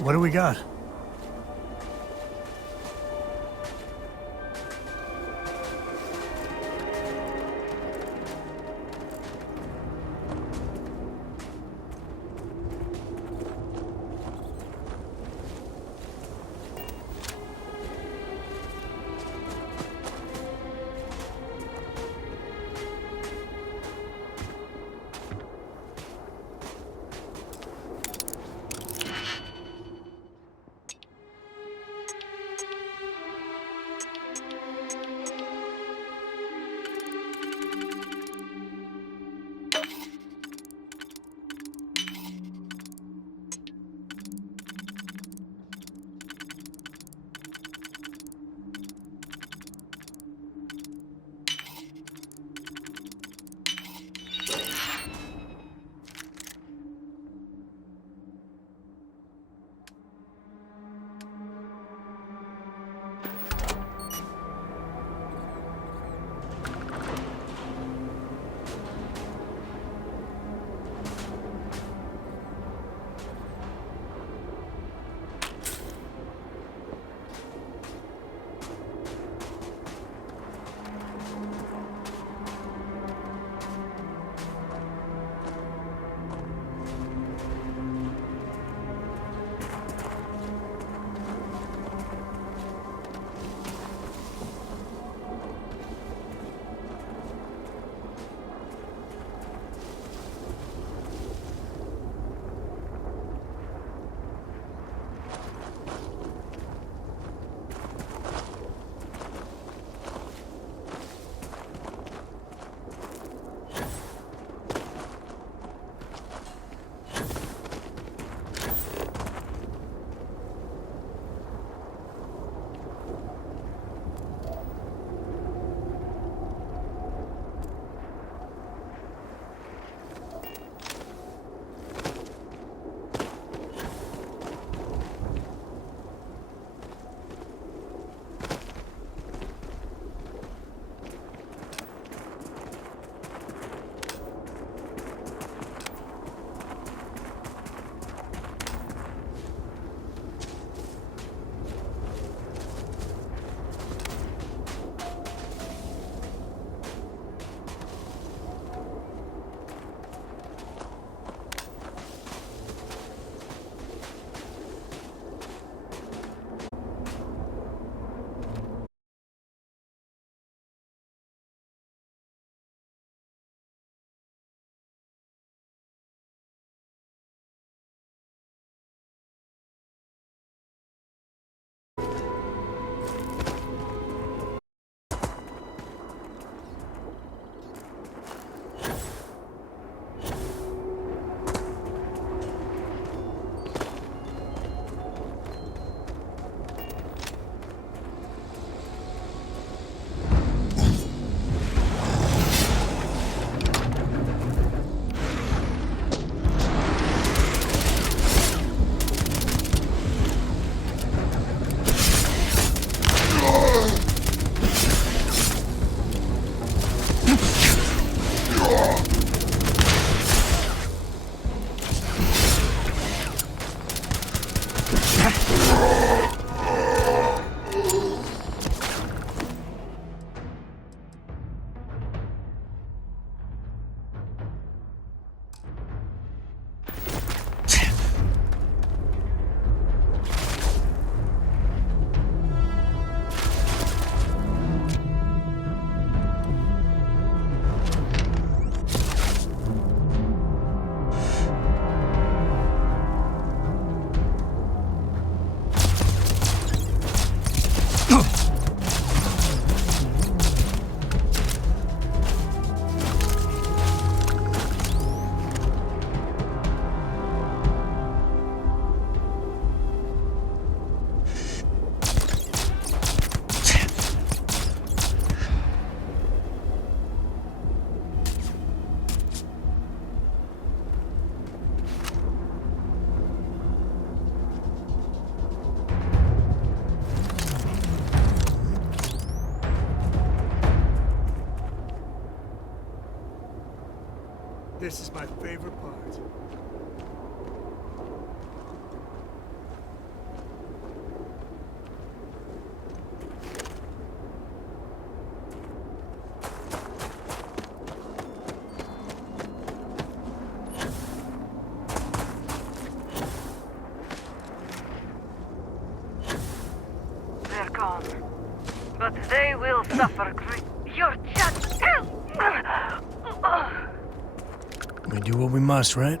What do we got? This is my favorite part. They're gone. But they will suffer great. You're just... We do what we must, right?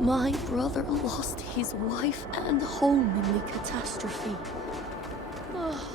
My brother lost his wife and home in the catastrophe. Oh.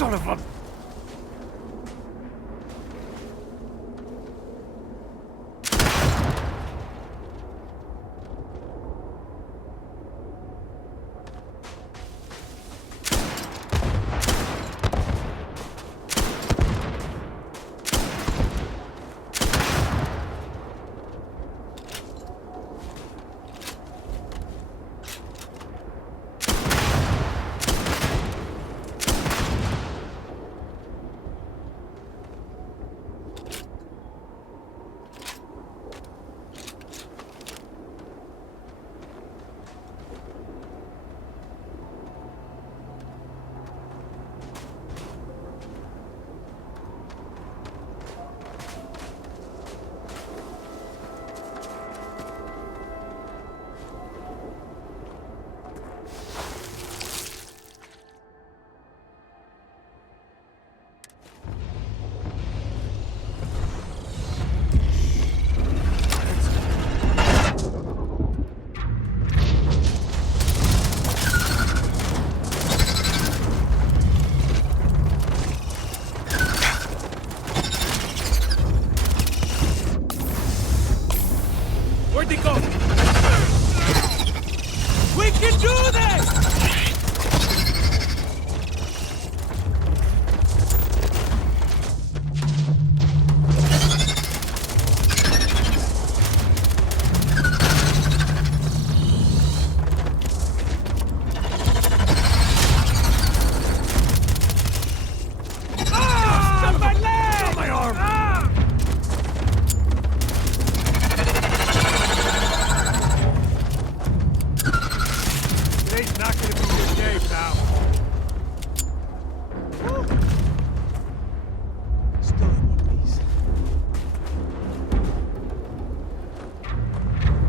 Son of a... Where'd they go? We can do this!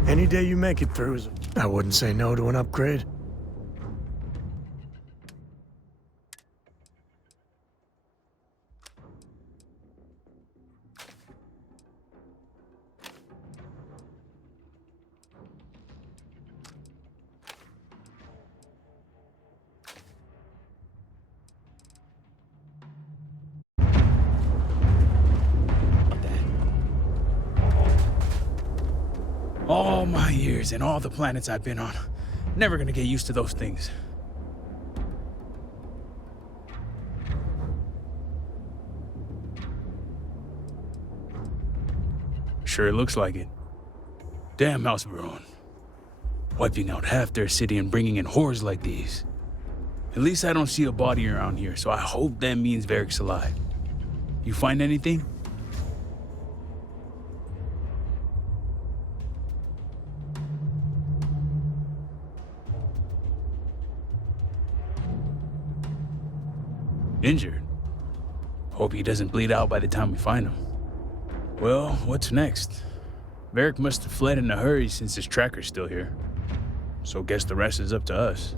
Any day you make it through, I wouldn't say no to an upgrade. All my years and all the planets I've been on. Never gonna get used to those things. Sure looks like it. Damn House Baron. Wiping out half their city and bringing in horrors like these. At least I don't see a body around here, so I hope that means Varric's alive. You find anything? Injured. Hope he doesn't bleed out by the time we find him. Well, what's next? Varric must have fled in a hurry since his tracker's still here. So guess the rest is up to us.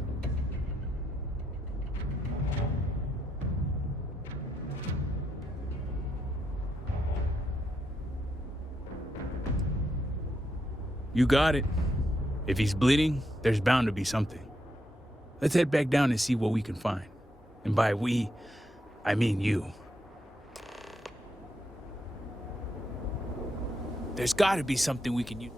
You got it. If he's bleeding, there's bound to be something. Let's head back down and see what we can find. And by we, I mean you. There's gotta be something we can use.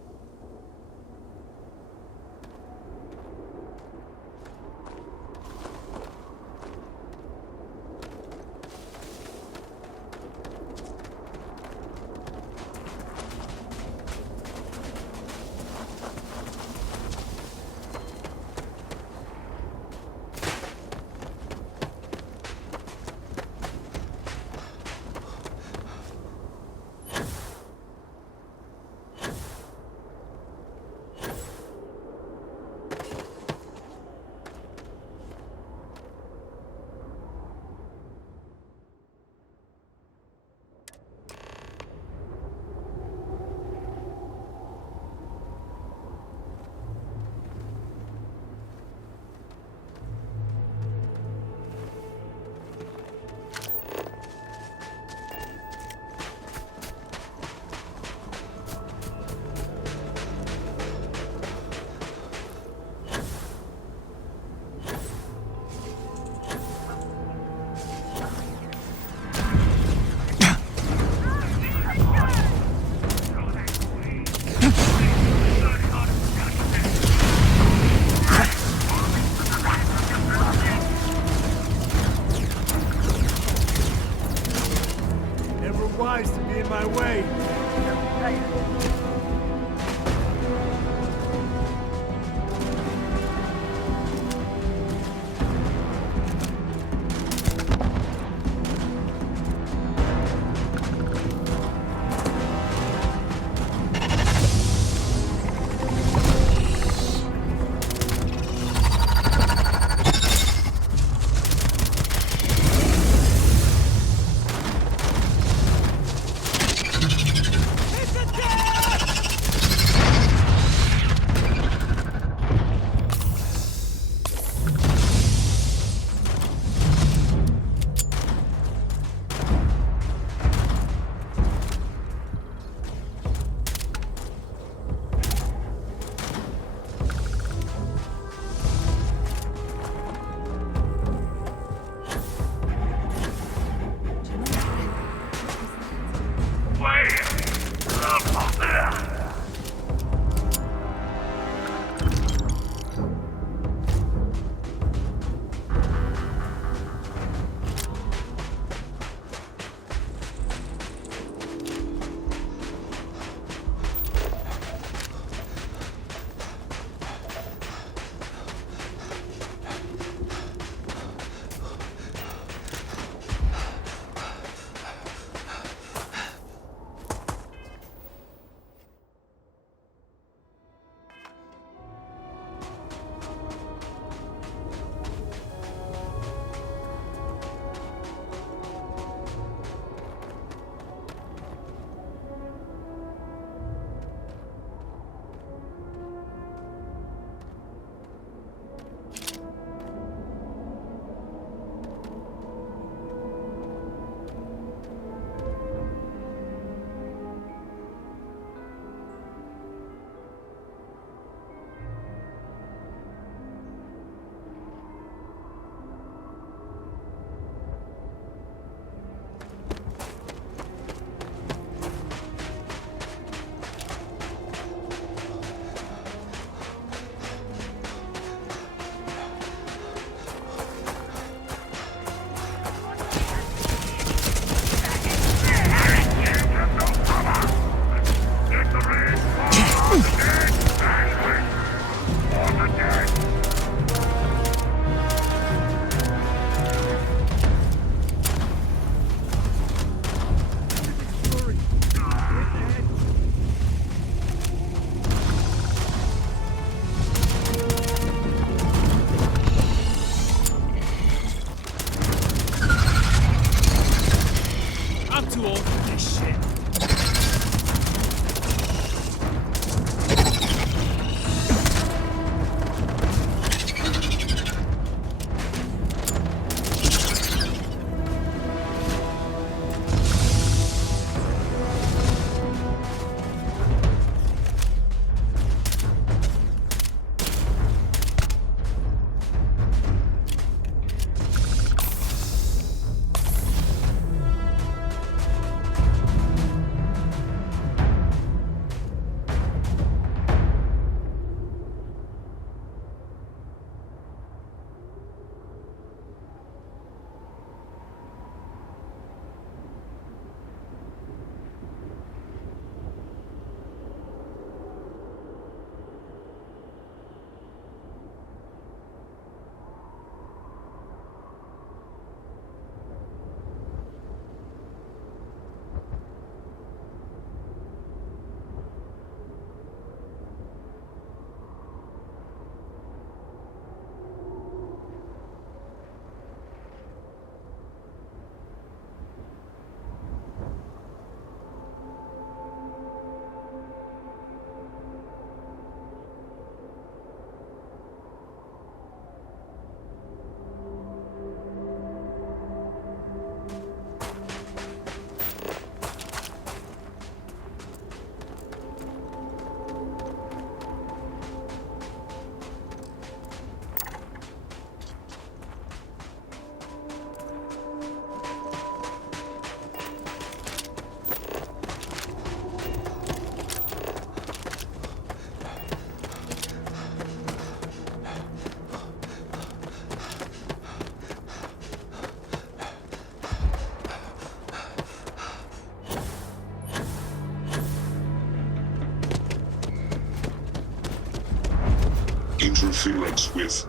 Interference with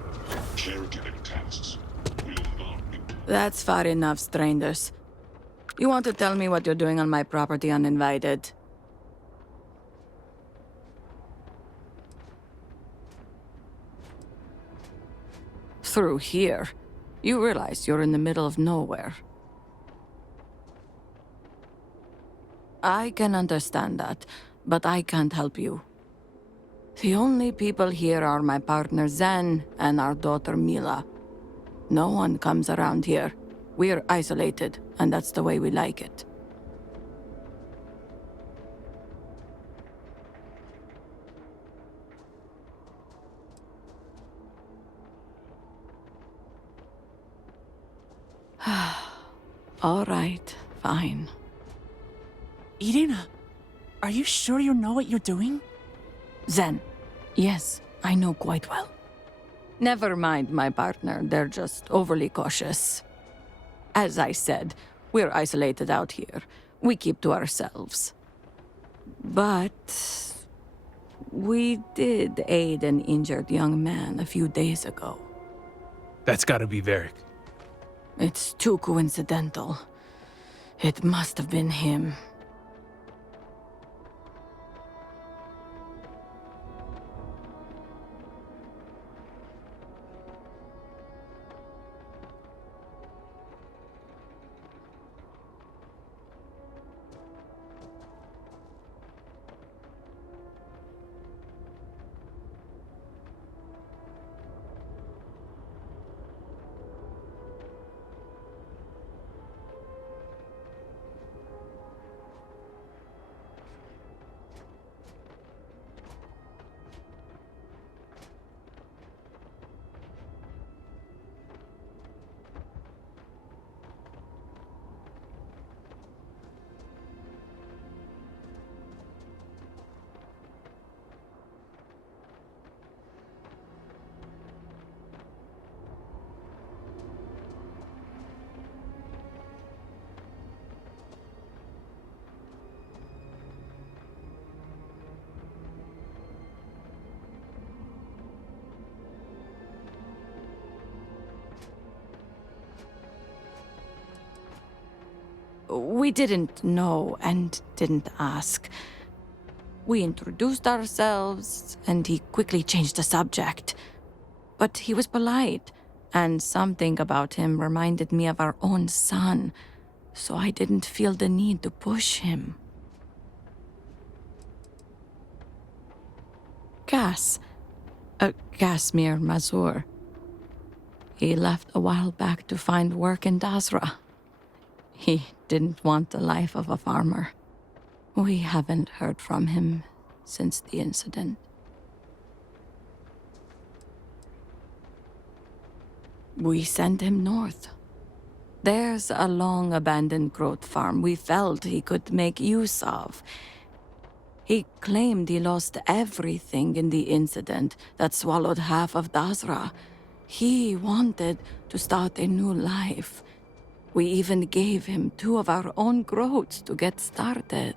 caregiving tasks will not be... That's far enough, strangers. You want to tell me what you're doing on my property uninvited? Through here. You realize you're in the middle of nowhere. I can understand that, but I can't help you. The only people here are my partner Zen and our daughter Mila. No one comes around here. We're isolated, and that's the way we like it. All right, fine. Irina, are you sure you know what you're doing? Zen, yes, I know quite well. Never mind my partner, they're just overly cautious. As I said, we're isolated out here. We keep to ourselves. But... we did aid an injured young man a few days ago. That's gotta be Varric. It's too coincidental. It must have been him. We didn't know and didn't ask. We introduced ourselves, and he quickly changed the subject. But he was polite, and something about him reminded me of our own son, so I didn't feel the need to push him. Casimir Mazur. He left a while back to find work in Dasra. He didn't want the life of a farmer. We haven't heard from him since the incident. We sent him north. There's a long-abandoned growth farm we felt he could make use of. He claimed he lost everything in the incident that swallowed half of Dasra. He wanted to start a new life. We even gave him 2 of our own groats to get started.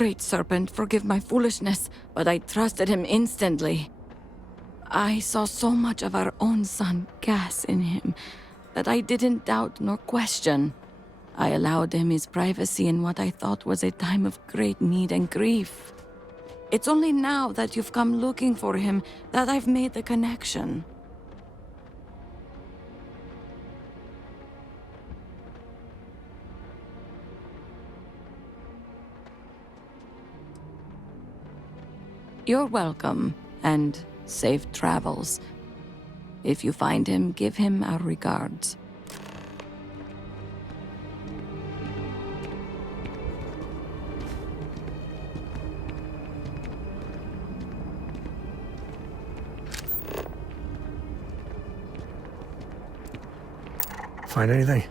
Great Serpent, forgive my foolishness, but I trusted him instantly. I saw so much of our own son, Gas, in him, that I didn't doubt nor question. I allowed him his privacy in what I thought was a time of great need and grief. It's only now that you've come looking for him that I've made the connection. You're welcome, and safe travels. If you find him, give him our regards. Find anything?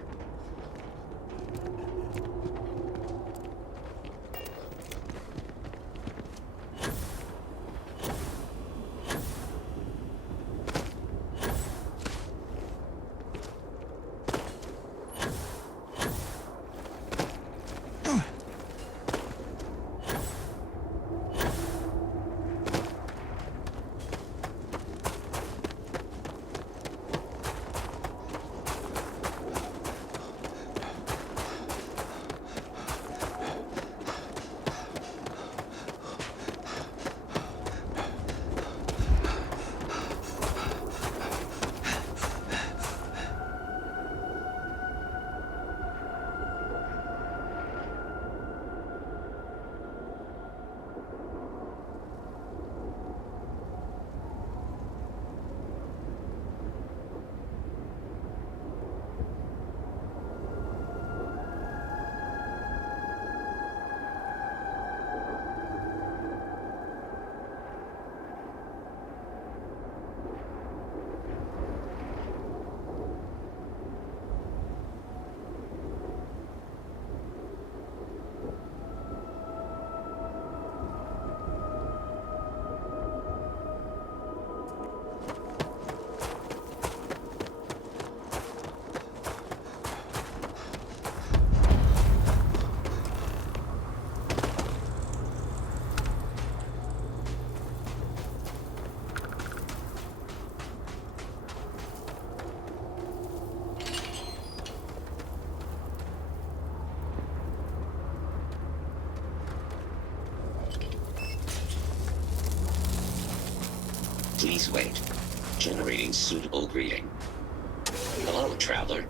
Please wait. Generating suitable greeting. Hello, traveler.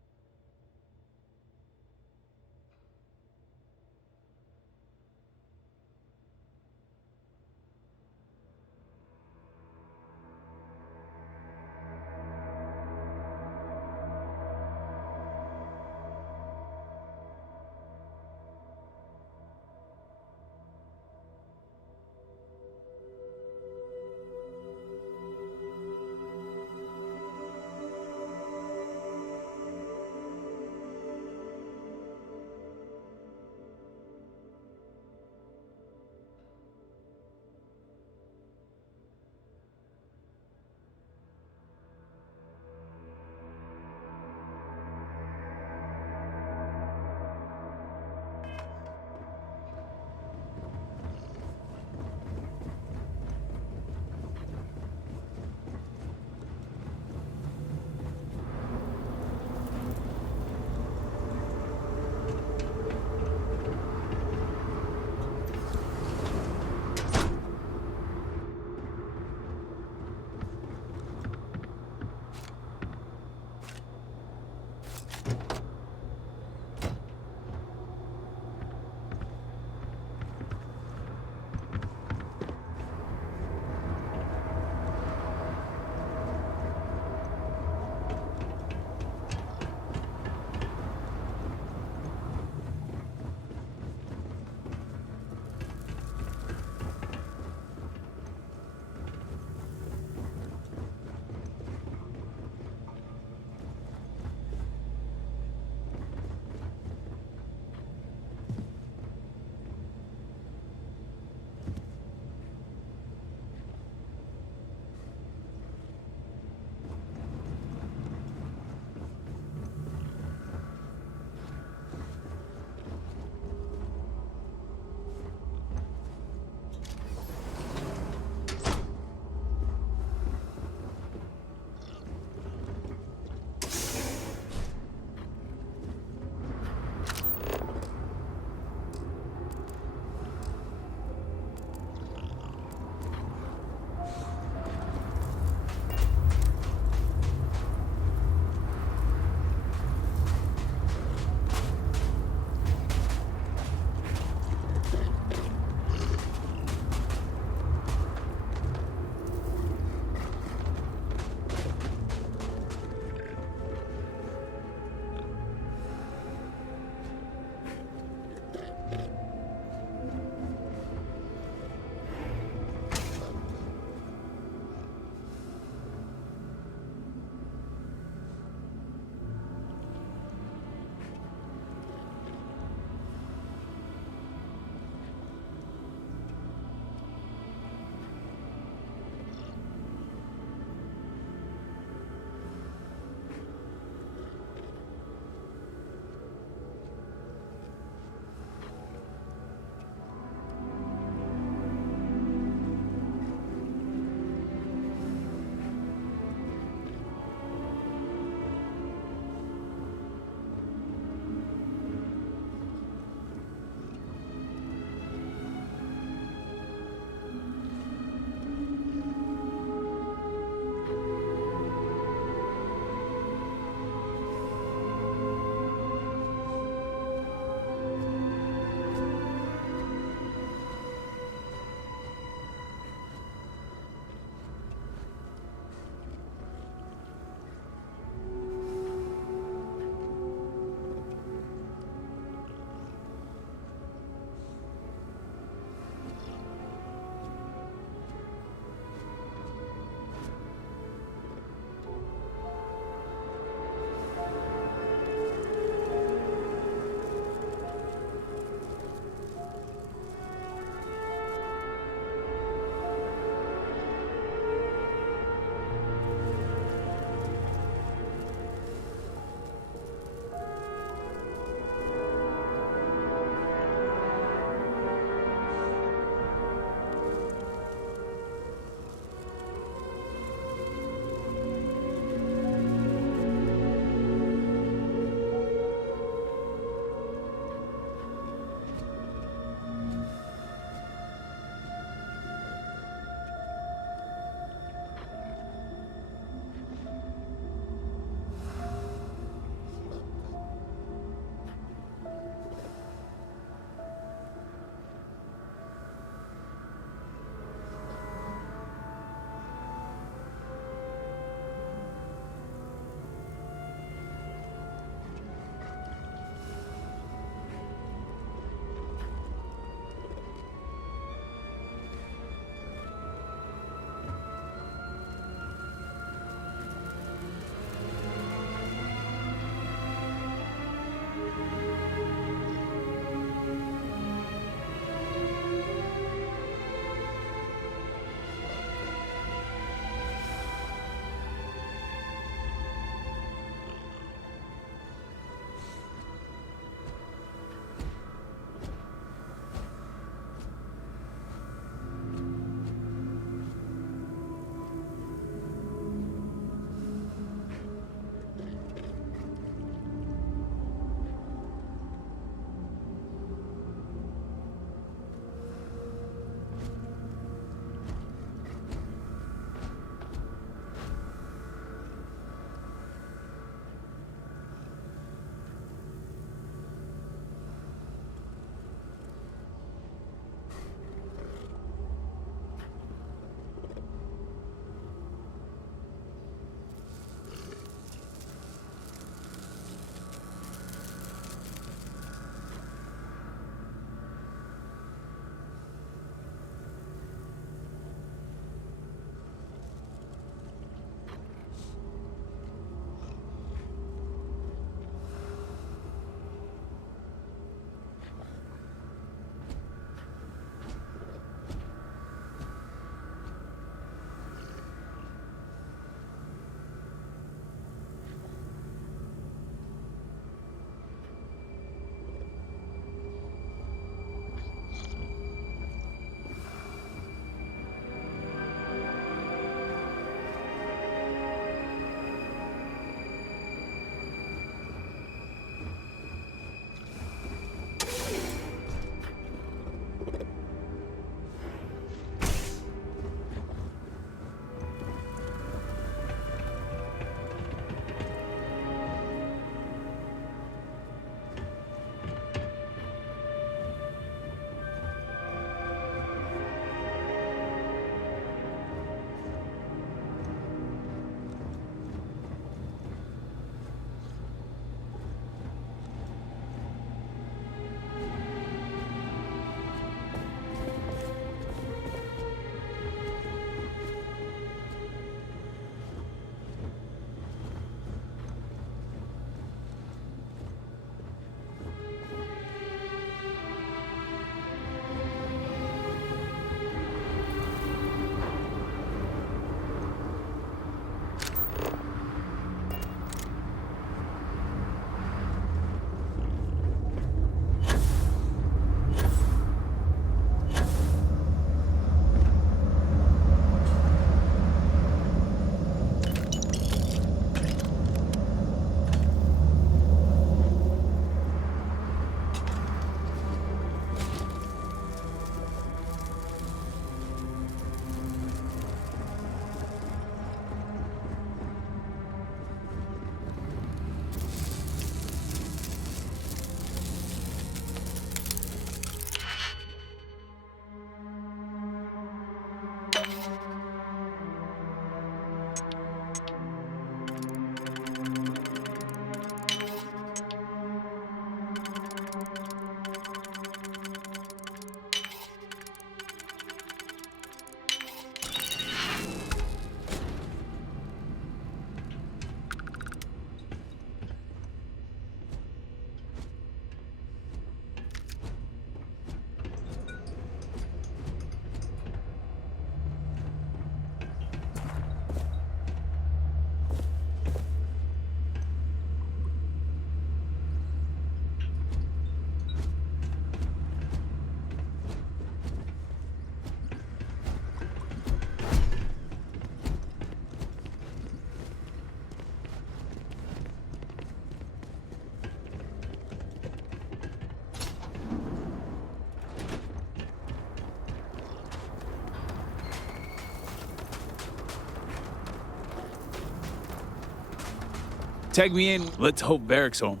Tag me in. Let's hope Varric's home.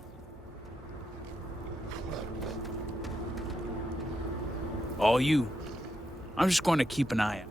All you. I'm just going to keep an eye out.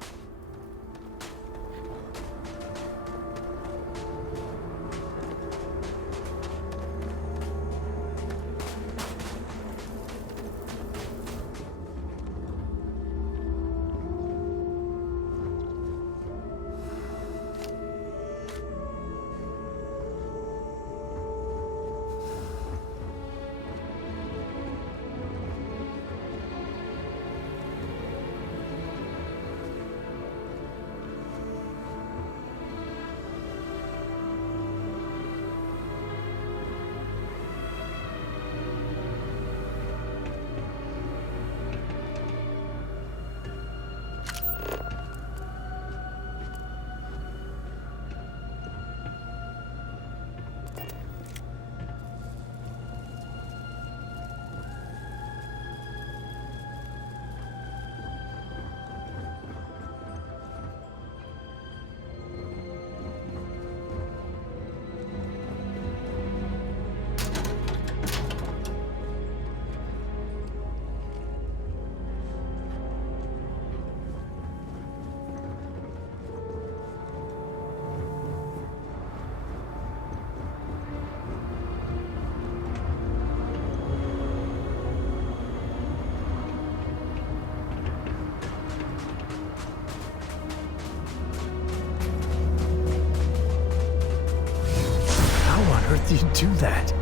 Do you do that?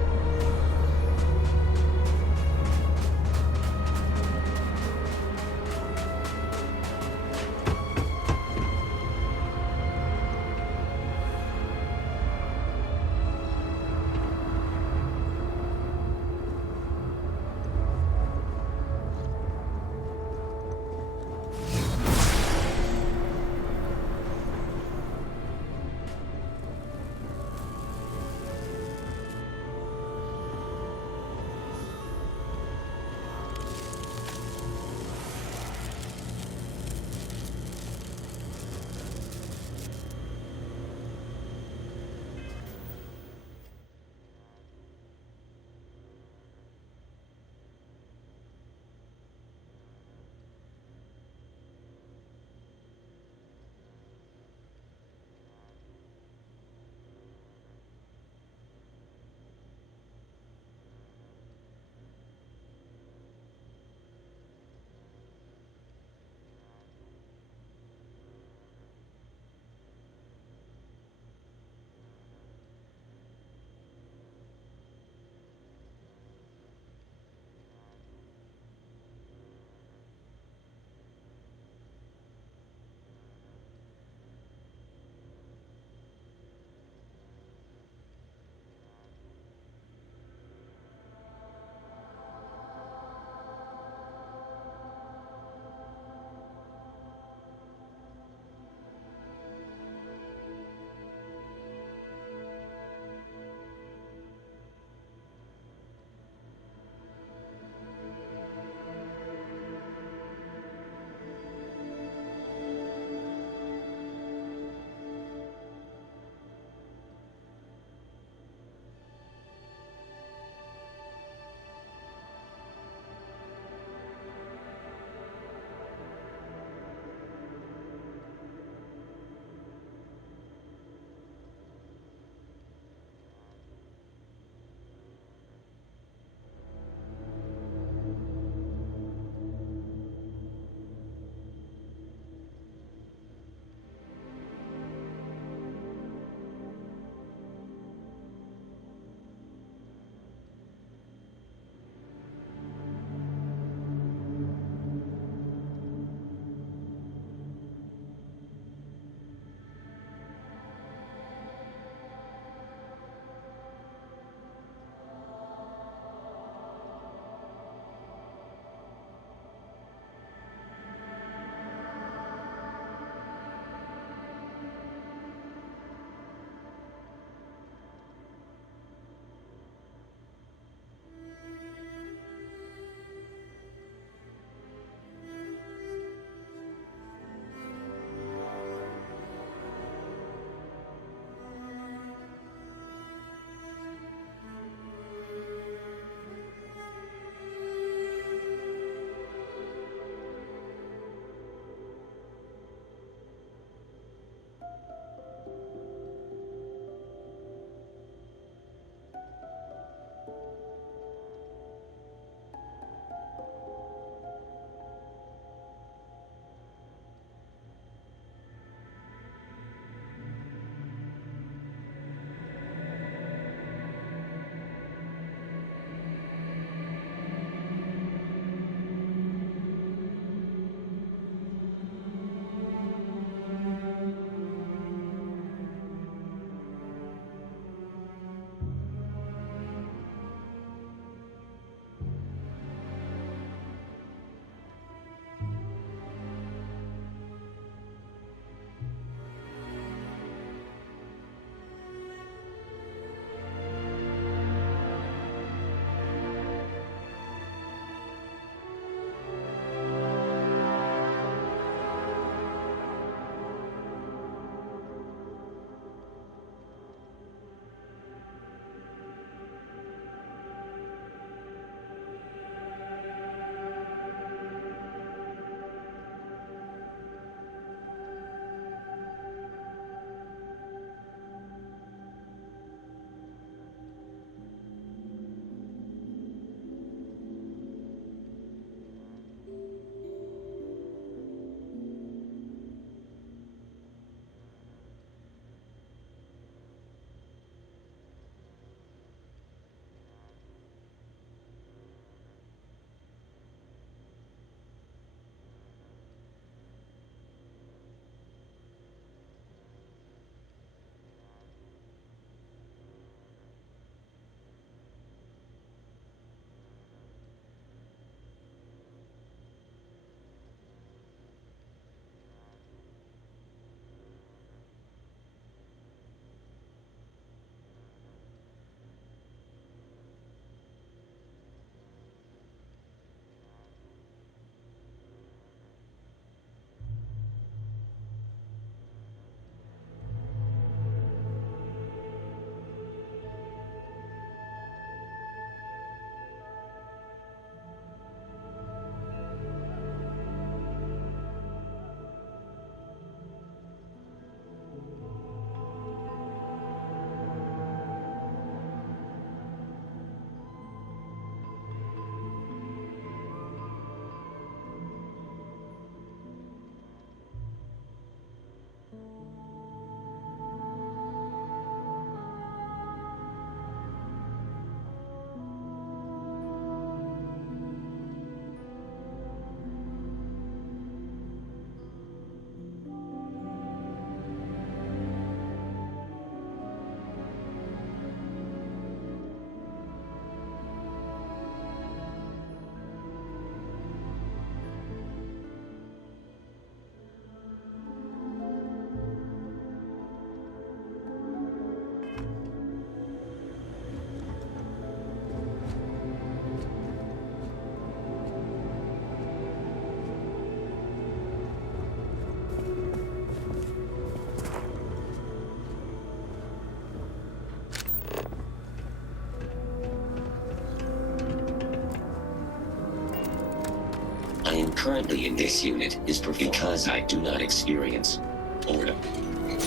am currently in this unit is because I do not experience boredom.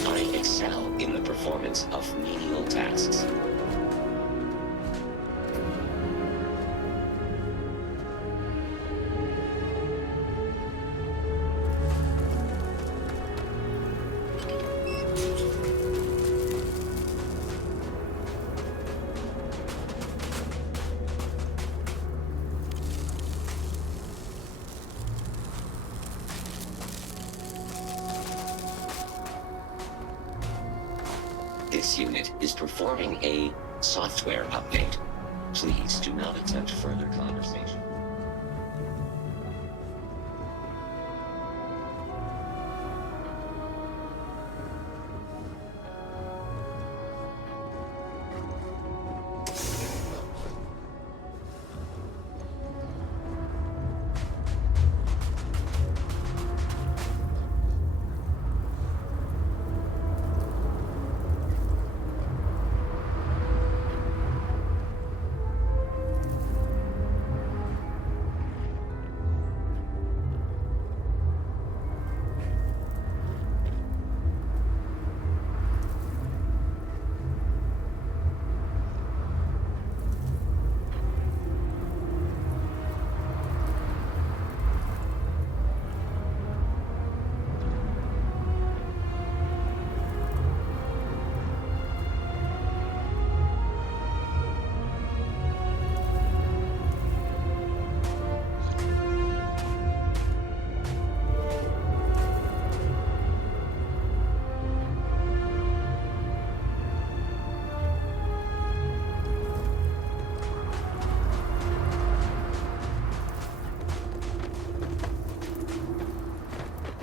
I excel in the performance of menial tasks. This unit is performing a software update. Please do not attempt further conversation.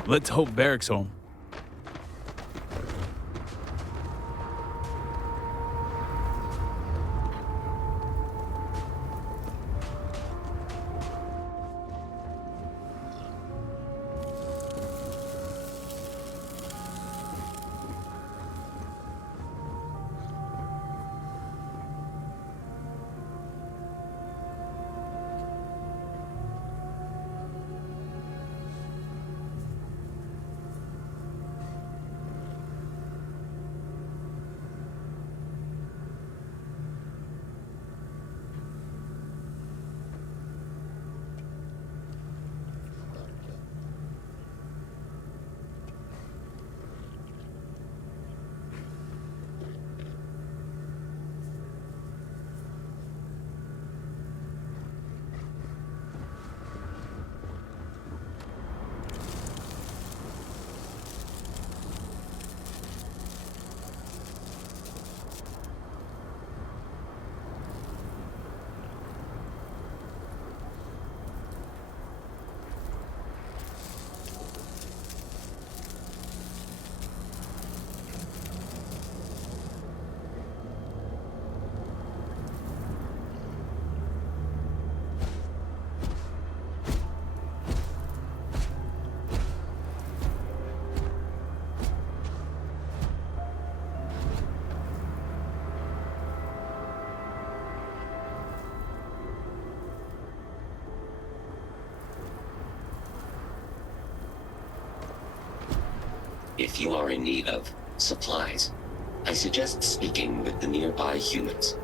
Let's hope Barrick's home. If you are in need of supplies, I suggest speaking with the nearby humans.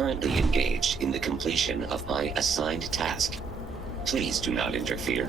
currently engaged in the completion of my assigned task. Please do not interfere.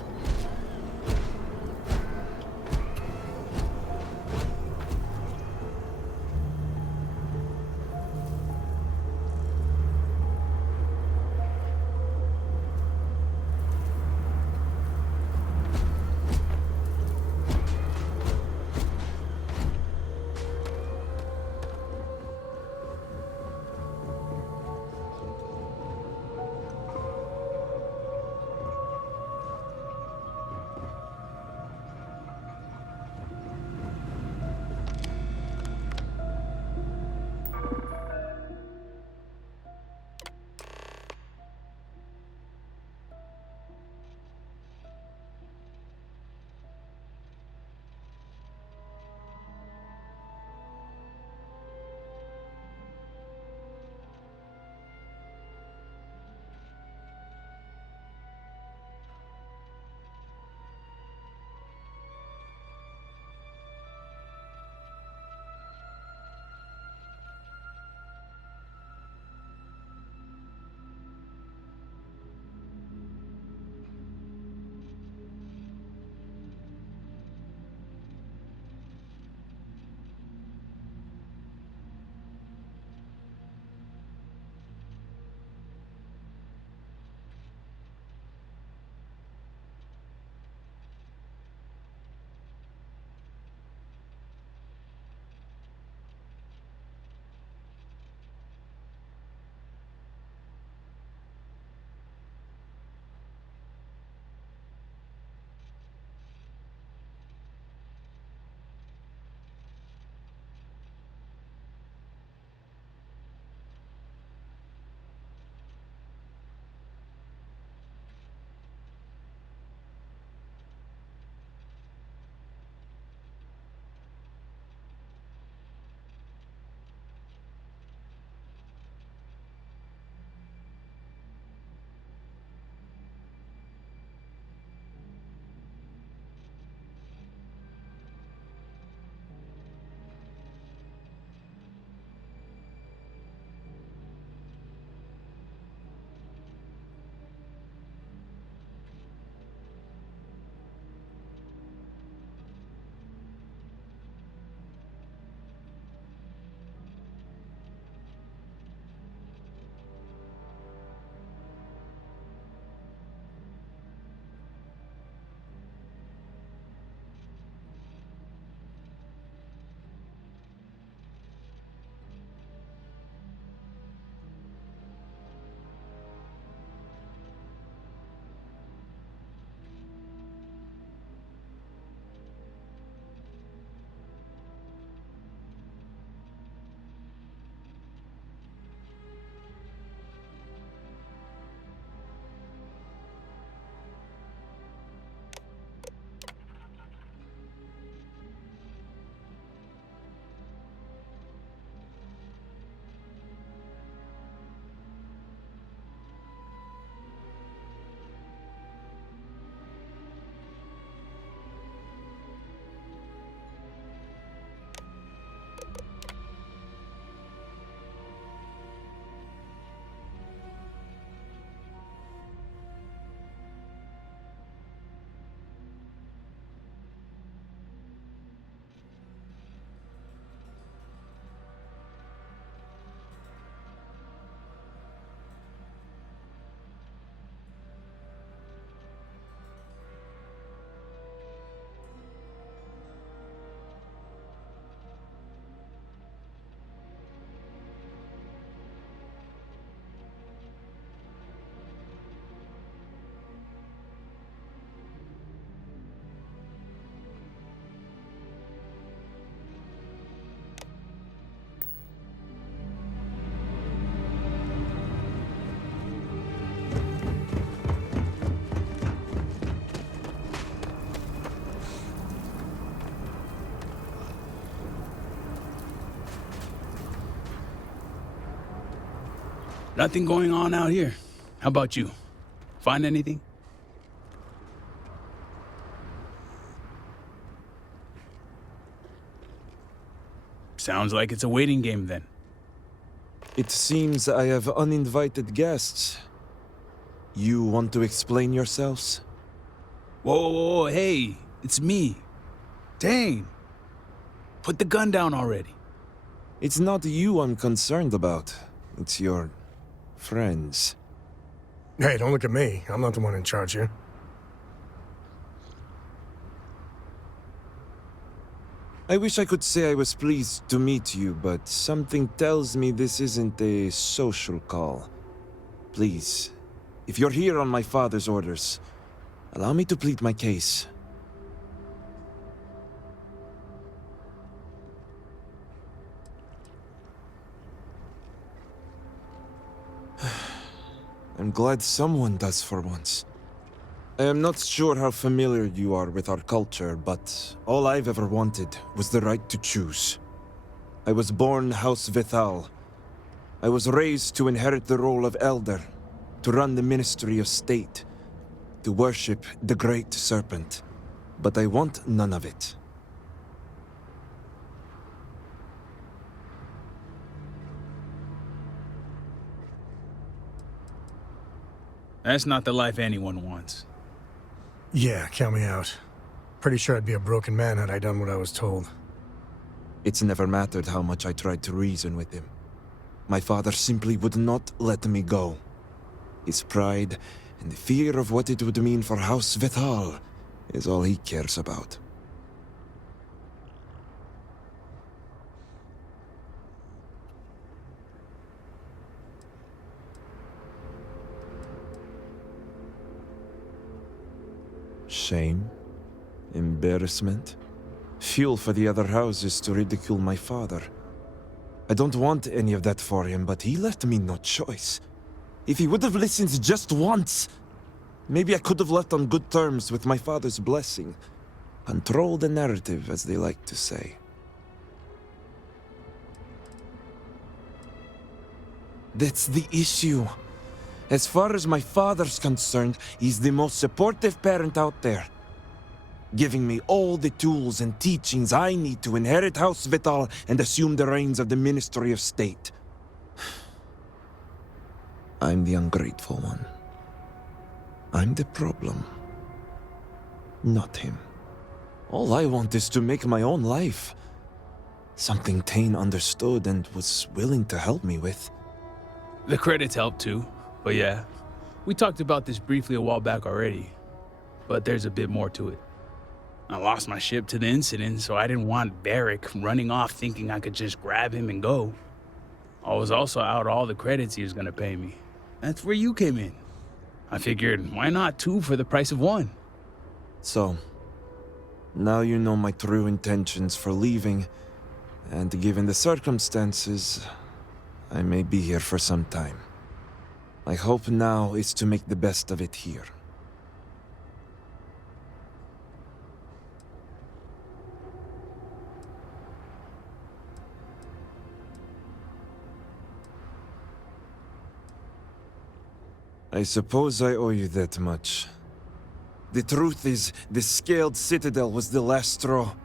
Nothing going on out here. How about you? Find anything? Sounds like it's a waiting game then. It seems I have uninvited guests. You want to explain yourselves? Whoa, hey, it's me. Dang. Put the gun down already. It's not you I'm concerned about. It's your friends. Hey, don't look at me. I'm not the one in charge here. I wish I could say I was pleased to meet you, but something tells me this isn't a social call. Please, if you're here on my father's orders, allow me to plead my case. I'm glad someone does for once. I am not sure how familiar you are with our culture, but all I've ever wanted was the right to choose. I was born House Vithal. I was raised to inherit the role of Elder, to run the Ministry of State, to worship the Great Serpent. But I want none of it. That's not the life anyone wants. Yeah, count me out. Pretty sure I'd be a broken man had I done what I was told. It's never mattered how much I tried to reason with him. My father simply would not let me go. His pride and the fear of what it would mean for House Vithal is all he cares about. Shame, embarrassment, fuel for the other houses to ridicule my father. I don't want any of that for him, but he left me no choice. If he would have listened just once, maybe I could have left on good terms with my father's blessing. Control the narrative, as they like to say. That's the issue. As far as my father's concerned, he's the most supportive parent out there. Giving me all the tools and teachings I need to inherit House Vithal and assume the reins of the Ministry of State. I'm the ungrateful one. I'm the problem. Not him. All I want is to make my own life. Something Tane understood and was willing to help me with. The credits help too, but yeah. We talked about this briefly a while back already, but there's a bit more to it. I lost my ship to the incident, so I didn't want Barrick running off thinking I could just grab him and go. I was also out all the credits he was gonna pay me. That's where you came in. I figured, why not 2 for the price of 1? So, now you know my true intentions for leaving, and given the circumstances, I may be here for some time. My hope now is to make the best of it here. I suppose I owe you that much. The truth is, the Scaled Citadel was the last straw.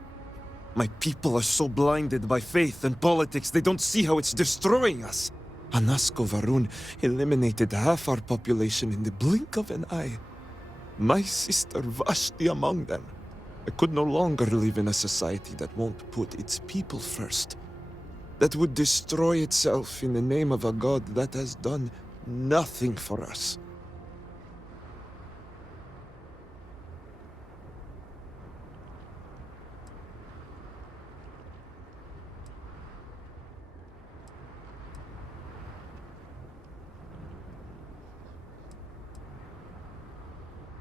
My people are so blinded by faith and politics, they don't see how it's destroying us. Anasko Varun eliminated half our population in the blink of an eye. My sister Vashti among them. I could no longer live in a society that won't put its people first. That would destroy itself in the name of a god that has done nothing for us.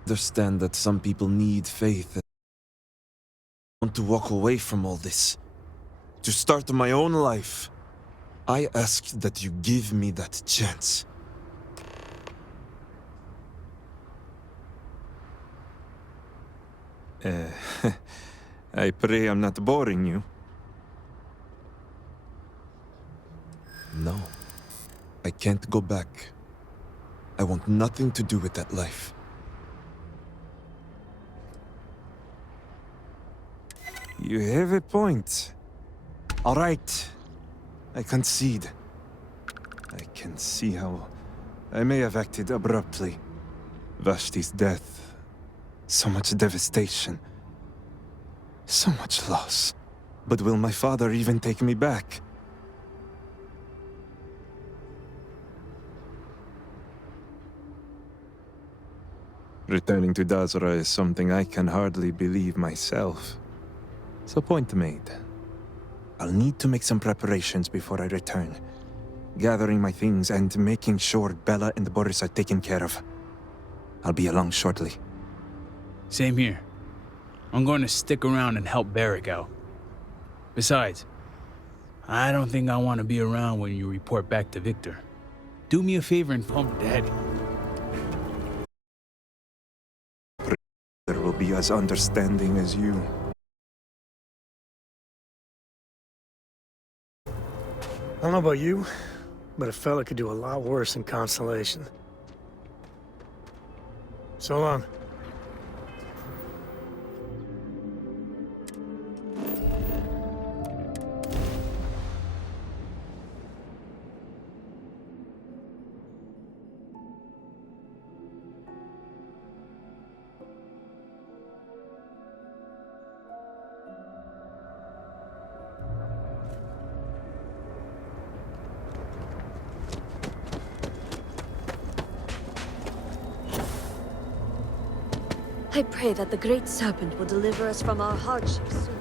Understand that some people need faith. I want to walk away from all this. To start my own life. I ask that you give me that chance. I pray I'm not boring you. No. I can't go back. I want nothing to do with that life. You have a point. All right. I concede. I can see how I may have acted abruptly. Vashti's death. So much devastation. So much loss. But will my father even take me back? Returning to Dazra is something I can hardly believe myself. So point made. I'll need to make some preparations before I return. Gathering my things and making sure Bella and Boris are taken care of. I'll be along shortly. Same here. I'm going to stick around and help Barrick out. Besides, I don't think I want to be around when you report back to Victor. Do me a favor and pump Daddy. There will be as understanding as you. I don't know about you, but a fella could do a lot worse in Constellation. So long. I pray that the Great Serpent will deliver us from our hardships soon.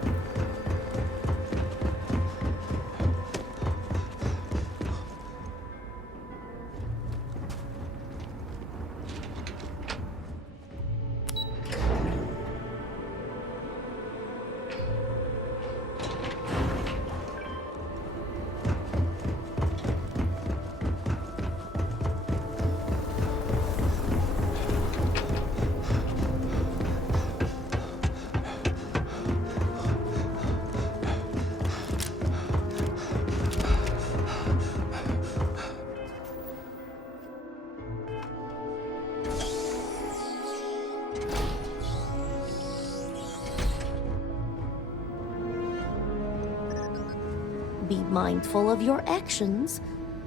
Be mindful of your actions.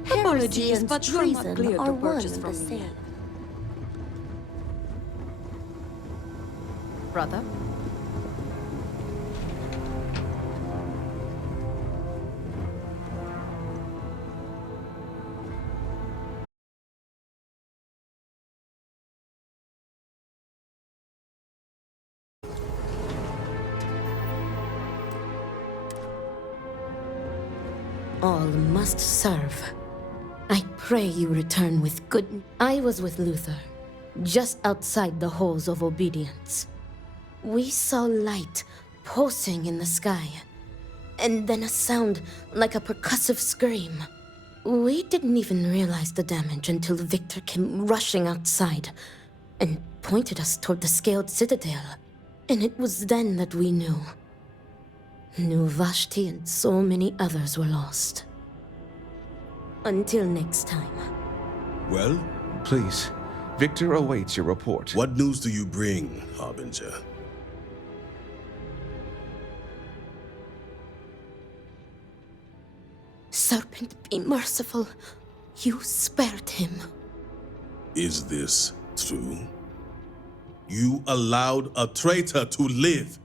Apologies, Heresy and but you're not treason cleared to are one purchase and the from me. same. Brother? All must serve. I pray you return with good... I was with Luther, just outside the halls of obedience. We saw light pulsing in the sky, and then a sound like a percussive scream. We didn't even realize the damage until Victor came rushing outside and pointed us toward the scaled citadel. And it was then that we knew. Knew Vashti and so many others were lost. Until next time. Well? Please, Victor awaits your report. What news do you bring, Harbinger? Serpent, be merciful. You spared him. Is this true? You allowed a traitor to live.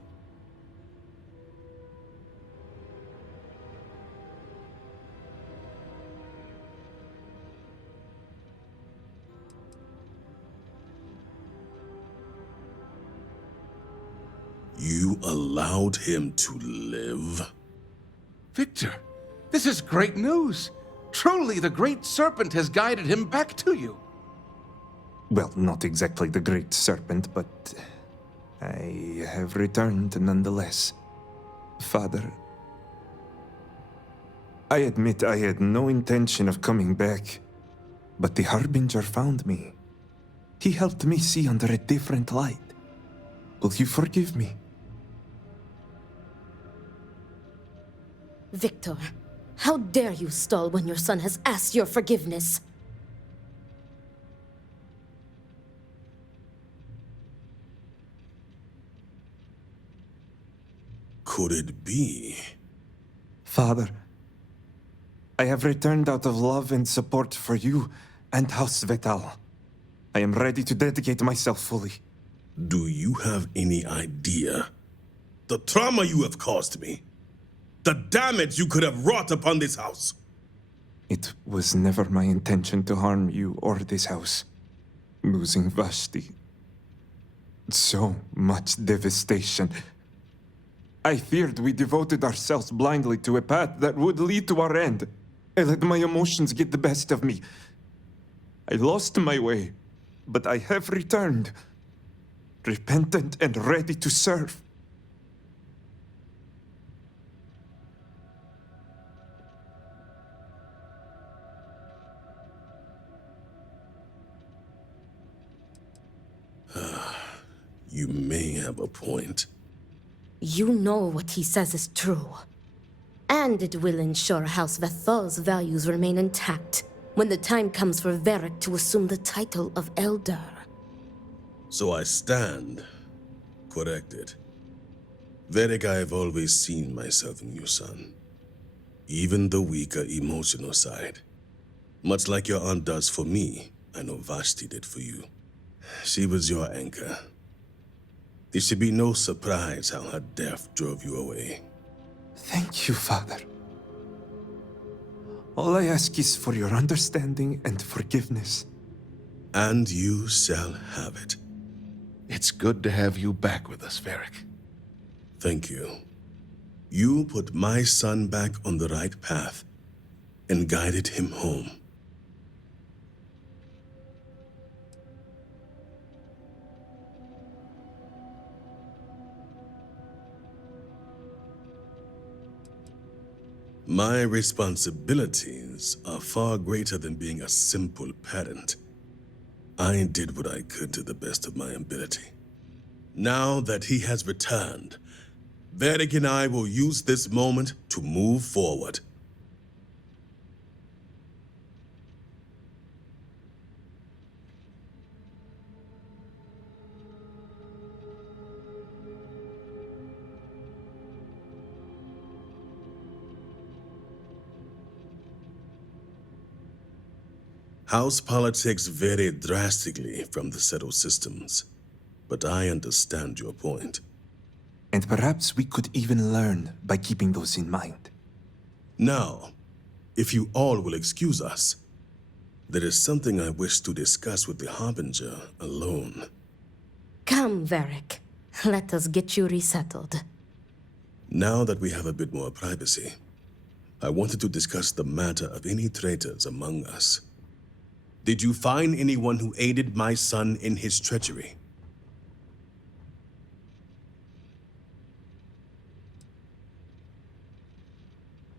You allowed him to live? Victor, this is great news. Truly, the Great Serpent has guided him back to you. Well, not exactly the Great Serpent, but I have returned nonetheless. Father, I admit I had no intention of coming back, but the Harbinger found me. He helped me see under a different light. Will you forgive me? Victor, how dare you stall when your son has asked your forgiveness? Could it be? Father, I have returned out of love and support for you and House Vital. I am ready to dedicate myself fully. Do you have any idea the trauma you have caused me? The damage you could have wrought upon this house? It was never my intention to harm you or this house. Losing Vashti. So much devastation. I feared we devoted ourselves blindly to a path that would lead to our end. I let my emotions get the best of me. I lost my way, but I have returned. Repentant and ready to serve. You may have a point. You know what he says is true. And it will ensure House Vathal's values remain intact when the time comes for Varric to assume the title of Elder. So I stand corrected. Varric, I have always seen myself in you, son. Even the weaker emotional side. Much like your aunt does for me, I know Vashti did for you. She was your anchor. There should be no surprise how her death drove you away. Thank you, Father. All I ask is for your understanding and forgiveness. And you shall have it. It's good to have you back with us, Varric. Thank you. You put my son back on the right path and guided him home. My responsibilities are far greater than being a simple parent. I did what I could to the best of my ability. Now that he has returned, Varric and I will use this moment to move forward. House politics vary drastically from the settled systems, but I understand your point. And perhaps we could even learn by keeping those in mind. Now, if you all will excuse us, there is something I wish to discuss with the Harbinger alone. Come, Varric. Let us get you resettled. Now that we have a bit more privacy, I wanted to discuss the matter of any traitors among us. Did you find anyone who aided my son in his treachery?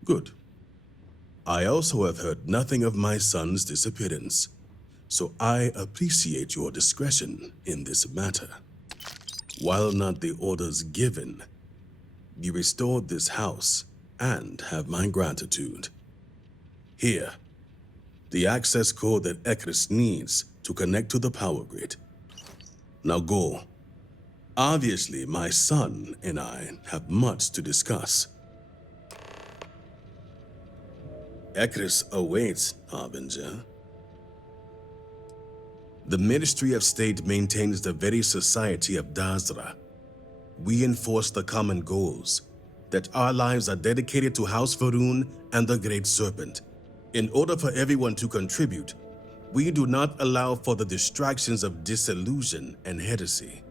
Good. I also have heard nothing of my son's disappearance, so I appreciate your discretion in this matter. While not the orders given, you restored this house and have my gratitude. Here, the access code that Ekris needs to connect to the power grid. Now go. Obviously, my son and I have much to discuss. Ekris awaits, Harbinger. The Ministry of State maintains the very society of Dazra. We enforce the common goals, that our lives are dedicated to House Varun and the Great Serpent. In order for everyone to contribute, we do not allow for the distractions of disillusion and heresy.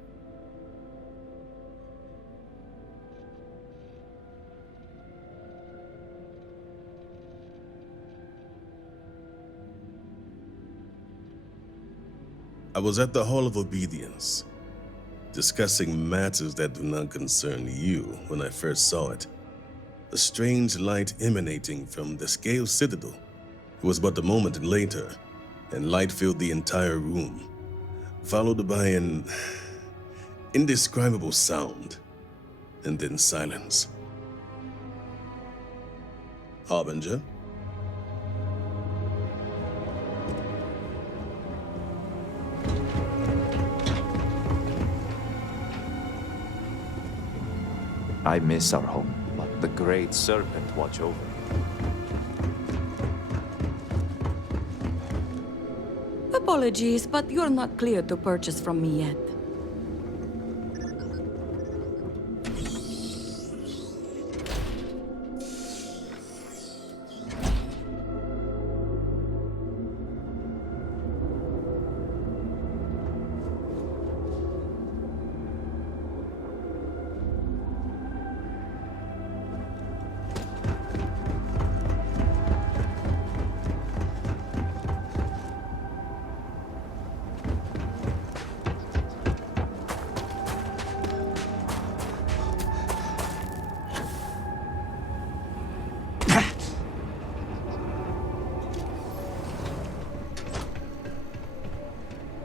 I was at the Hall of Obedience, discussing matters that do not concern you when I first saw it. A strange light emanating from the Scale Citadel. It was but a moment later, and light filled the entire room, followed by an indescribable sound, and then silence. Harbinger? I miss our home, but the Great Serpent watch over it. Apologies, but you're not cleared to purchase from me yet.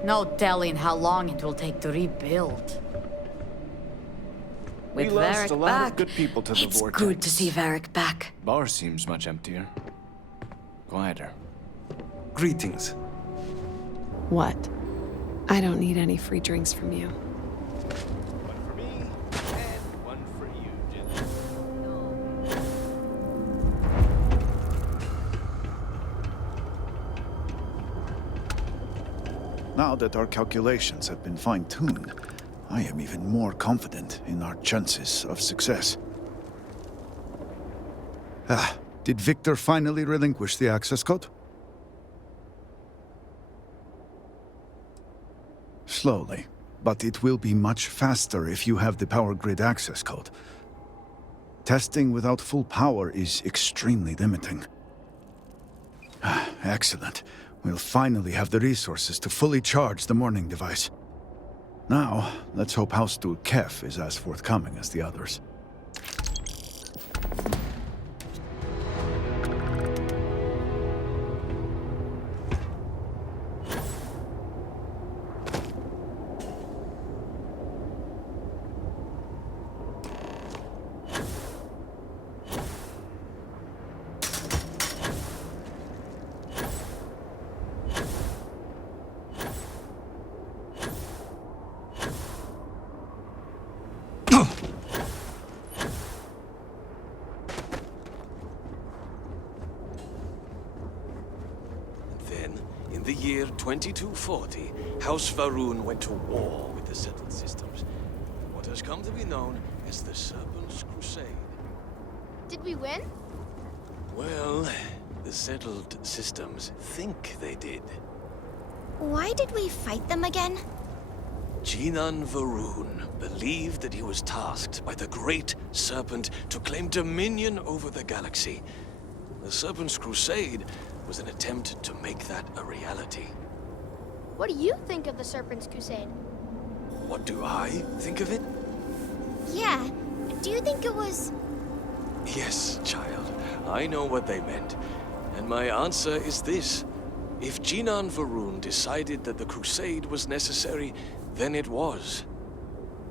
No telling how long it will take to rebuild. We With lost Varric a lot back, of good people to the It's vortex. good to see Varric back. Bar seems much emptier. Quieter. Greetings. What? I don't need any free drinks from you. One for me, and one for you, Jin. Now that our calculations have been fine-tuned, I am even more confident in our chances of success. Did Victor finally relinquish the access code? Slowly, but it will be much faster if you have the power grid access code. Testing without full power is extremely limiting. Excellent. We'll finally have the resources to fully charge the morning device. Now, let's hope House Steward Kef is as forthcoming as the others. Then, in the year 2240, House Varun went to war with the settled systems. What has come to be known as the Serpent's Crusade. Did we win? Well, the settled systems think they did. Why did we fight them again? Jinan Varun believed that he was tasked by the Great Serpent to claim dominion over the galaxy. The Serpent's Crusade was an attempt to make that a reality. What do you think of the Serpent's Crusade? What do I think of it? Yeah. Do you think it was... Yes, child. I know what they meant. And my answer is this. If Jinan Varun decided that the Crusade was necessary, then it was.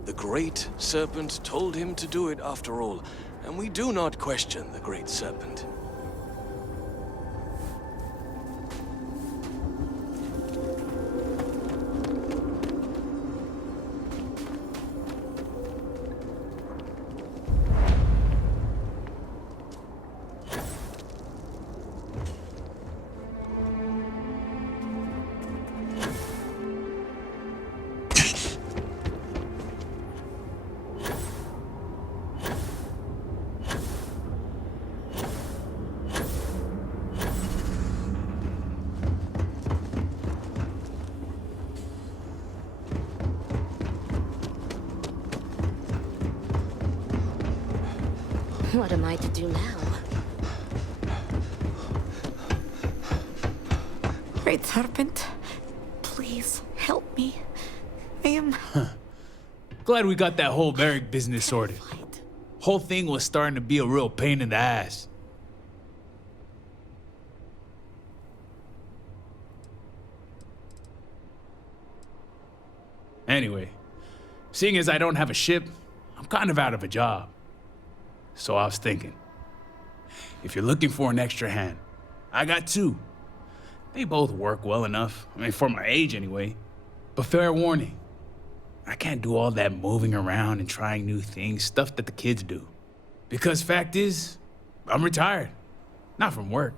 The Great Serpent told him to do it after all, and we do not question the Great Serpent. What am I to do now? Great Serpent, please help me. I am... Glad we got that whole barrack business sorted. Whole thing was starting to be a real pain in the ass. Anyway, seeing as I don't have a ship, I'm kind of out of a job. So I was thinking, if you're looking for an extra hand, I got two. They both work well enough, I mean, for my age anyway. But fair warning, I can't do all that moving around and trying new things, stuff that the kids do. Because fact is, I'm retired. Not from work,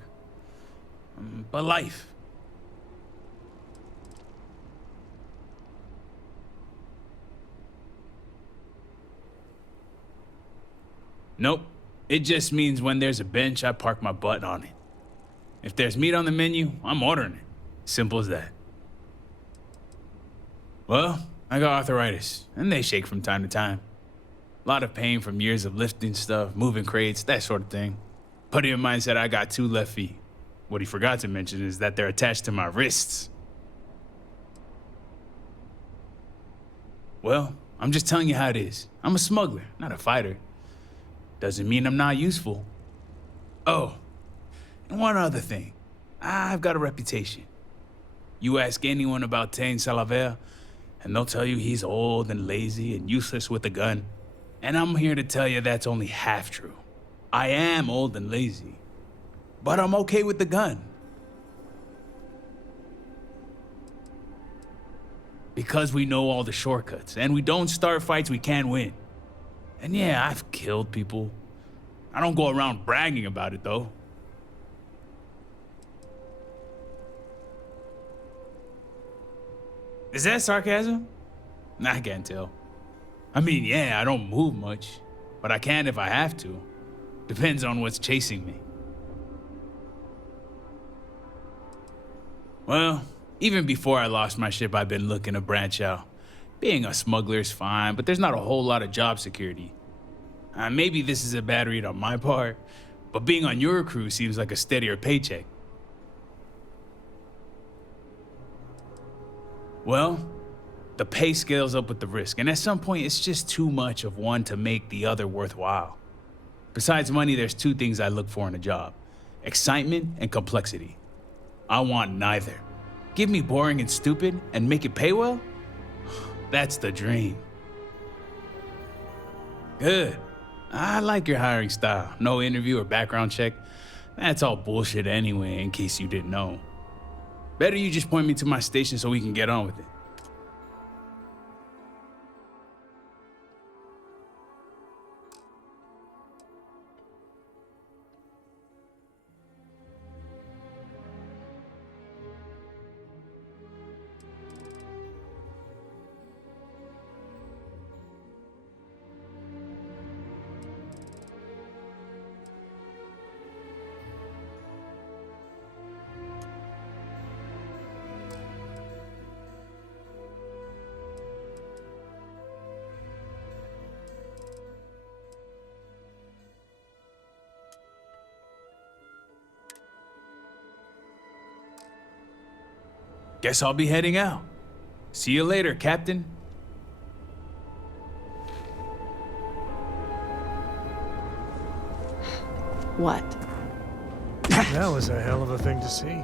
but life. Nope. It just means when there's a bench, I park my butt on it. If there's meat on the menu, I'm ordering it. Simple as that. Well, I got arthritis, and they shake from time to time. A lot of pain from years of lifting stuff, moving crates, that sort of thing. Put in mind that I got 2 left feet. What he forgot to mention is that they're attached to my wrists. Well, I'm just telling you how it is. I'm a smuggler, not a fighter. Doesn't mean I'm not useful. Oh, and one other thing. I've got a reputation. You ask anyone about Tain Salaver, and they'll tell you he's old and lazy and useless with a gun. And I'm here to tell you that's only half true. I am old and lazy, but I'm okay with the gun. Because we know all the shortcuts, and we don't start fights we can't win. And yeah, I've killed people. I don't go around bragging about it, though. Is that sarcasm? Nah, I can't tell. I mean, yeah, I don't move much, but I can if I have to. Depends on what's chasing me. Well, even before I lost my ship, I've been looking to branch out. Being a smuggler's fine, but there's not a whole lot of job security. Maybe this is a bad read on my part, but being on your crew seems like a steadier paycheck. Well, the pay scales up with the risk, and at some point it's just too much of one to make the other worthwhile. Besides money, there's 2 things I look for in a job: excitement and complexity. I want neither. Give me boring and stupid and make it pay well? That's the dream. Good. I like your hiring style. No interview or background check. That's all bullshit anyway, in case you didn't know. Better you just point me to my station so we can get on with it. Guess I'll be heading out. See you later, Captain. What? That was a hell of a thing to see.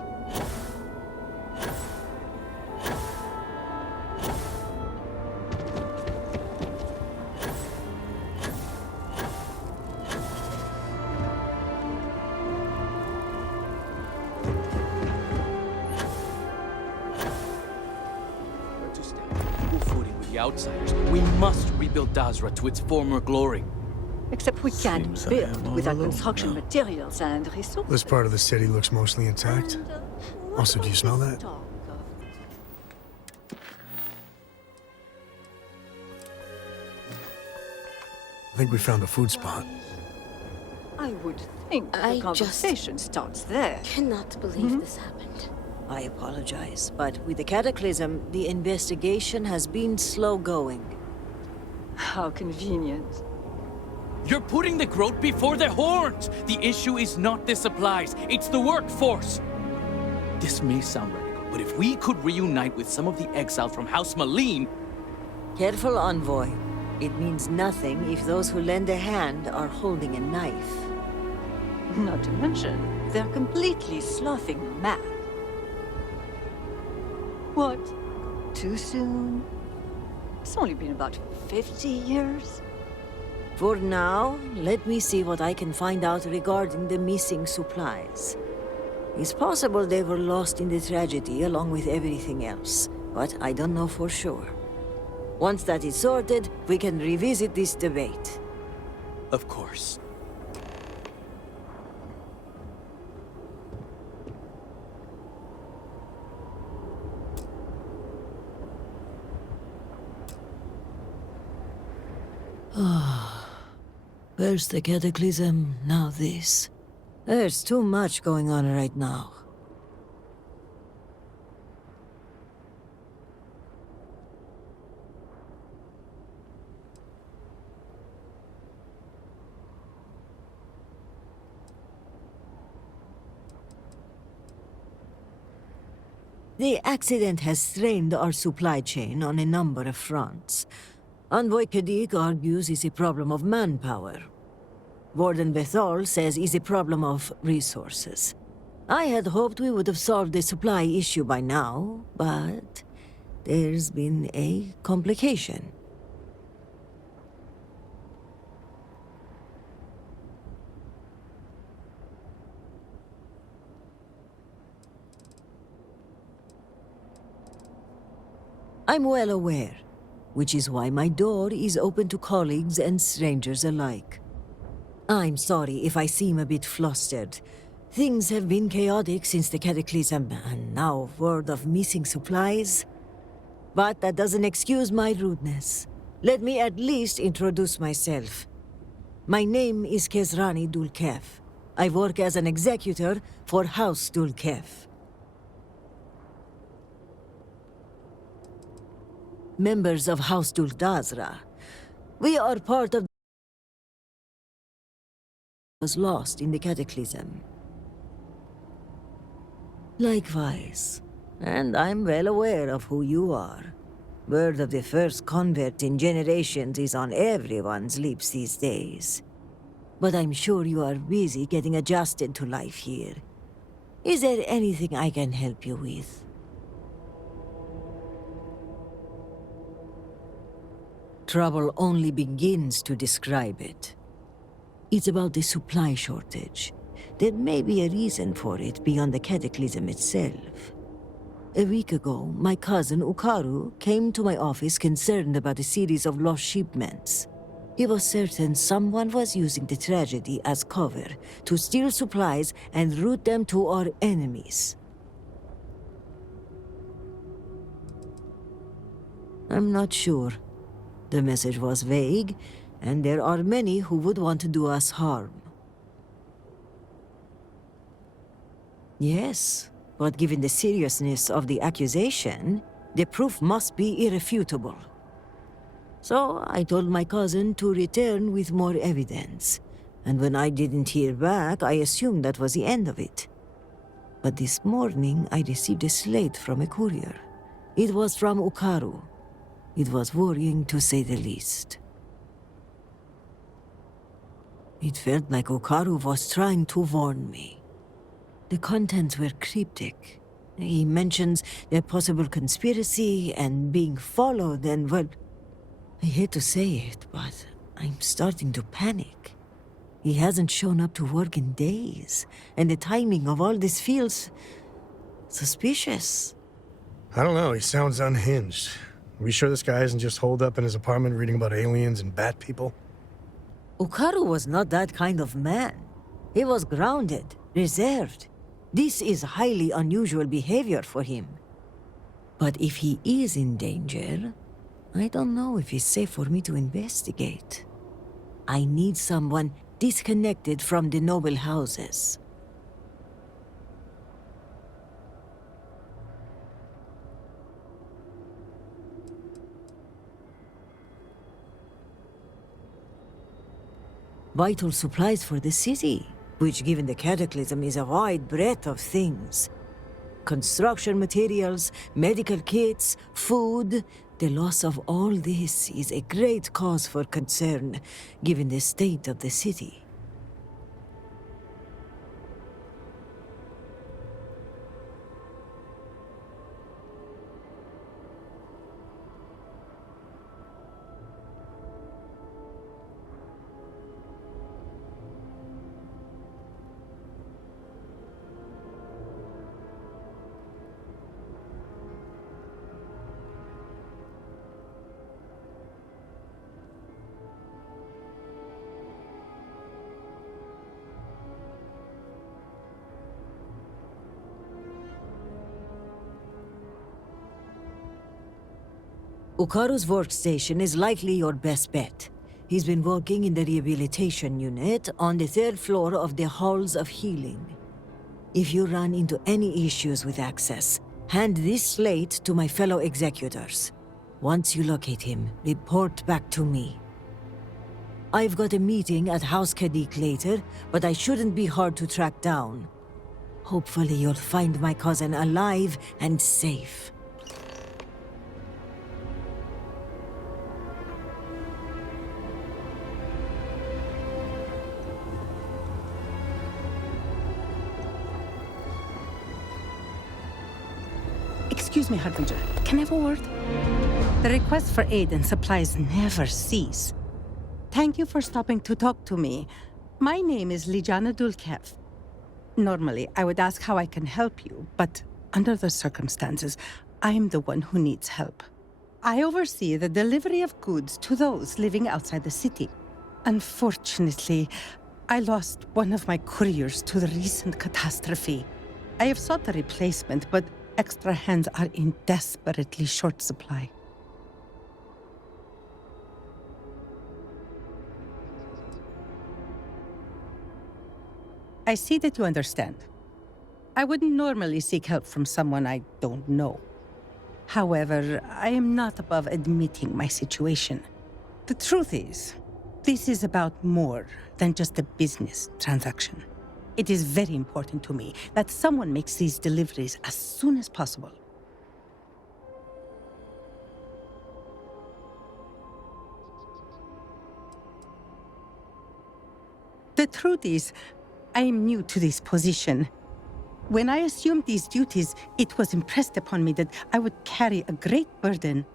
Outsiders, we must rebuild Dazra to its former glory. Except we can't build without construction materials and resources. This part of the city looks mostly intact. Also, do you smell that? I think we found a food spot. I would think the conversation starts there. Cannot believe this happened. I apologize, but with the cataclysm, the investigation has been slow going. How convenient. You're putting the growth before the horns! The issue is not the supplies, it's the workforce! This may sound radical, but if we could reunite with some of the exiles from House Malene... Careful, Envoy. It means nothing if those who lend a hand are holding a knife. Not to mention, they're completely sloughing mad. What? Too soon? It's only been about 50 years. For now, let me see what I can find out regarding the missing supplies. It's possible they were lost in the tragedy along with everything else, but I don't know for sure. Once that is sorted, we can revisit this debate. Of course. First the cataclysm, now this. There's too much going on right now. The accident has strained our supply chain on a number of fronts. Envoy Kadik argues it's a problem of manpower. Warden Bethal says it's a problem of resources. I had hoped we would have solved the supply issue by now, but there's been a complication. I'm well aware, which is why my door is open to colleagues and strangers alike. I'm sorry if I seem a bit flustered. Things have been chaotic since the cataclysm, and now word of missing supplies. But that doesn't excuse my rudeness. Let me at least introduce myself. My name is Kezrani Dulkef. I work as an executor for House Dulkef. Members of House Duldazra. We are part of was lost in the cataclysm. Likewise, and I'm well aware of who you are. Word of the first convert in generations is on everyone's lips these days. But I'm sure you are busy getting adjusted to life here. Is there anything I can help you with? Trouble only begins to describe it. It's about the supply shortage. There may be a reason for it beyond the cataclysm itself. A week ago, my cousin Ukaru came to my office concerned about a series of lost shipments. He was certain someone was using the tragedy as cover to steal supplies and route them to our enemies. I'm not sure. The message was vague, and there are many who would want to do us harm. Yes, but given the seriousness of the accusation, the proof must be irrefutable. So I told my cousin to return with more evidence, and when I didn't hear back, I assumed that was the end of it. But this morning, I received a slate from a courier. It was from Ukaru. It was worrying, to say the least. It felt like Ukaru was trying to warn me. The contents were cryptic. He mentions a possible conspiracy and being followed and, well, I hate to say it, but I'm starting to panic. He hasn't shown up to work in days, and the timing of all this feels suspicious. I don't know, he sounds unhinged. Are we sure this guy isn't just holed up in his apartment reading about aliens and bat people? Ukaru was not that kind of man. He was grounded, reserved. This is highly unusual behavior for him. But if he is in danger, I don't know if it's safe for me to investigate. I need someone disconnected from the noble houses. Vital supplies for the city, which given the cataclysm is a wide breadth of things. Construction materials, medical kits, food. The loss of all this is a great cause for concern, given the state of the city. Ukaru's workstation is likely your best bet. He's been working in the rehabilitation unit on the 3rd floor of the Halls of Healing. If you run into any issues with access, hand this slate to my fellow executors. Once you locate him, report back to me. I've got a meeting at House Kadik later, but I shouldn't be hard to track down. Hopefully you'll find my cousin alive and safe. Excuse me, Harbinger. Can I have a word? The requests for aid and supplies never cease. Thank you for stopping to talk to me. My name is Lijana Dulkev. Normally, I would ask how I can help you, but under the circumstances, I'm the one who needs help. I oversee the delivery of goods to those living outside the city. Unfortunately, I lost one of my couriers to the recent catastrophe. I have sought a replacement, but extra hands are in desperately short supply. I see that you understand. I wouldn't normally seek help from someone I don't know. However, I am not above admitting my situation. The truth is, this is about more than just a business transaction. It is very important to me that someone makes these deliveries as soon as possible. The truth is, I am new to this position. When I assumed these duties, it was impressed upon me that I would carry a great burden.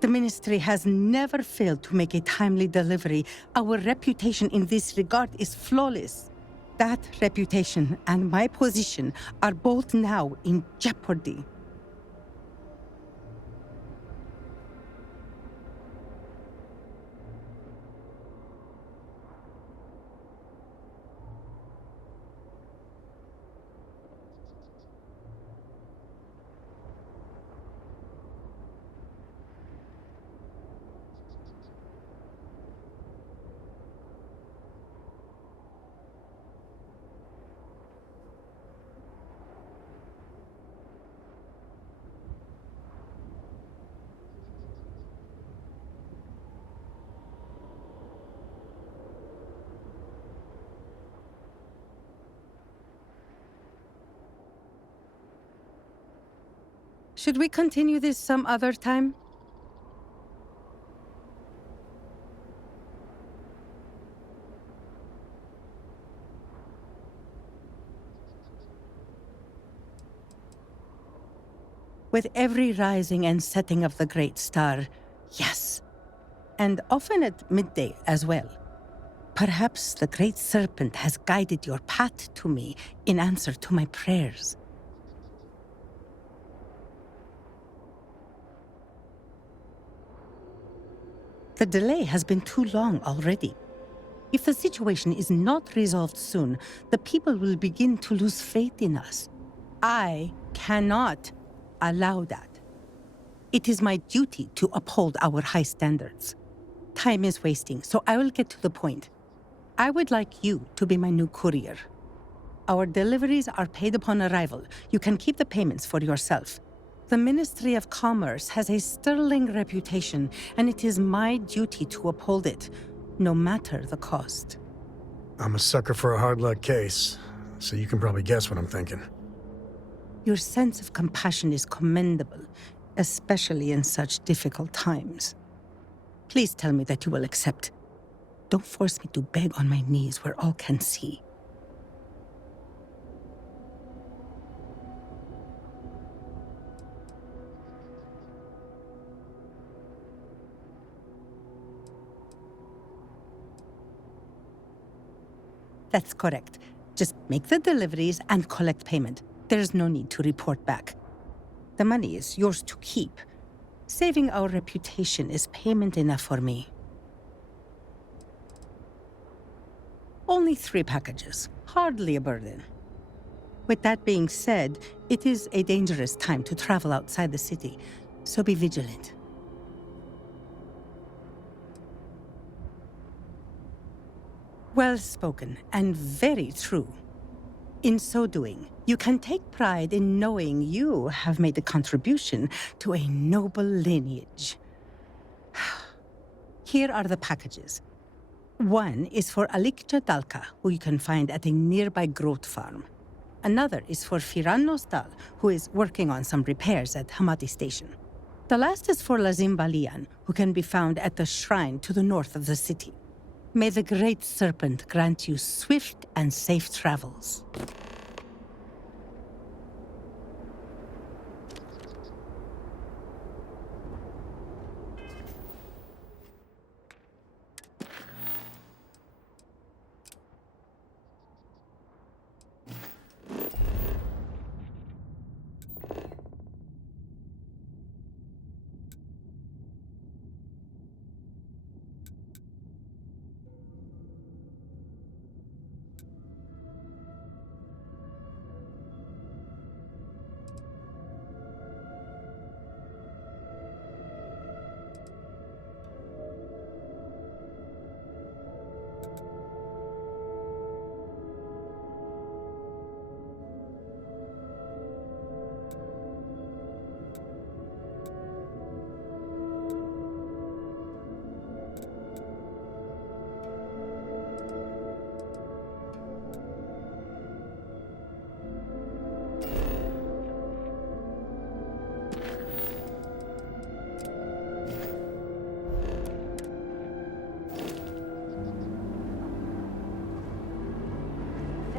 The Ministry has never failed to make a timely delivery. Our reputation in this regard is flawless. That reputation and my position are both now in jeopardy. Should we continue this some other time? With every rising and setting of the great star, yes. And often at midday as well. Perhaps the great Serpent has guided your path to me in answer to my prayers. The delay has been too long already. If the situation is not resolved soon, the people will begin to lose faith in us. I cannot allow that. It is my duty to uphold our high standards. Time is wasting, so I will get to the point. I would like you to be my new courier. Our deliveries are paid upon arrival. You can keep the payments for yourself. The Ministry of Commerce has a sterling reputation, and it is my duty to uphold it, no matter the cost. I'm a sucker for a hard luck case, so you can probably guess what I'm thinking. Your sense of compassion is commendable, especially in such difficult times. Please tell me that you will accept. Don't force me to beg on my knees where all can see. That's correct. Just make the deliveries and collect payment. There's no need to report back. The money is yours to keep. Saving our reputation is payment enough for me. Only 3 packages. Hardly a burden. With that being said, it is a dangerous time to travel outside the city, so be vigilant. Well spoken, and very true. In so doing, you can take pride in knowing you have made a contribution to a noble lineage. Here are the packages. One is for Alikja Dalka, who you can find at a nearby growth farm. Another is for Firan Nostal, who is working on some repairs at Hamadi Station. The last is for Lazim Balian, who can be found at the shrine to the north of the city. May the Great Serpent grant you swift and safe travels.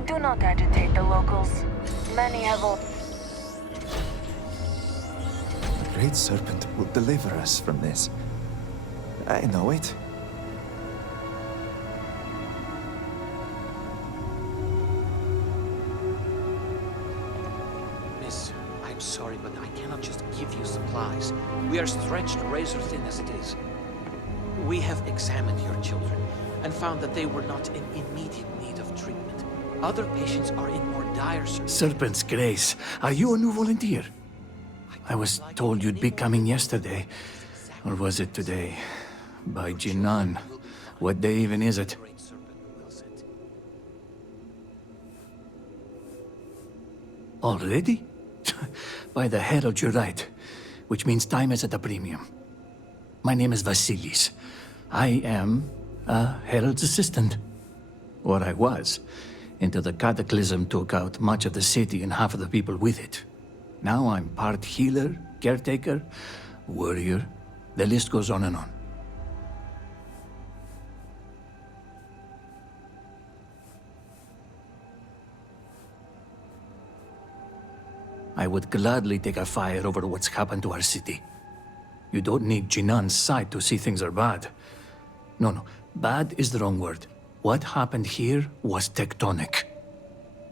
Do not agitate the locals. Many have all... The Great Serpent will deliver us from this. I know it. Miss, I'm sorry, but I cannot just give you supplies. We are stretched razor thin as it is. We have examined your children and found that they were not in immediate need of treatment. Other patients are in more dire circumstances. Serpent's Grace, are you a new volunteer? I was told you'd be coming yesterday. Or was it today? By Jinan. What day even is it? Already? By the Herald, you're right. Which means time is at a premium. My name is Vasilis. I am a Herald's assistant. Or I was, until the cataclysm took out much of the city and half of the people with it. Now I'm part healer, caretaker, warrior. The list goes on and on. I would gladly take a fire over what's happened to our city. You don't need Jinan's sight to see things are bad. No, bad is the wrong word. What happened here was tectonic.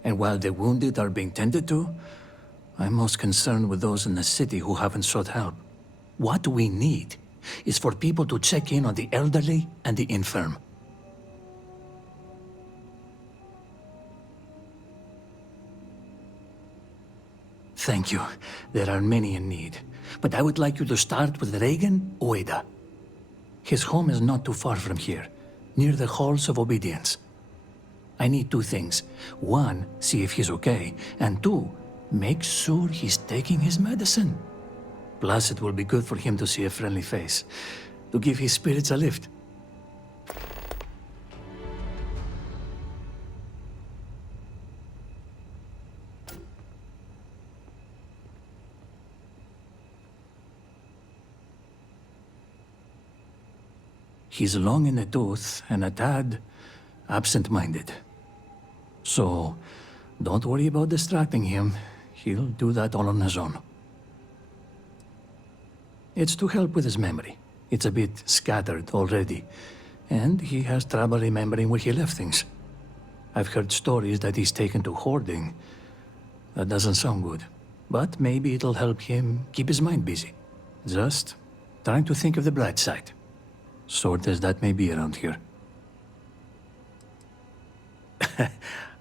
And while the wounded are being tended to, I'm most concerned with those in the city who haven't sought help. What we need is for people to check in on the elderly and the infirm. Thank you. There are many in need. But I would like you to start with Regan Ueda. His home is not too far from here, near the Halls of Obedience. I need two things. One, see if he's okay. And two, make sure he's taking his medicine. Plus, it will be good for him to see a friendly face, to give his spirits a lift. He's long in the tooth and a tad absent-minded. So, don't worry about distracting him. He'll do that all on his own. It's to help with his memory. It's a bit scattered already, and he has trouble remembering where he left things. I've heard stories that he's taken to hoarding. That doesn't sound good, but maybe it'll help him keep his mind busy. Just trying to think of the bright side. Sort as that may be around here.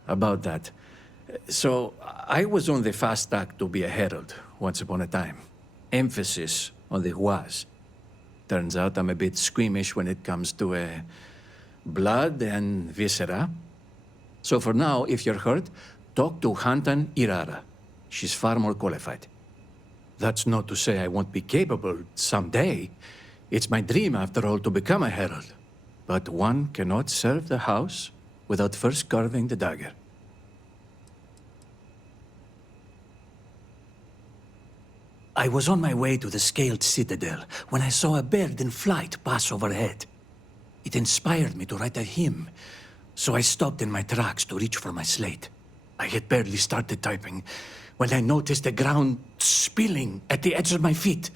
About that. So, I was on the fast track to be a herald once upon a time. Emphasis on the was. Turns out I'm a bit squeamish when it comes to, blood and viscera. So for now, if you're hurt, talk to Hantan Irara. She's far more qualified. That's not to say I won't be capable someday. It's my dream, after all, to become a herald. But one cannot serve the house without first carving the dagger. I was on my way to the scaled citadel when I saw a bird in flight pass overhead. It inspired me to write a hymn, so I stopped in my tracks to reach for my slate. I had barely started typing when I noticed the ground spilling at the edge of my feet.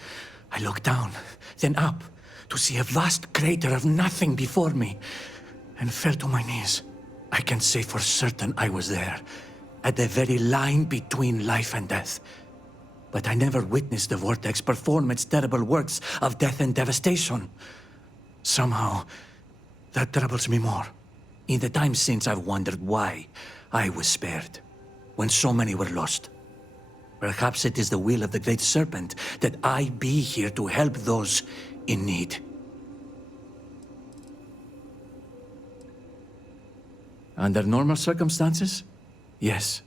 I looked down, then up, to see a vast crater of nothing before me, and fell to my knees. I can say for certain I was there, at the very line between life and death. But I never witnessed the Vortex perform its terrible works of death and devastation. Somehow, that troubles me more. In the time since, I've wondered why I was spared, when so many were lost. Perhaps it is the will of the Great Serpent that I be here to help those in need. Under normal circumstances? Yes.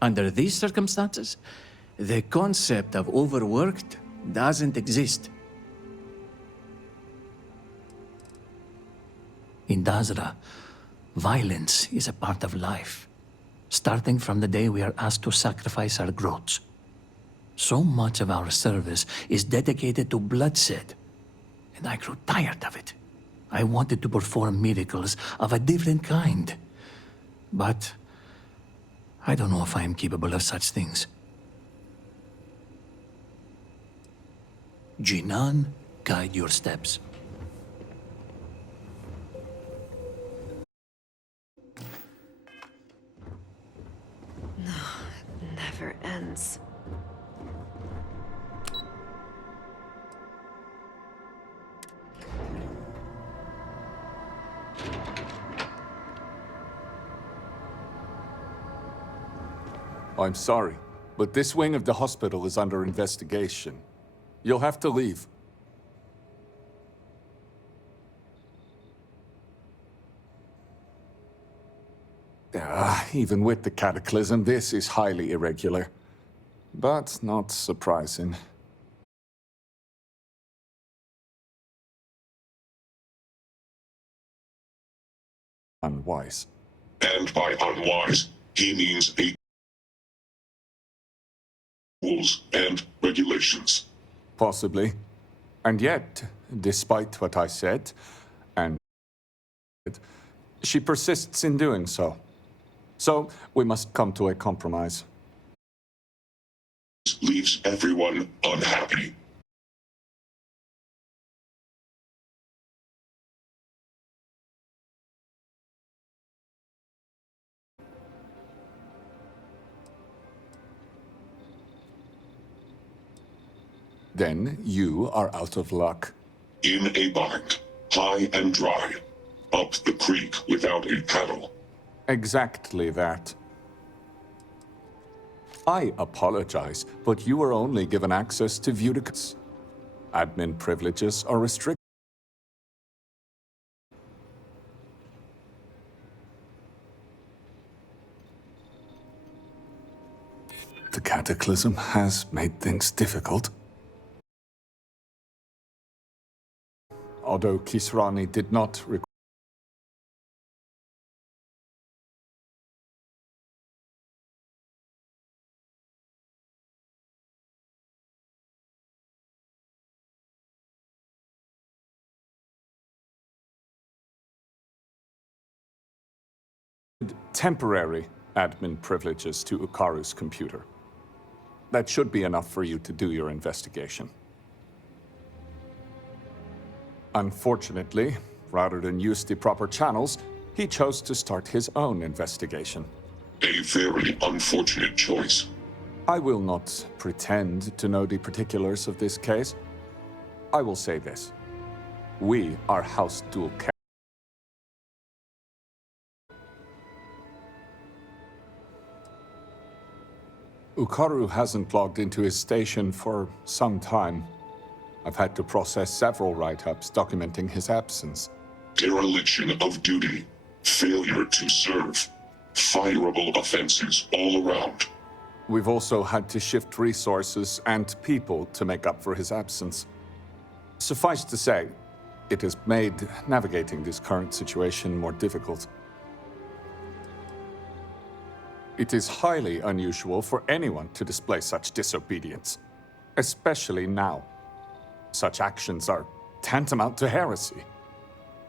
Under these circumstances, the concept of overworked doesn't exist. In Dazra, violence is a part of life, starting from the day we are asked to sacrifice our growths. So much of our service is dedicated to bloodshed, and I grew tired of it. I wanted to perform miracles of a different kind, but I don't know if I am capable of such things. Jinan, guide your steps. No, it never ends. I'm sorry, but this wing of the hospital is under investigation. You'll have to leave. Even with the cataclysm, this is highly irregular. But not surprising. Unwise. And by unwise, he means rules and regulations. Possibly. And yet, despite what I said, and she persists in doing so. So, we must come to a compromise. Leaves everyone unhappy. Then you are out of luck. In a bind, high and dry, up the creek without a paddle. Exactly that. I apologize, but you were only given access to Vuticus. Admin privileges are restricted. The cataclysm has made things difficult. Although Kisrani did not require temporary admin privileges to Ukaru's computer. That should be enough for you to do your investigation. Unfortunately, rather than use the proper channels, he chose to start his own investigation. A very unfortunate choice. I will not pretend to know the particulars of this case. I will say this. We are House Dual Cap. Ukaru hasn't logged into his station for some time. I've had to process several write-ups documenting his absence. dereliction of duty, failure to serve, fireable offenses all around. We've also had to shift resources and people to make up for his absence. Suffice to say, it has made navigating this current situation more difficult. It is highly unusual for anyone to display such disobedience, especially now. Such actions are tantamount to heresy.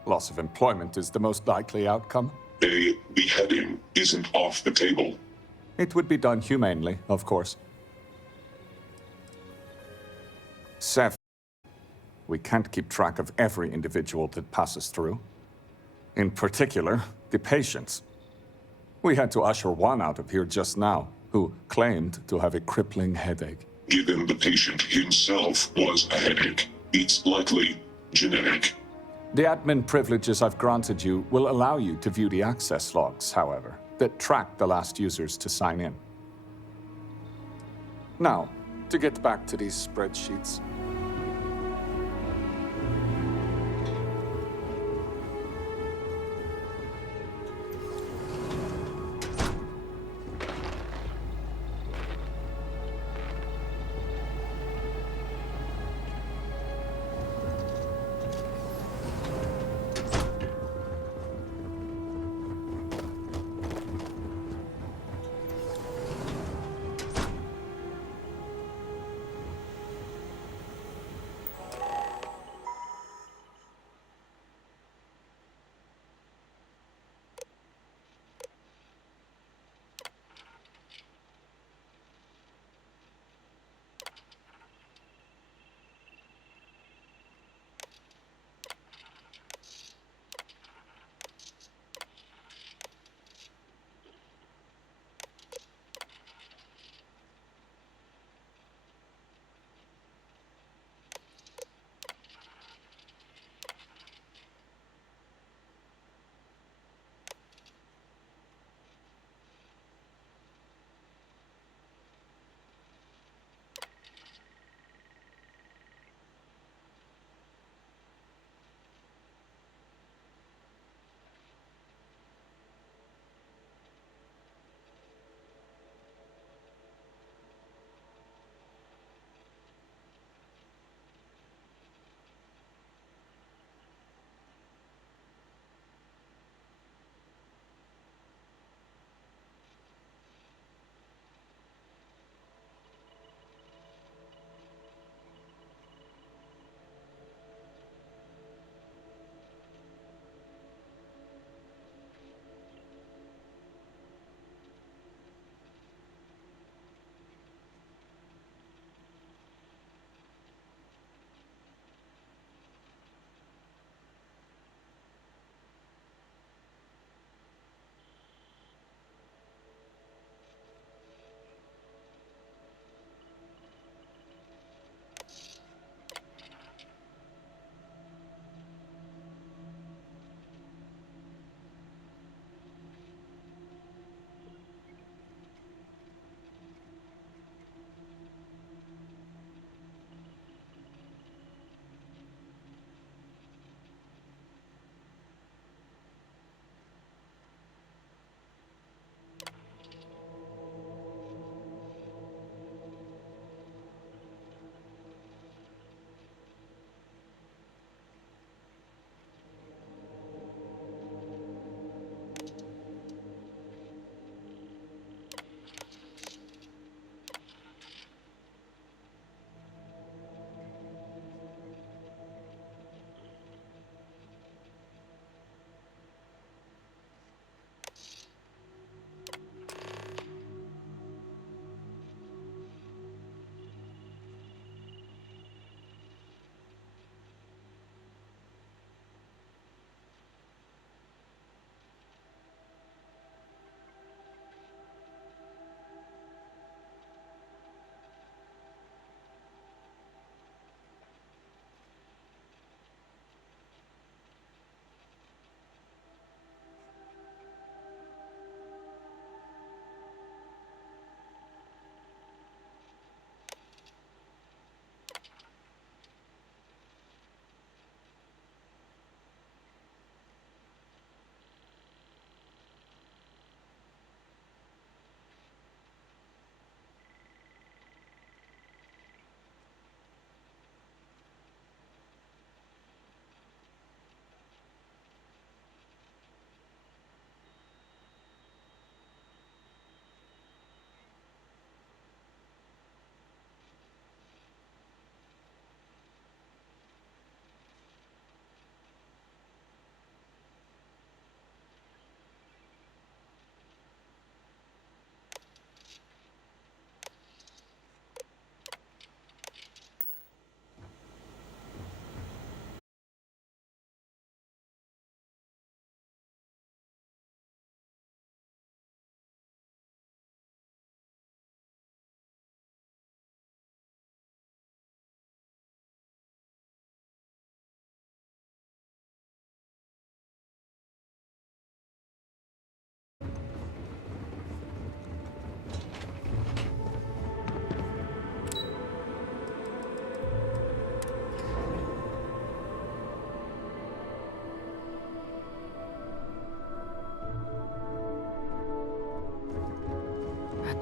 Loss of employment is the most likely outcome. A beheading isn't off the table. It would be done humanely, of course. Sev, we can't keep track of every individual that passes through. In particular, the patients. We had to usher one out of here just now, who claimed to have a crippling headache. Given the patient himself was a headache, it's likely genetic. The admin privileges I've granted you will allow you to view the access logs, however, that track the last users to sign in. Now, to get back to these spreadsheets.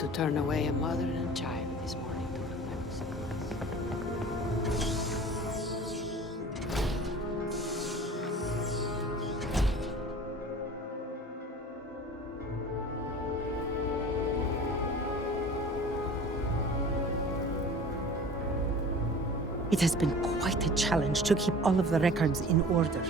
to turn away a mother and child this morning to It has been quite a challenge to keep all of the records in order.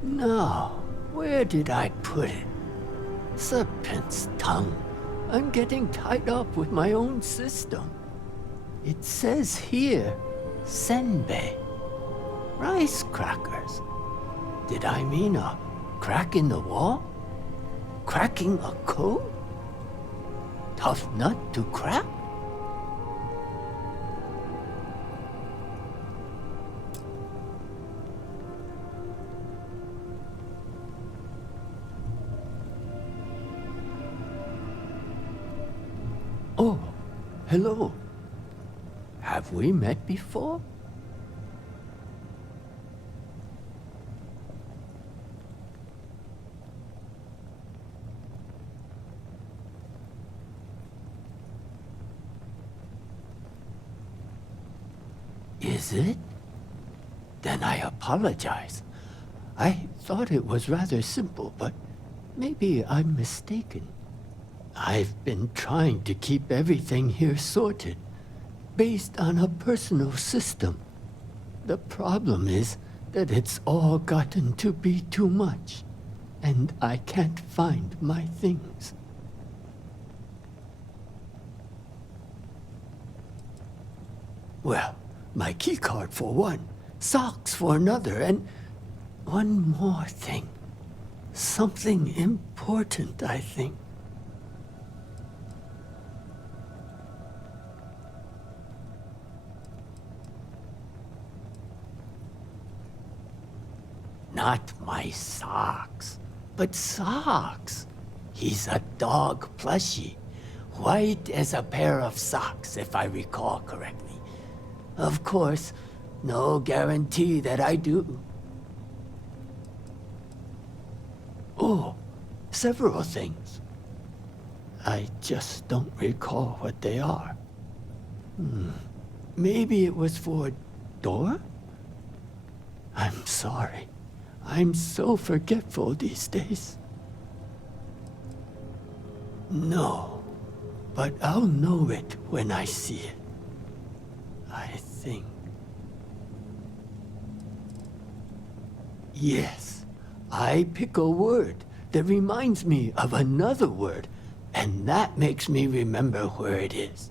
Now, where did I put it? Serpent's tongue. I'm getting tied up with my own system. It says here, senbei. Rice crackers. Did I mean a crack in the wall? Cracking a code? Tough nut to crack? Oh, hello. Have we met before? Is it? Then I apologize. I thought it was rather simple, but maybe I'm mistaken. I've been trying to keep everything here sorted, based on a personal system. The problem is that it's all gotten to be too much, and I can't find my things. Well, my keycard for one, socks for another, and one more thing. Something important, I think. Not my socks, but socks. He's a dog plushie, white as a pair of socks, if I recall correctly. Of course, no guarantee that I do. Oh, several things. I just don't recall what they are. Maybe it was for Dora? I'm sorry. I'm so forgetful these days. No, but I'll know it when I see it. I think. Yes, I pick a word that reminds me of another word, and that makes me remember where it is.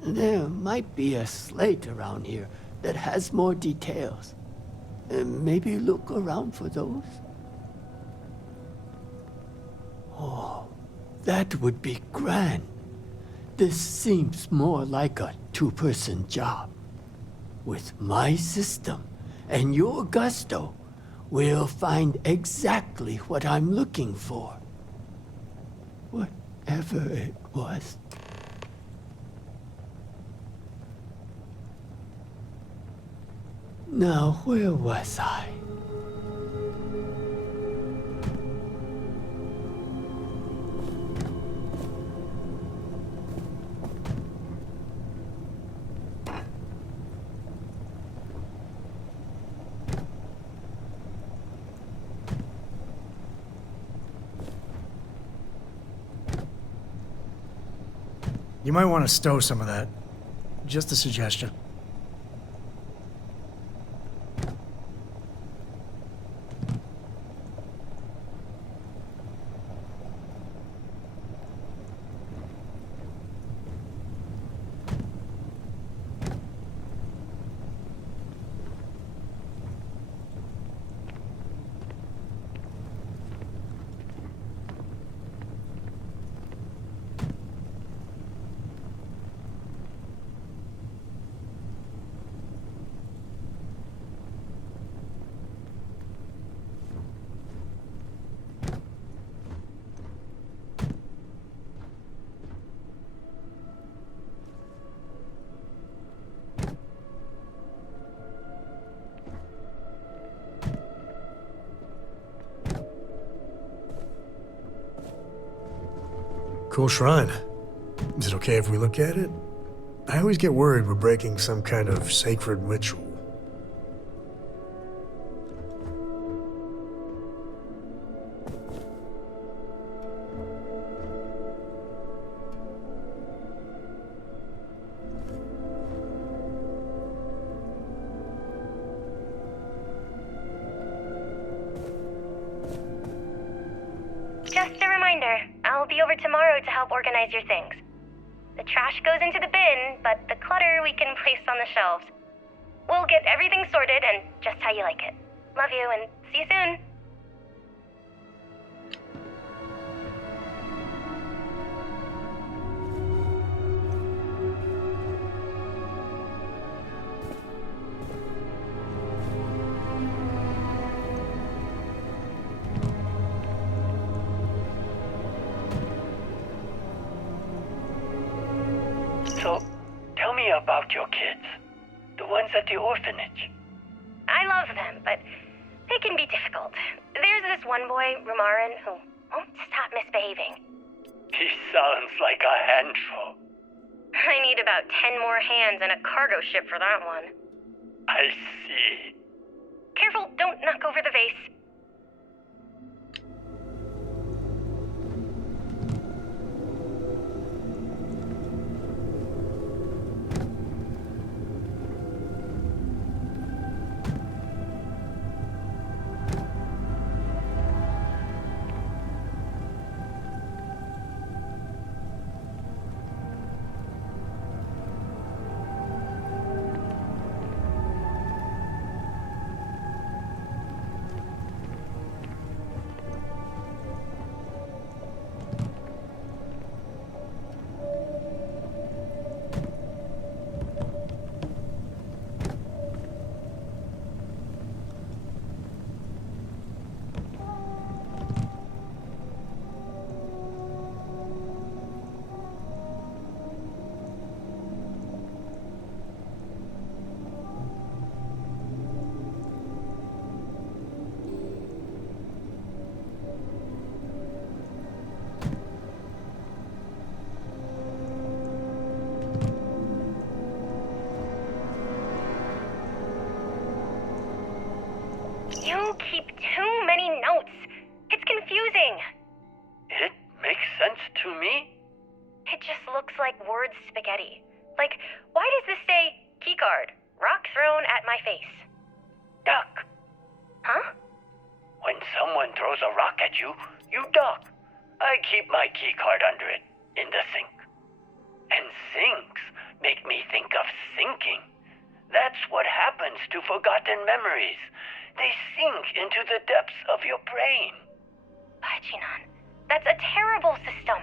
There might be a slate around here that has more details. Maybe look around for those? Oh, that would be grand. This seems more like a two-person job. With my system and your gusto, we'll find exactly what I'm looking for. Whatever it was. Now, where was I? You might want to stow some of that. Just a suggestion. Cool shrine. Is it okay if we look at it? I always get worried we're breaking some kind of sacred ritual. Just a reminder, I'll be over tomorrow to help organize your things. The trash goes into the bin, but the clutter we can place on the shelves. We'll get everything sorted and just how you like it. Love you and see you soon. So, tell me about your kids. The ones at the orphanage. I love them, but they can be difficult. There's this one boy, Rumarin, who won't stop misbehaving. He sounds like a handful. I need about 10 more hands and a cargo ship for that one. I see. Careful, don't knock over the vase. You keep too many notes. It's confusing. It makes sense to me. It just looks like word spaghetti. Like, why does this say keycard, rock thrown at my face? Duck. Huh? When someone throws a rock at you, you duck. I keep my keycard under it, in the sink. And sinks make me think of sinking. That's what happens to forgotten memories. They sink into the depths of your brain. Bachinan, that's a terrible system.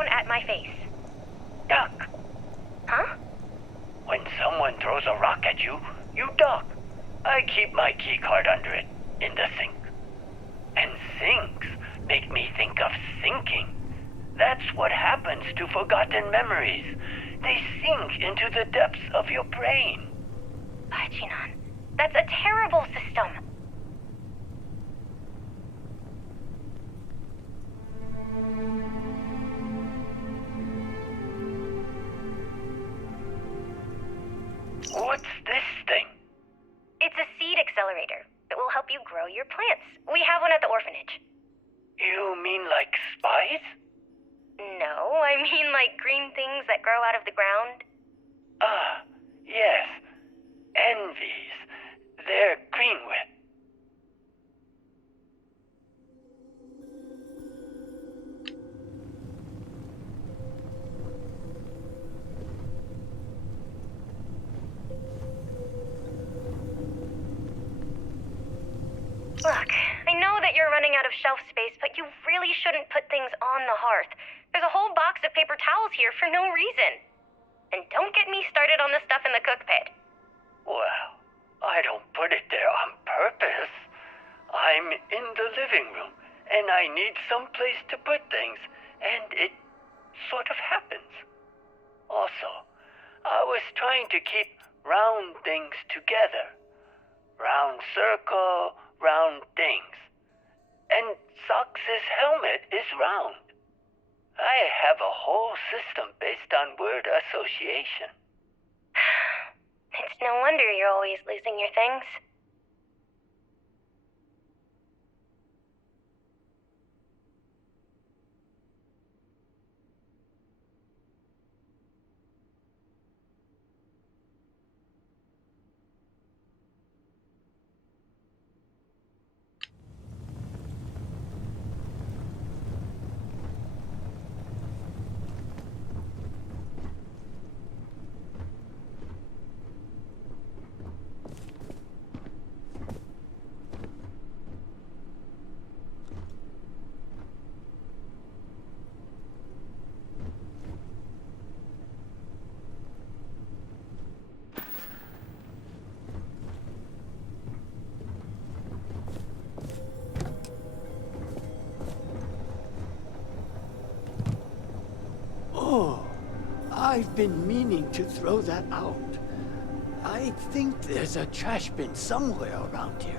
down at my face. Duck. Huh? When someone throws a rock at you, you duck. I keep my keycard under it, in the sink. And sinks make me think of sinking. That's what happens to forgotten memories. They sink into the depths of your brain. Jinan, that's a terrible system. What's this thing? It's a seed accelerator that will help you grow your plants. We have one at the orphanage. You mean like spies? No, I mean like green things that grow out of the ground. Ah, yes. Envies. They're green with. Look, I know that you're running out of shelf space, but you really shouldn't put things on the hearth. There's a whole box of paper towels here for no reason. And don't get me started on the stuff in the cook pit. Well, I don't put it there on purpose. I'm in the living room, and I need some place to put things, and it sort of happens. Also, I was trying to keep round things together. Round circle, round things. And Sox's helmet is round. I have a whole system based on word association. It's no wonder you're always losing your things. Oh, I've been meaning to throw that out. I think there's a trash bin somewhere around here.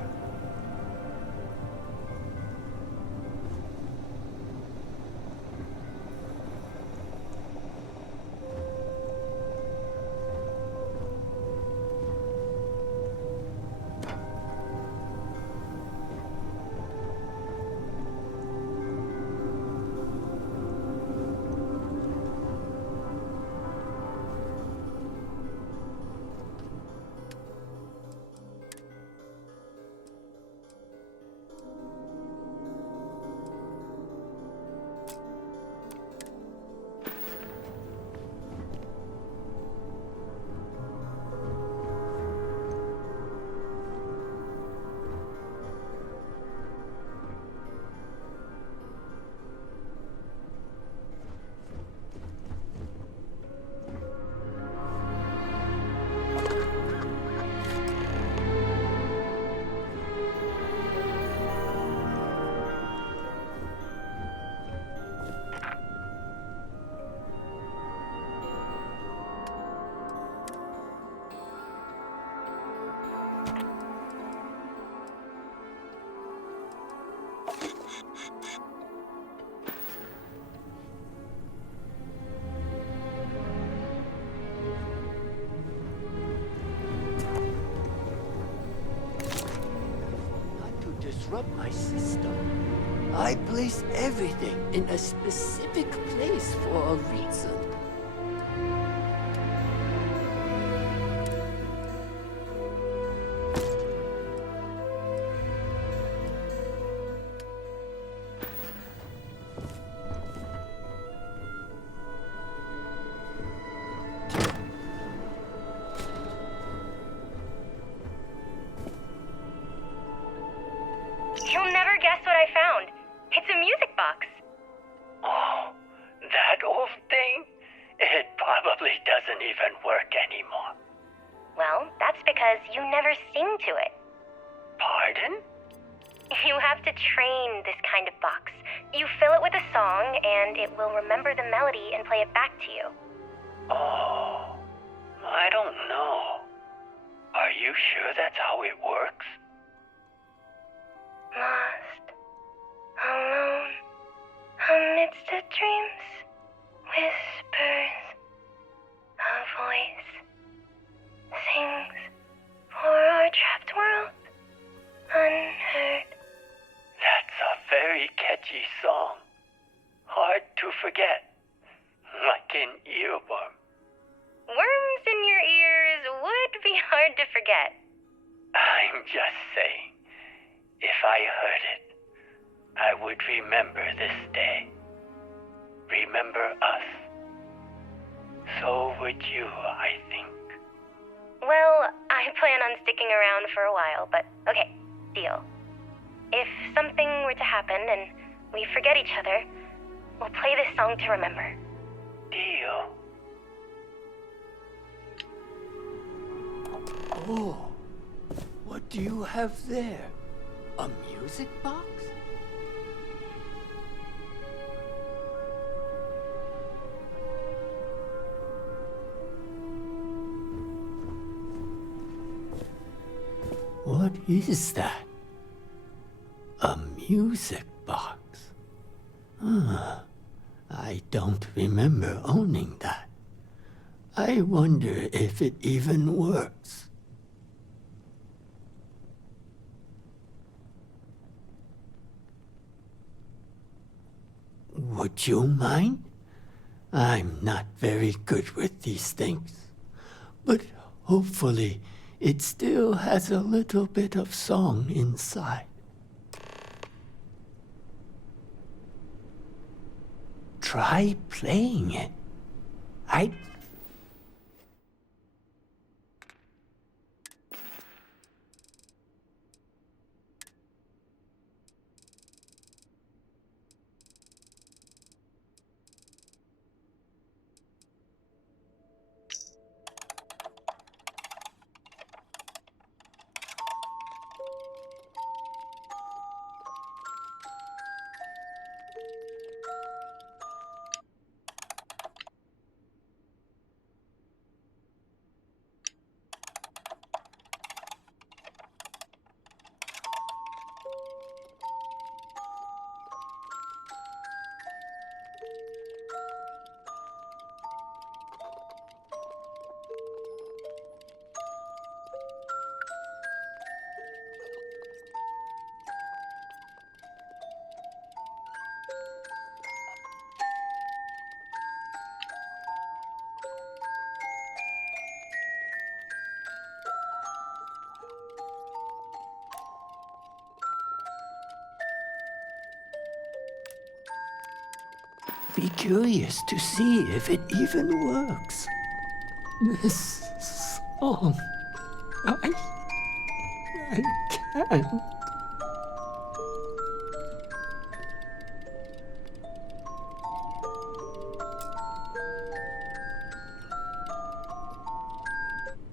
Disrupt my system. I place everything in a specific place for a reason. You'll never guess what I found. It's a music box. Oh, that probably doesn't even work anymore. Well, that's because you never sing to it. Pardon? You have to train this kind of box. You fill it with a song, and it will remember the melody and play it back to you. Oh, I don't know. Are you sure that's how it works? Lost, alone, amidst the dreams, whispers, a voice sings for our trapped world, unheard. That's a very catchy song. Hard to forget. Like an earworm. Worms in your ears would be hard to forget. I'm just saying, if I heard it, I would remember this day. Remember us. So would you, I think. Well, I plan on sticking around for a while, but okay, deal. If something were to happen and we forget each other, we'll play this song to remember. Deal. Oh, what do you have there? A music box? What is that? A music box? I don't remember owning that. I wonder if it even works. Would you mind? I'm not very good with these things, but hopefully it still has a little bit of song inside. Try playing it. Be curious to see if it even works. This song, I can't.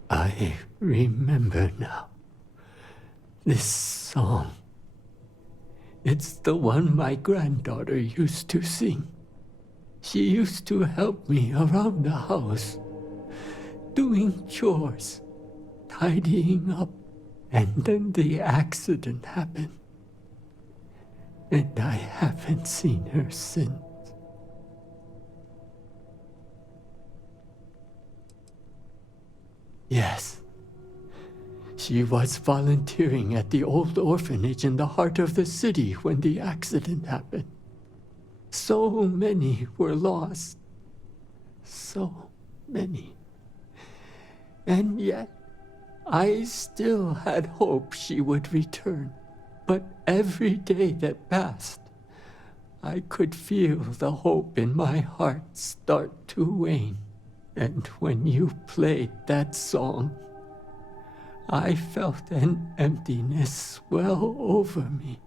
I remember now. This song. It's the one my granddaughter used to sing. She used to help me around the house, doing chores, tidying up, and then the accident happened. And I haven't seen her since. Yes, she was volunteering at the old orphanage in the heart of the city when the accident happened. So many were lost. So many. And yet, I still had hope she would return. But every day that passed, I could feel the hope in my heart start to wane. And when you played that song, I felt an emptiness swell over me.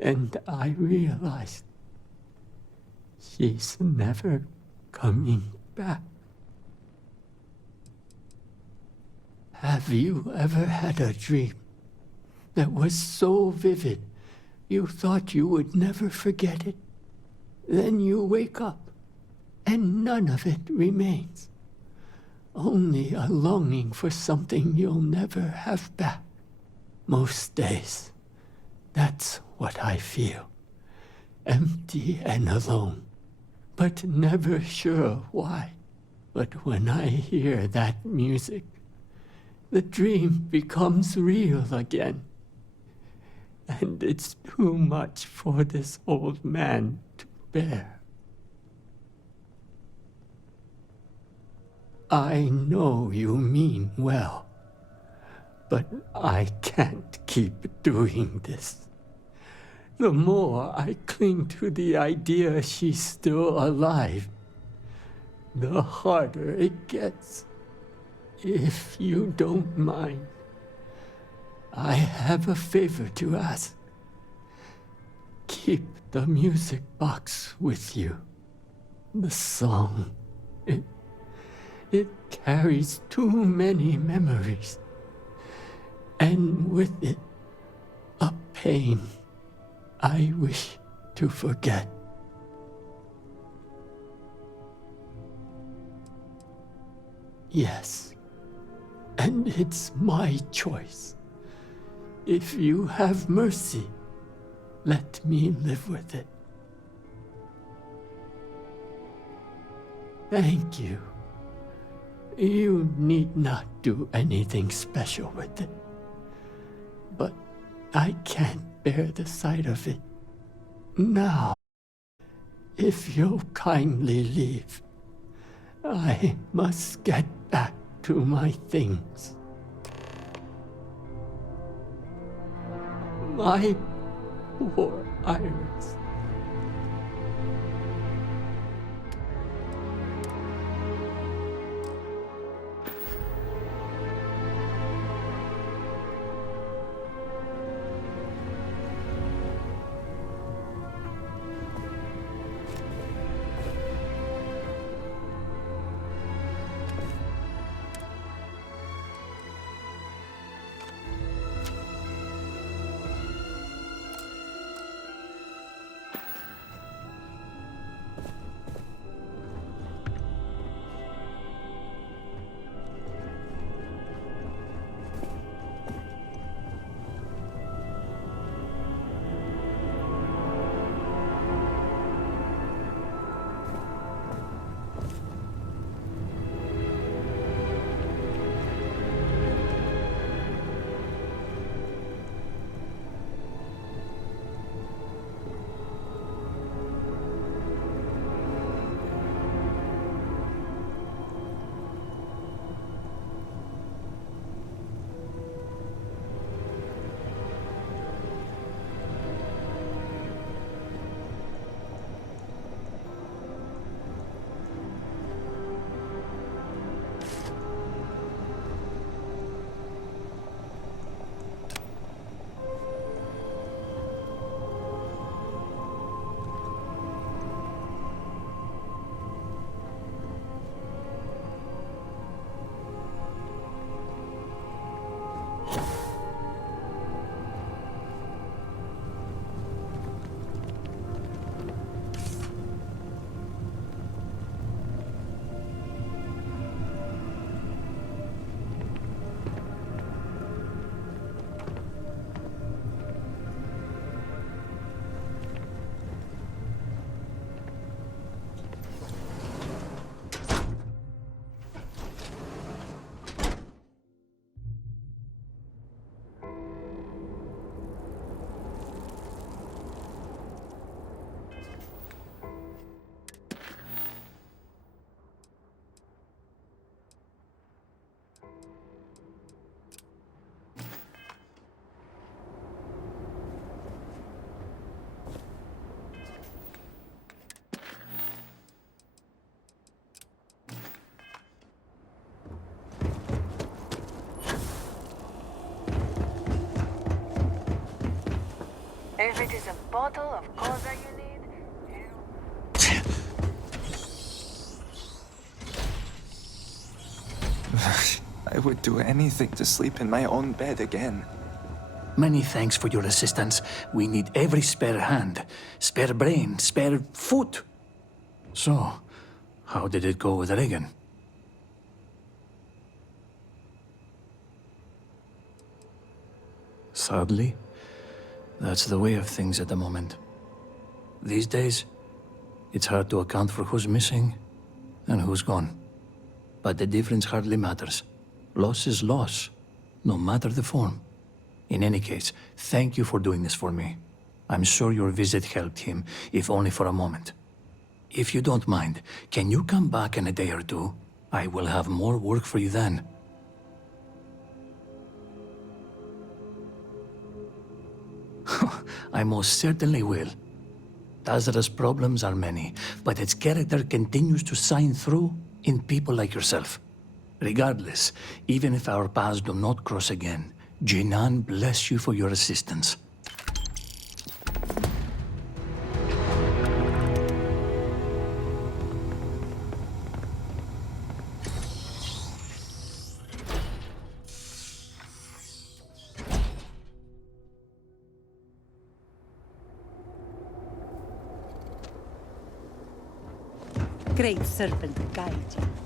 And I realized she's never coming back. Have you ever had a dream that was so vivid you thought you would never forget it? Then you wake up, and none of it remains. Only a longing for something you'll never have back. Most days, that's what I feel. Empty and alone, but never sure why. But when I hear that music, the dream becomes real again. And it's too much for this old man to bear. I know you mean well, but I can't keep doing this. The more I cling to the idea she's still alive, the harder it gets. If you don't mind, I have a favor to ask. Keep the music box with you. The song, it carries too many memories. And with it, a pain I wish to forget. Yes, and it's my choice. If you have mercy, let me live with it. Thank you. You need not do anything special with it. But I can't bear the sight of it now. If you'll kindly leave, I must get back to my things. My poor Iris. If it is a bottle of Koza you need, I would do anything to sleep in my own bed again. Many thanks for your assistance. We need every spare hand, spare brain, spare foot. So, how did it go with Reagan? Sadly, that's the way of things at the moment. These days, it's hard to account for who's missing and who's gone. But the difference hardly matters. Loss is loss, no matter the form. In any case, thank you for doing this for me. I'm sure your visit helped him, if only for a moment. If you don't mind, can you come back in a day or two? I will have more work for you then. I most certainly will. Tazra's problems are many, but its character continues to shine through in people like yourself. Regardless, even if our paths do not cross again, Jinan bless you for your assistance. Great Serpent guide you.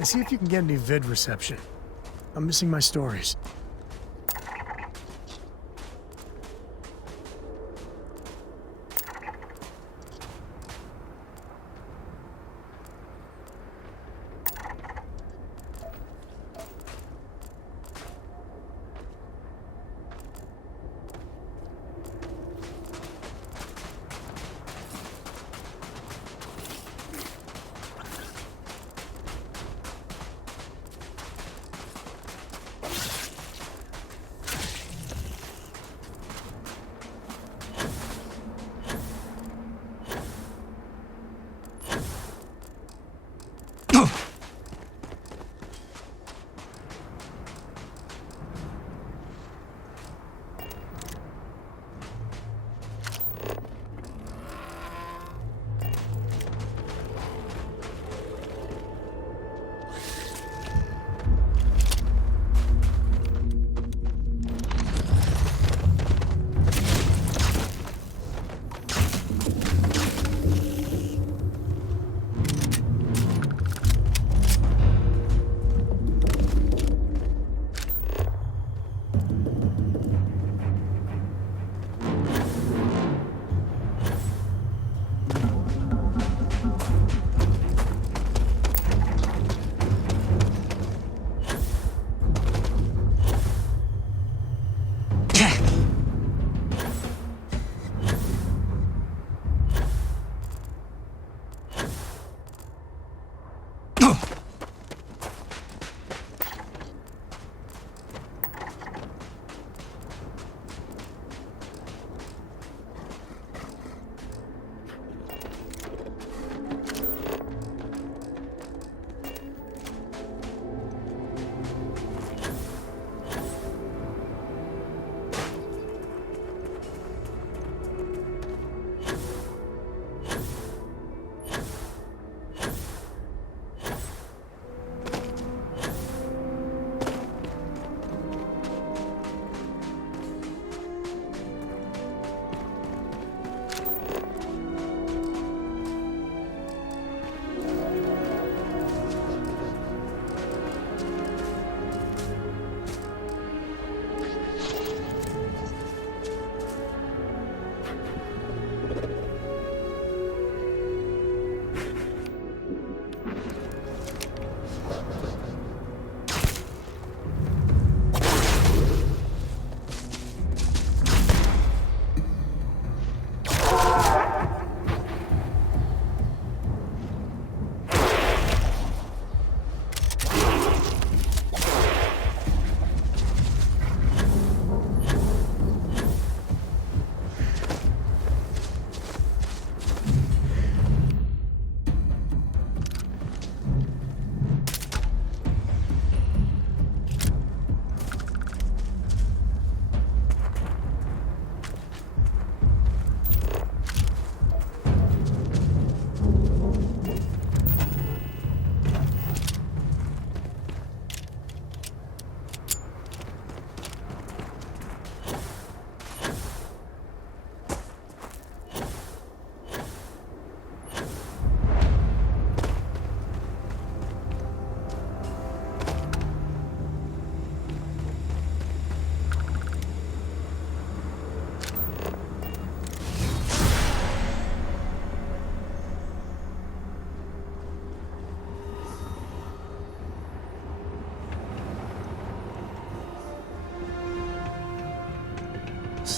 and see if you can get any vid reception. I'm missing my stories.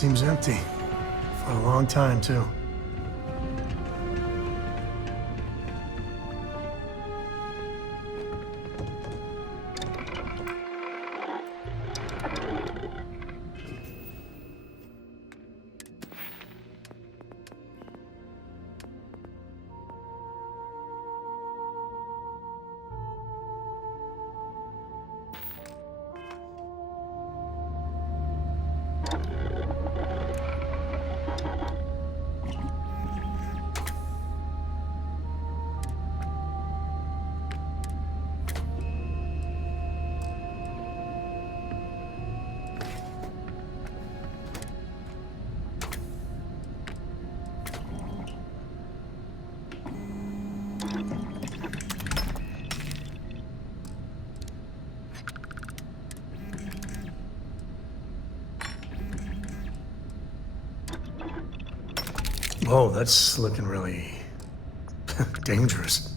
Seems empty. For a long time, too. Whoa, that's looking really dangerous.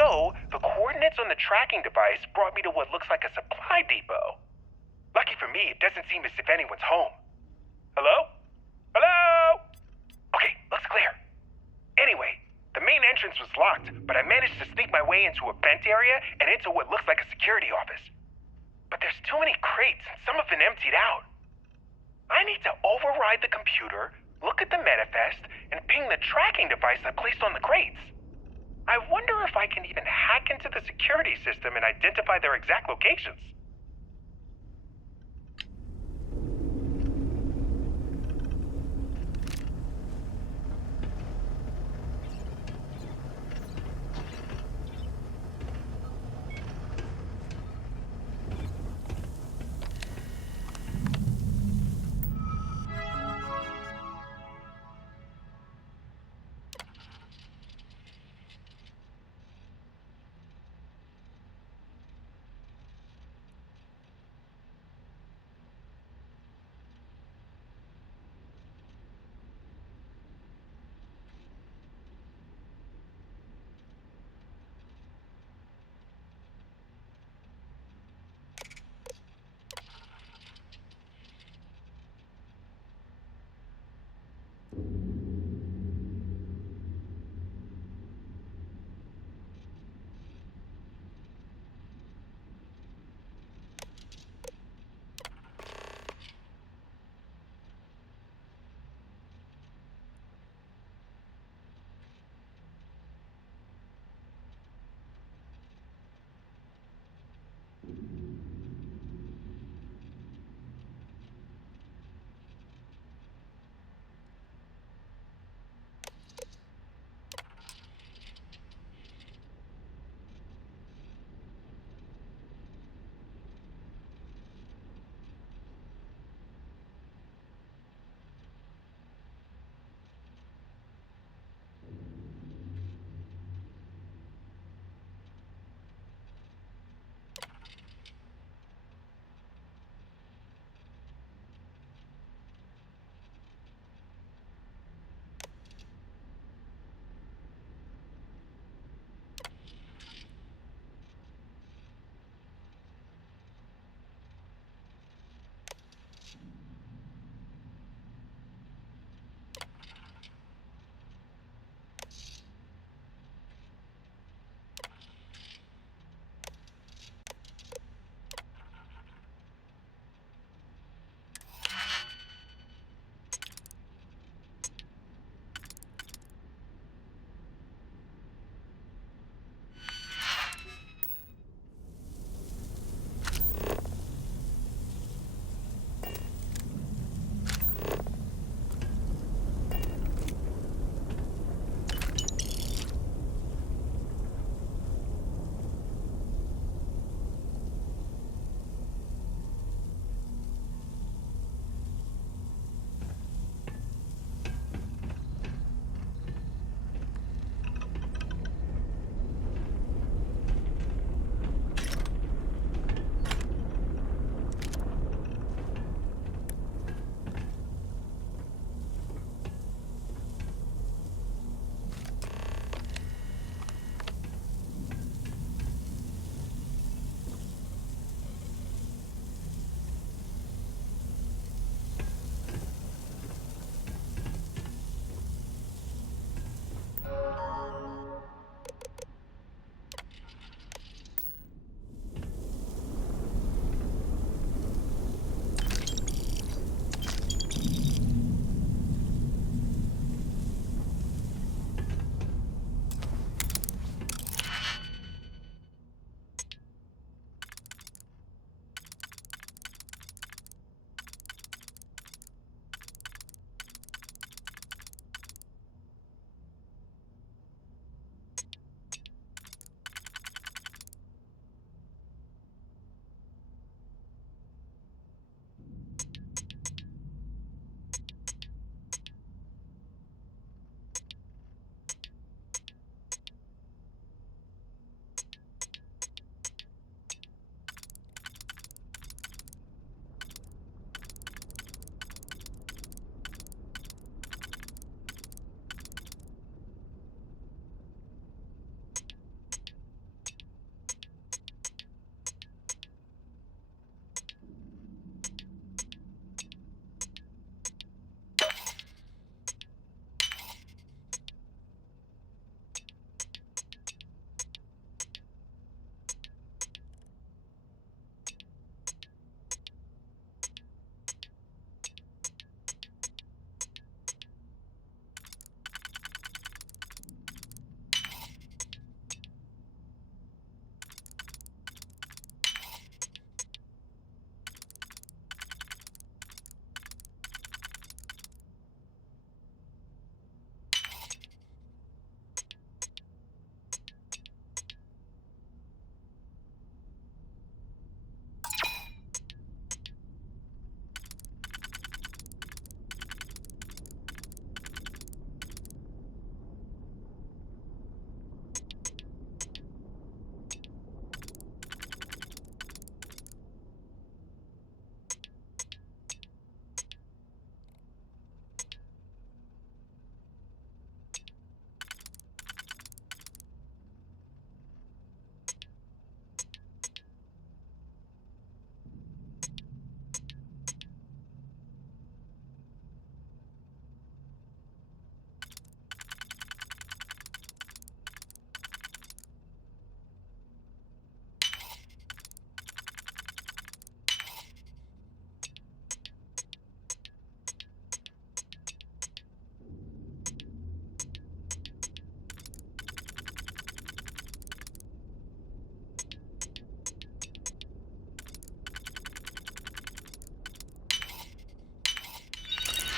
So, the coordinates on the tracking device brought me to what looks like a supply depot. Lucky for me, it doesn't seem as if anyone's home. Hello? Hello? Okay, looks clear. Anyway, the main entrance was locked, but I managed to sneak my way into a vent area and into what looks like a security office. But there's too many crates, and some have been emptied out. I need to override the computer, look at the manifest, and ping the tracking device I placed on the crates. I wonder if I can even hack into the security system and identify their exact locations.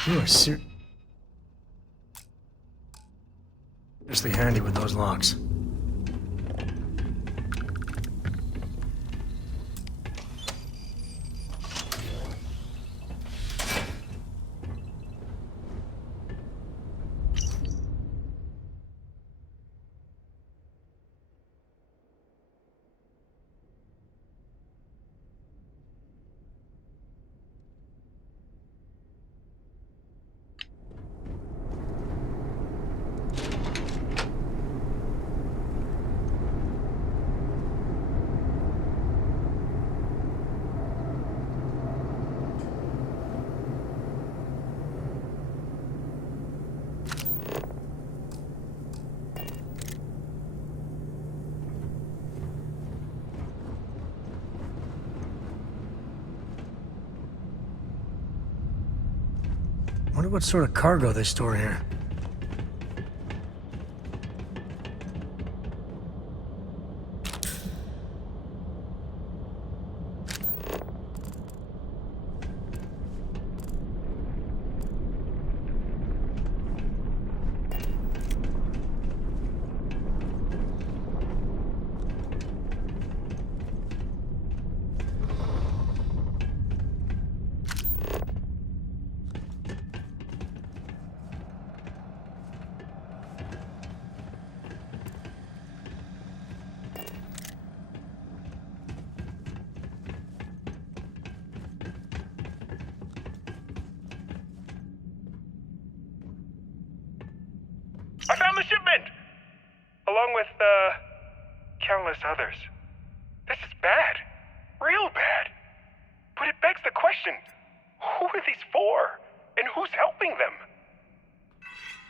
You are seriously handy with those locks. Wonder what sort of cargo they store here. I found the shipment! Along with, countless others. This is bad. Real bad. But it begs the question, who are these for? And who's helping them?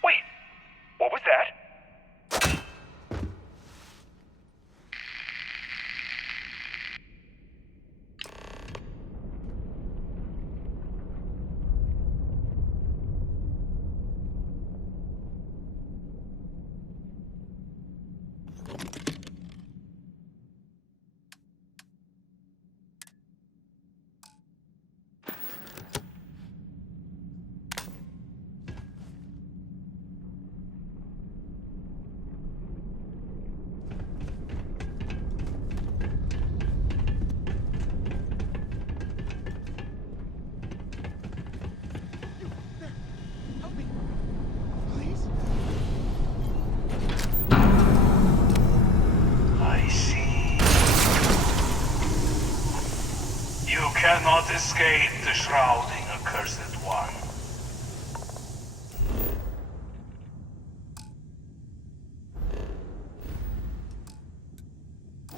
Wait, what was that? Cannot escape the shrouding, accursed one.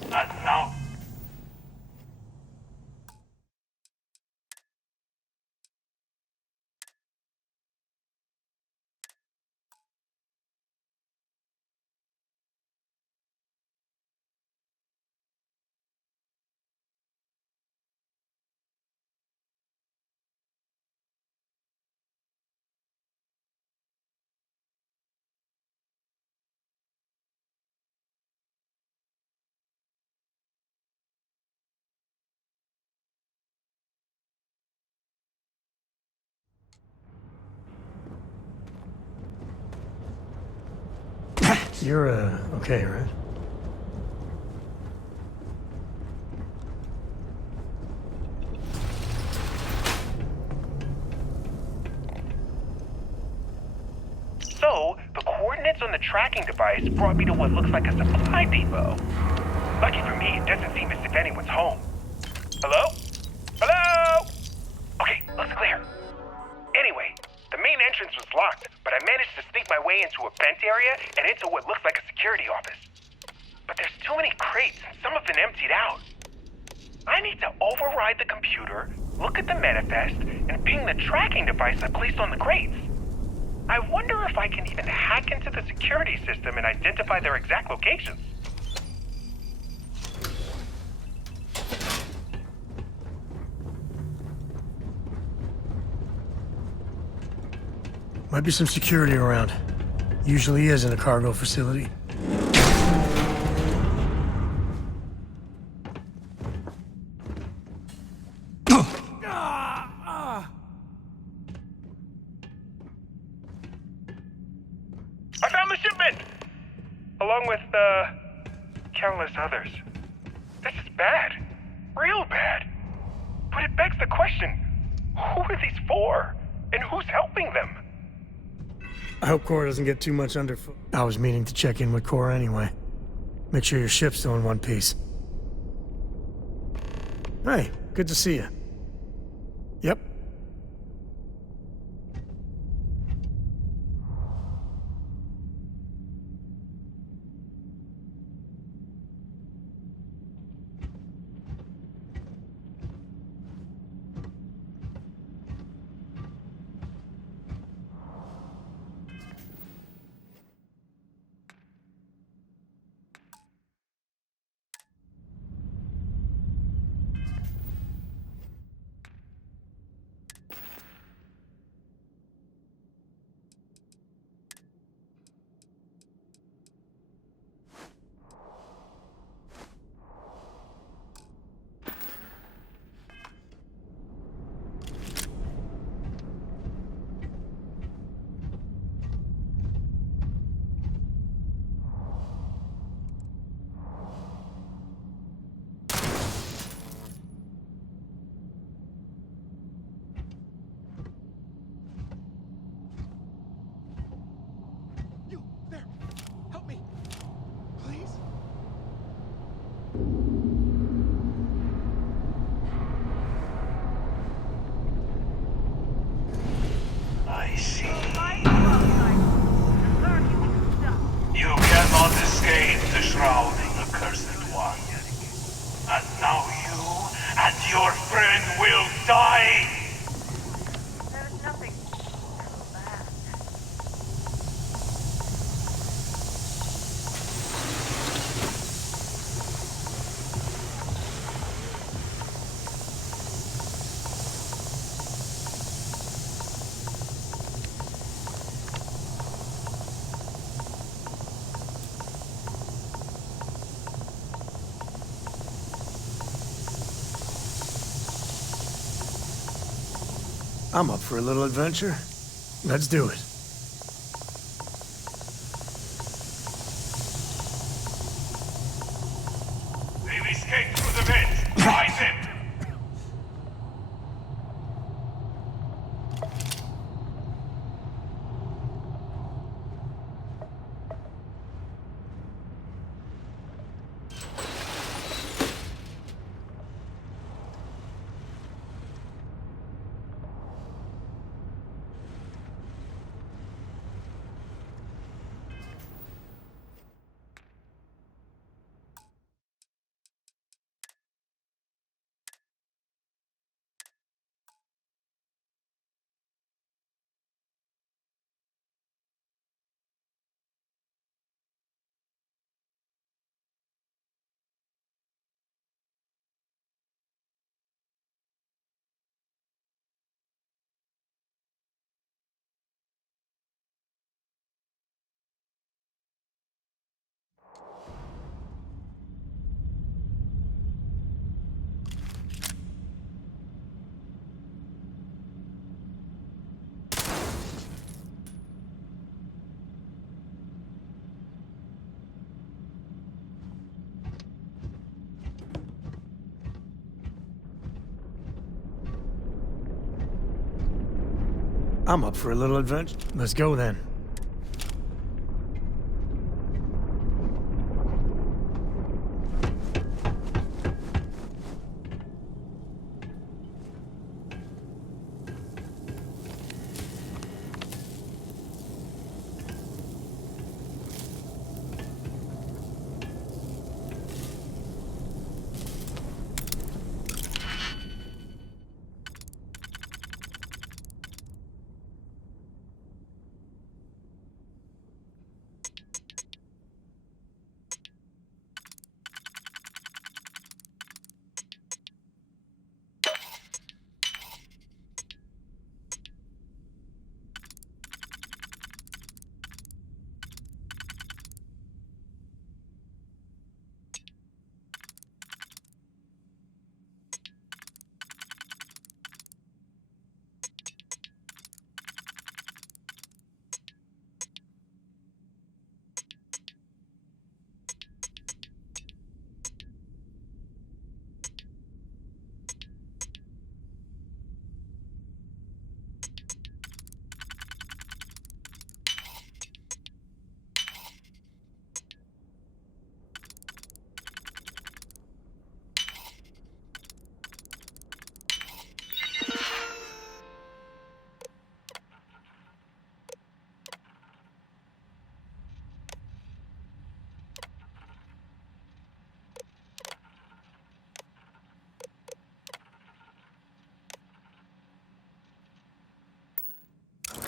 And now... You're, okay, right? So, the coordinates on the tracking device brought me to what looks like a supply depot. Lucky for me, it doesn't seem as if anyone's home. Hello? Hello? Okay, looks clear. Anyway, the main entrance was locked, but I managed to sneak my way into a vent area and into what looks like a security office. But there's too many crates, and some have been emptied out. I need to override the computer, look at the manifest, and ping the tracking device I placed on the crates. I wonder if I can even hack into the security system and identify their exact locations. Might be some security around. Usually is in a cargo facility. along with, countless others. This is bad. Real bad. But it begs the question, who are these for? And who's helping them? I hope Cora doesn't get too much underfoot. I was meaning to check in with Cora anyway. Make sure your ship's still in one piece. Hey, good to see you. Yep. I see. You cannot escape the shrouding, accursed one. And now you and your friend will die! There's nothing bad. I'm up for a little adventure. Let's do it. They've escaped through the vents! Find them! I'm up for a little adventure. Let's go then.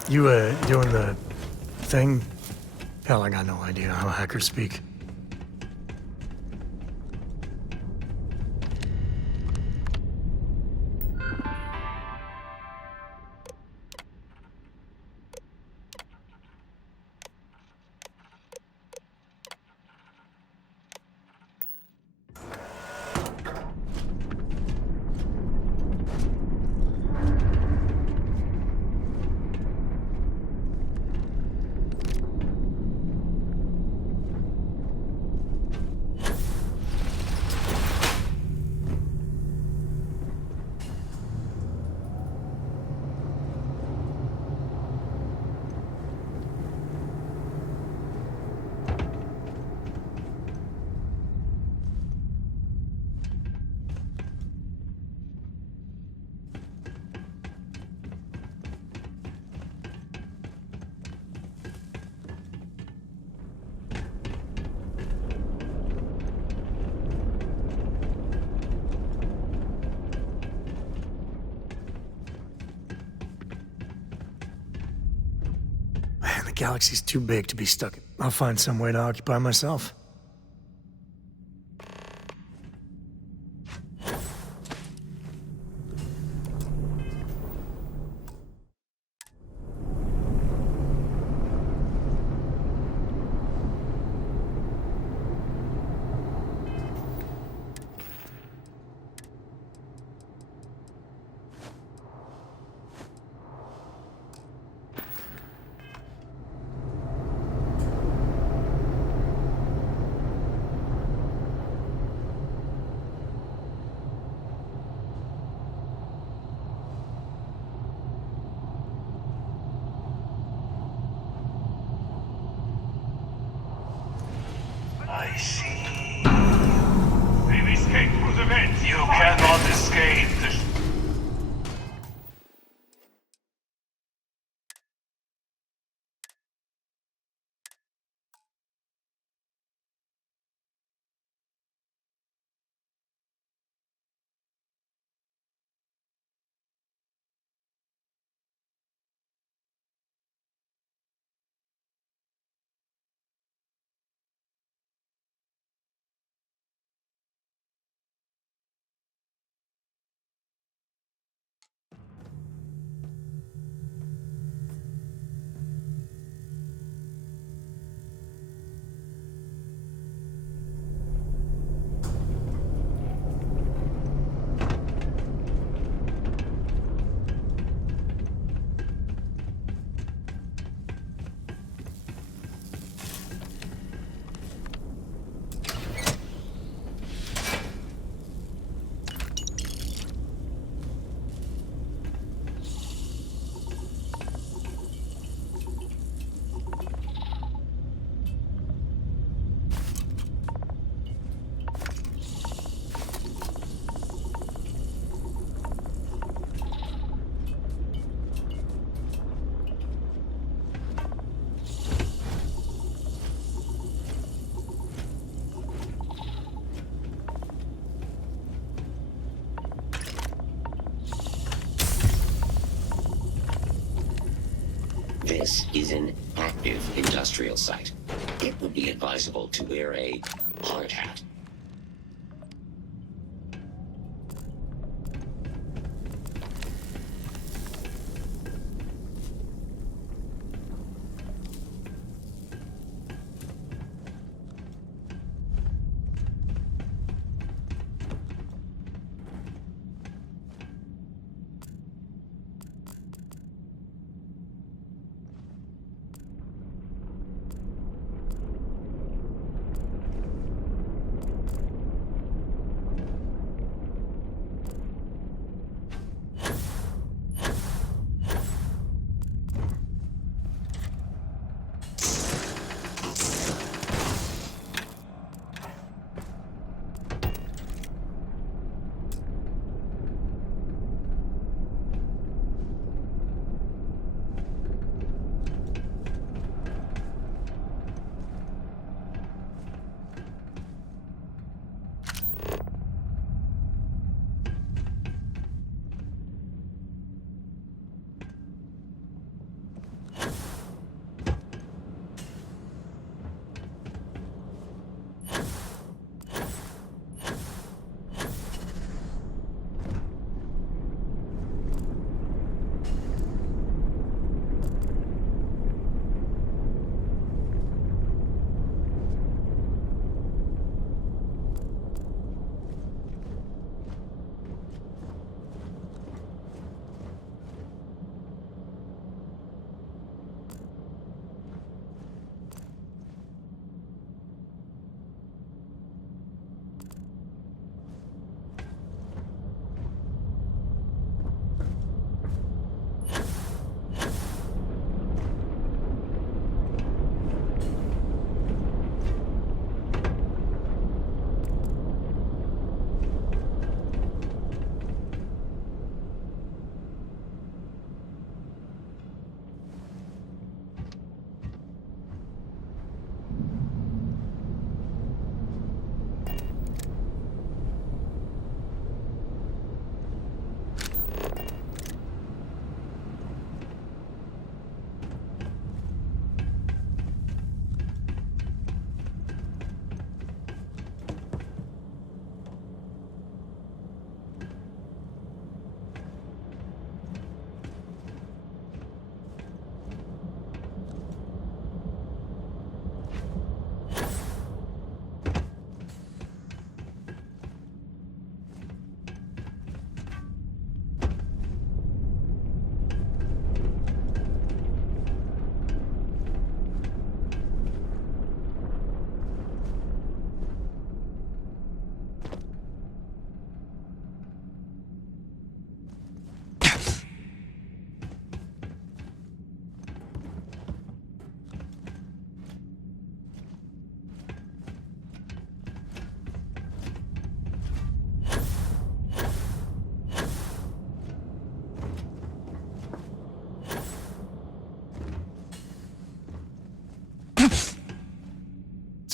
You, doing the thing? Hell, I got no idea how hackers speak. Man, the galaxy's too big to be stuck in. I'll find some way to occupy myself. I see you. They've escaped through the vents. You cannot escape the... This is an active industrial site. It would be advisable to wear a hard hat.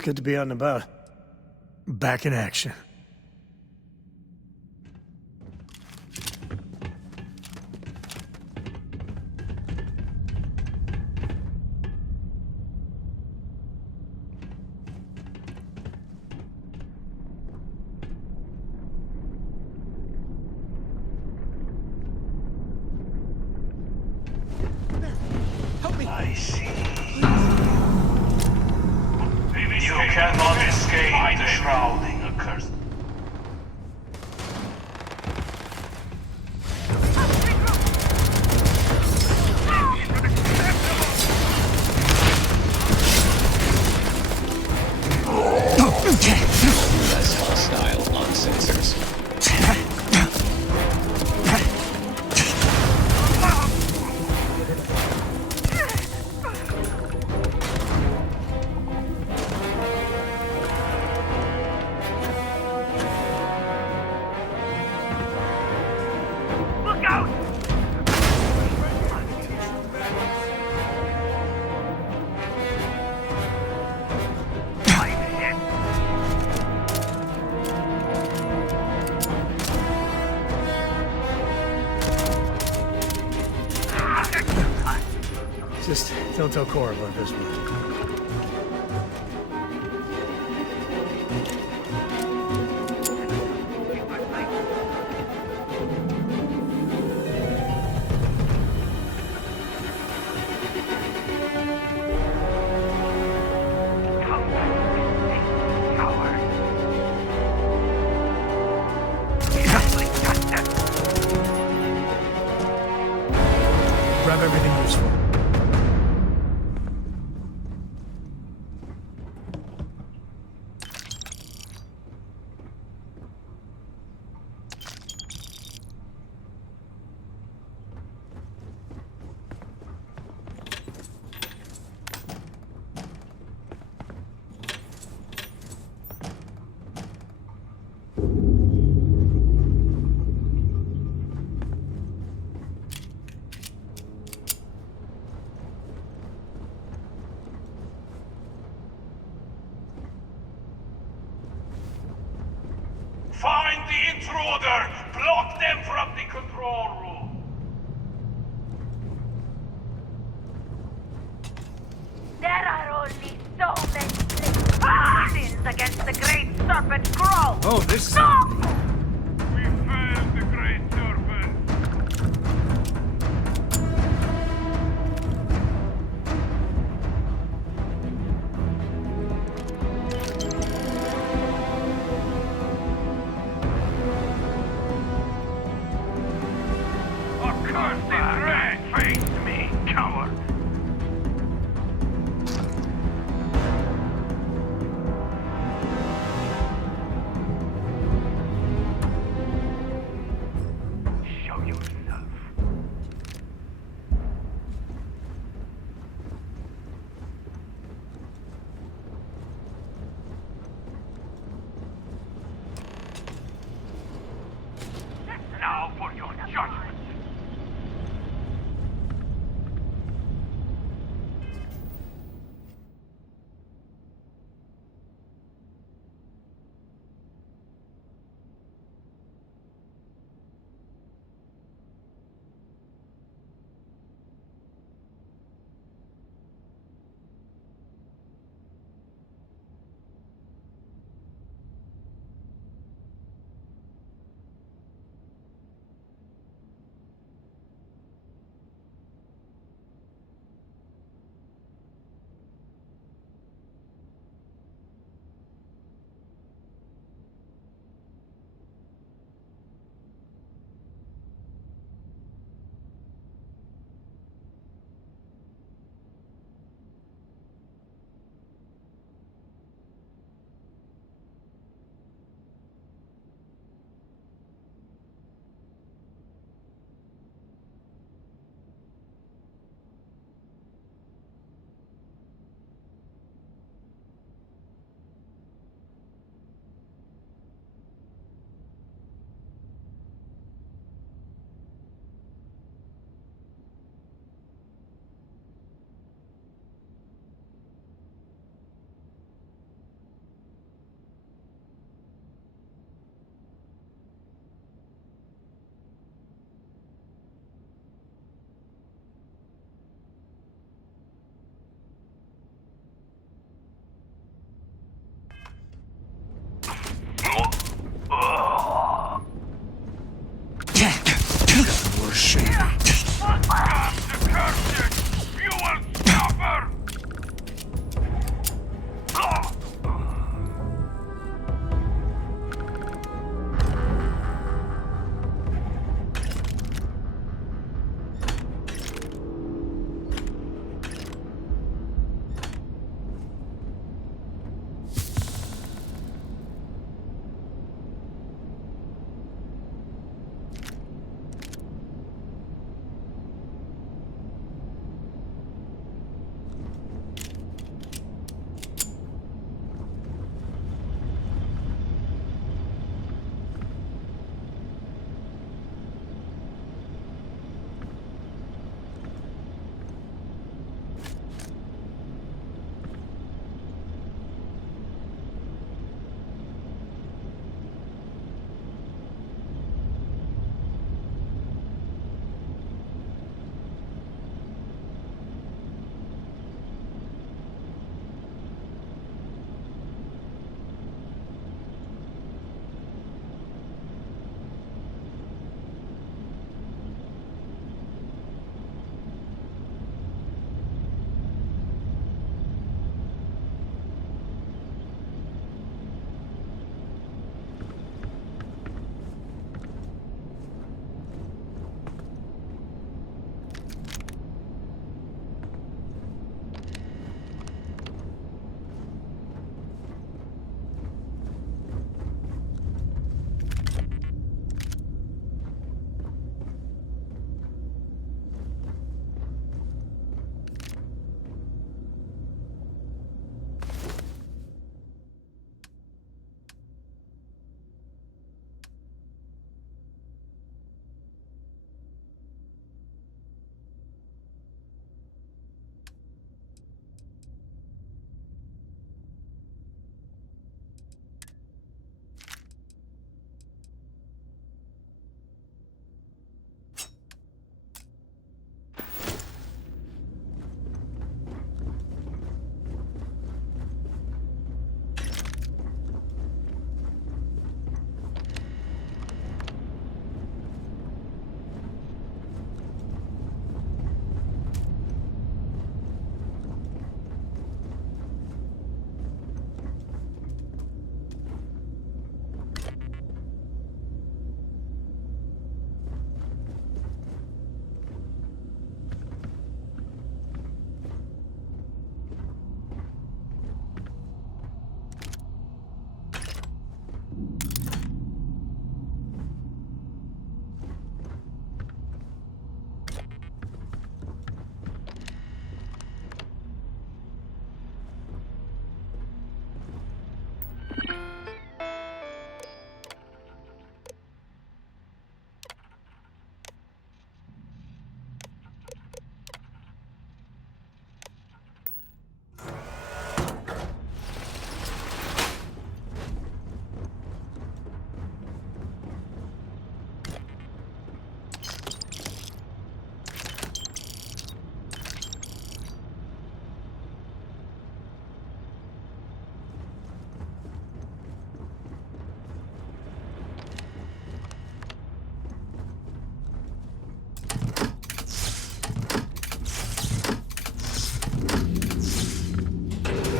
good to be out and about. Back in action. I see. You cannot escape the shrouding, accursed. Less hostile on sensors. Just don't tell Cora about this one. Grab everything useful. Find the intruder! Block them from the control room! There are only so many sins against the great serpent grow. Oh, this No! We failed the great serpent! Accursed dread! Face me, coward!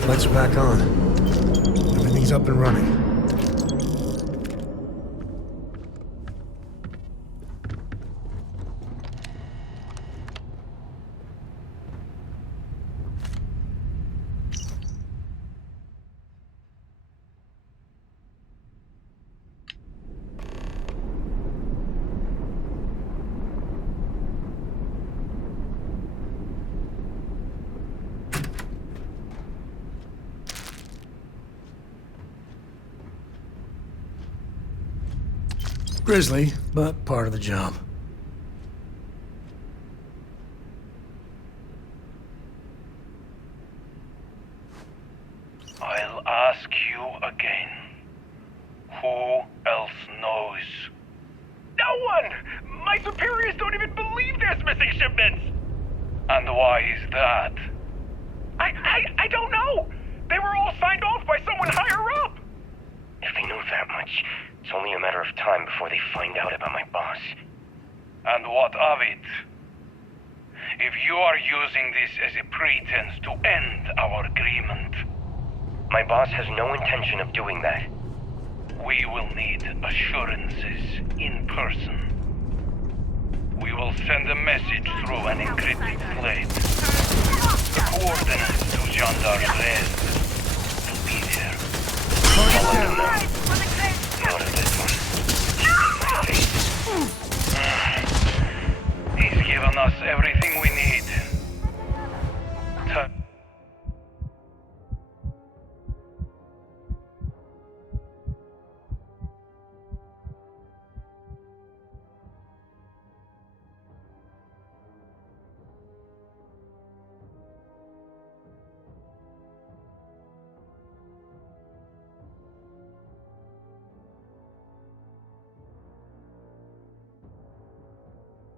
Lights are back on. Everything's up and running. Grisly, but part of the job. I'll ask you again. Who else knows? No one! My superiors don't even believe there's missing shipments! And why is that? I don't know! They were all signed off by someone higher up! If they knew that much, it's only a matter of time before they find out about my boss. And what of it? If you are using this as a pretense to end our agreement... My boss has no intention of doing that. We will need assurances in person. We will send a message through an encrypted plate. The coordinates to Gendar's rest will be there. Follow them now. Not at this one. My face. He's given us everything we need.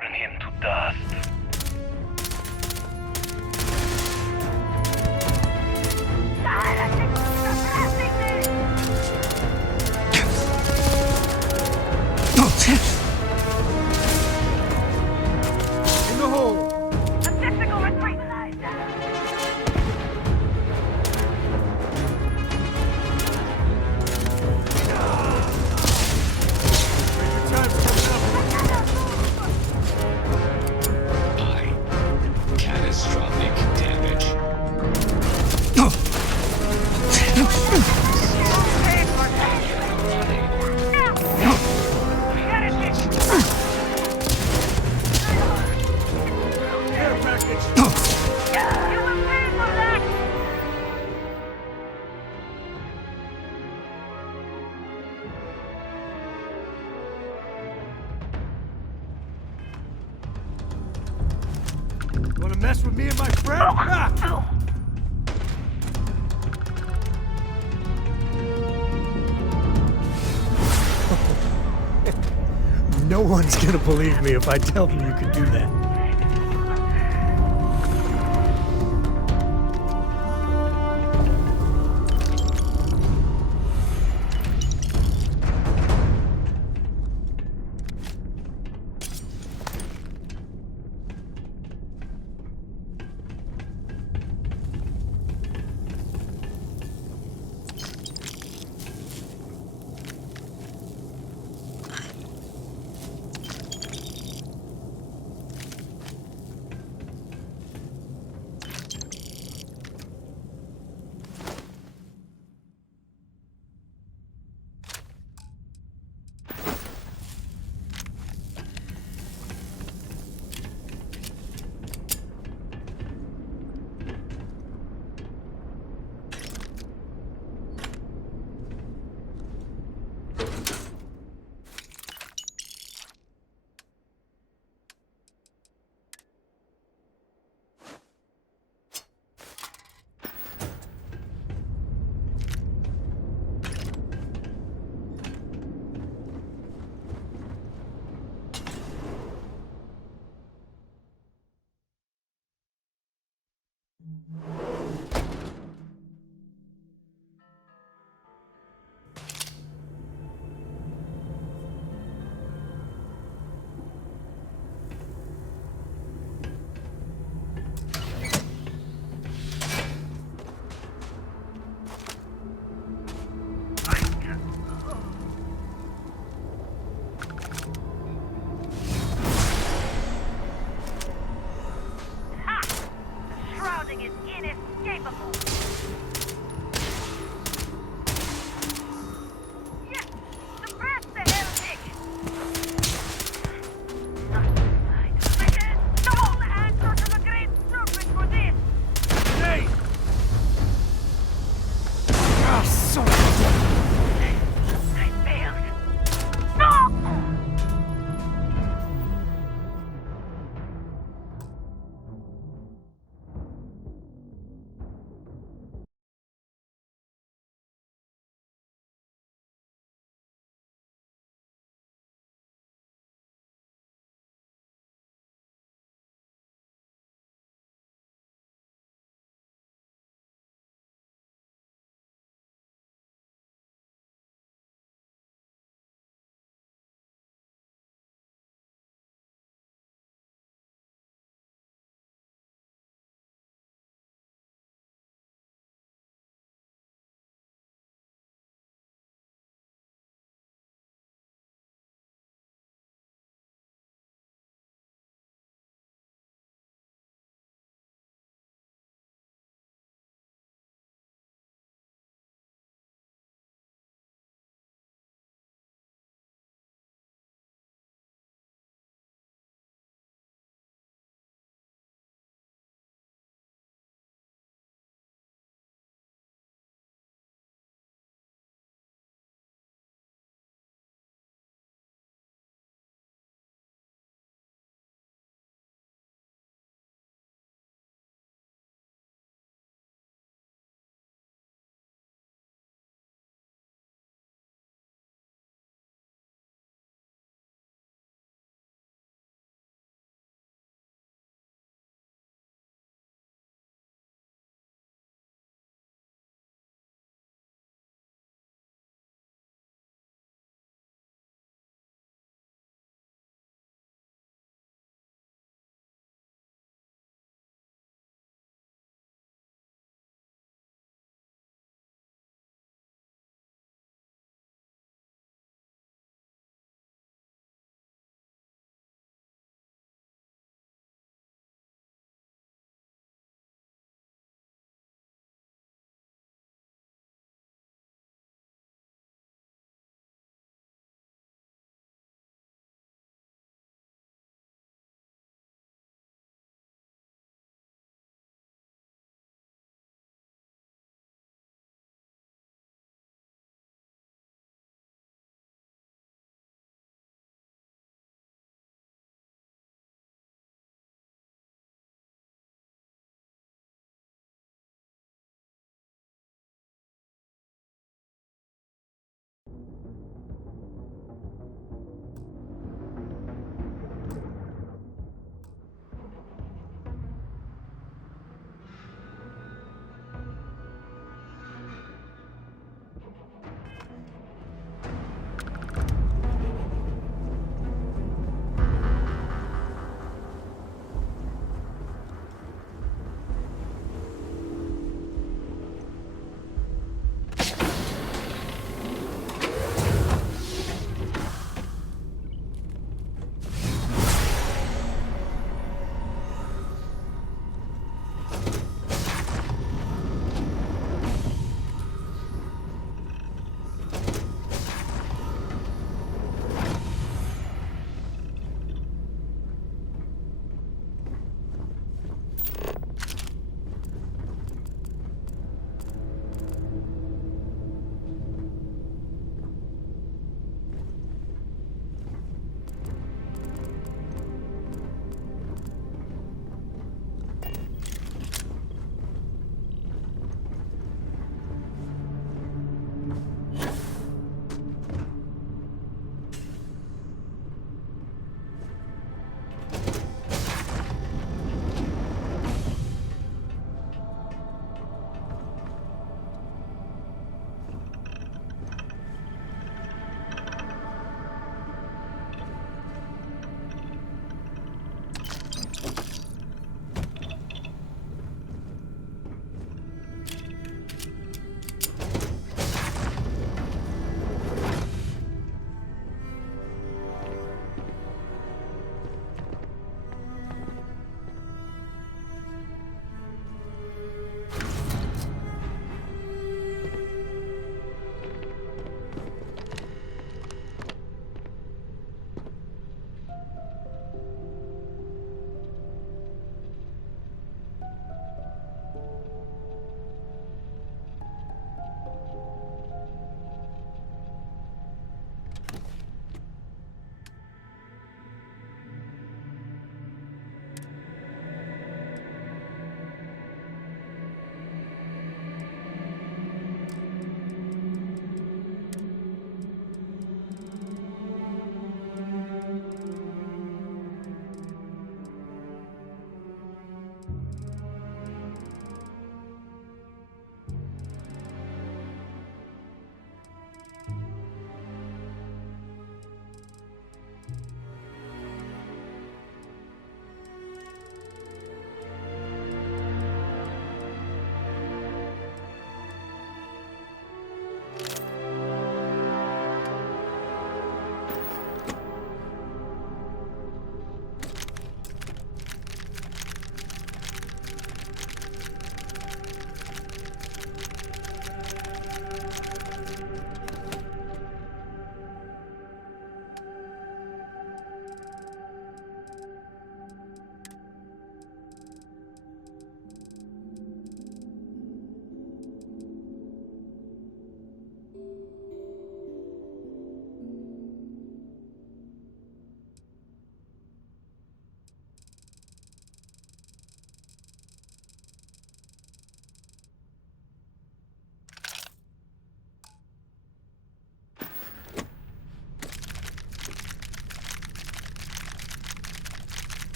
Turn him to dust. In the hole! Tactical retreat! Catastrophic damage. You wanna mess with me and my friend? Ah! No one's gonna believe me if I tell them you could do that.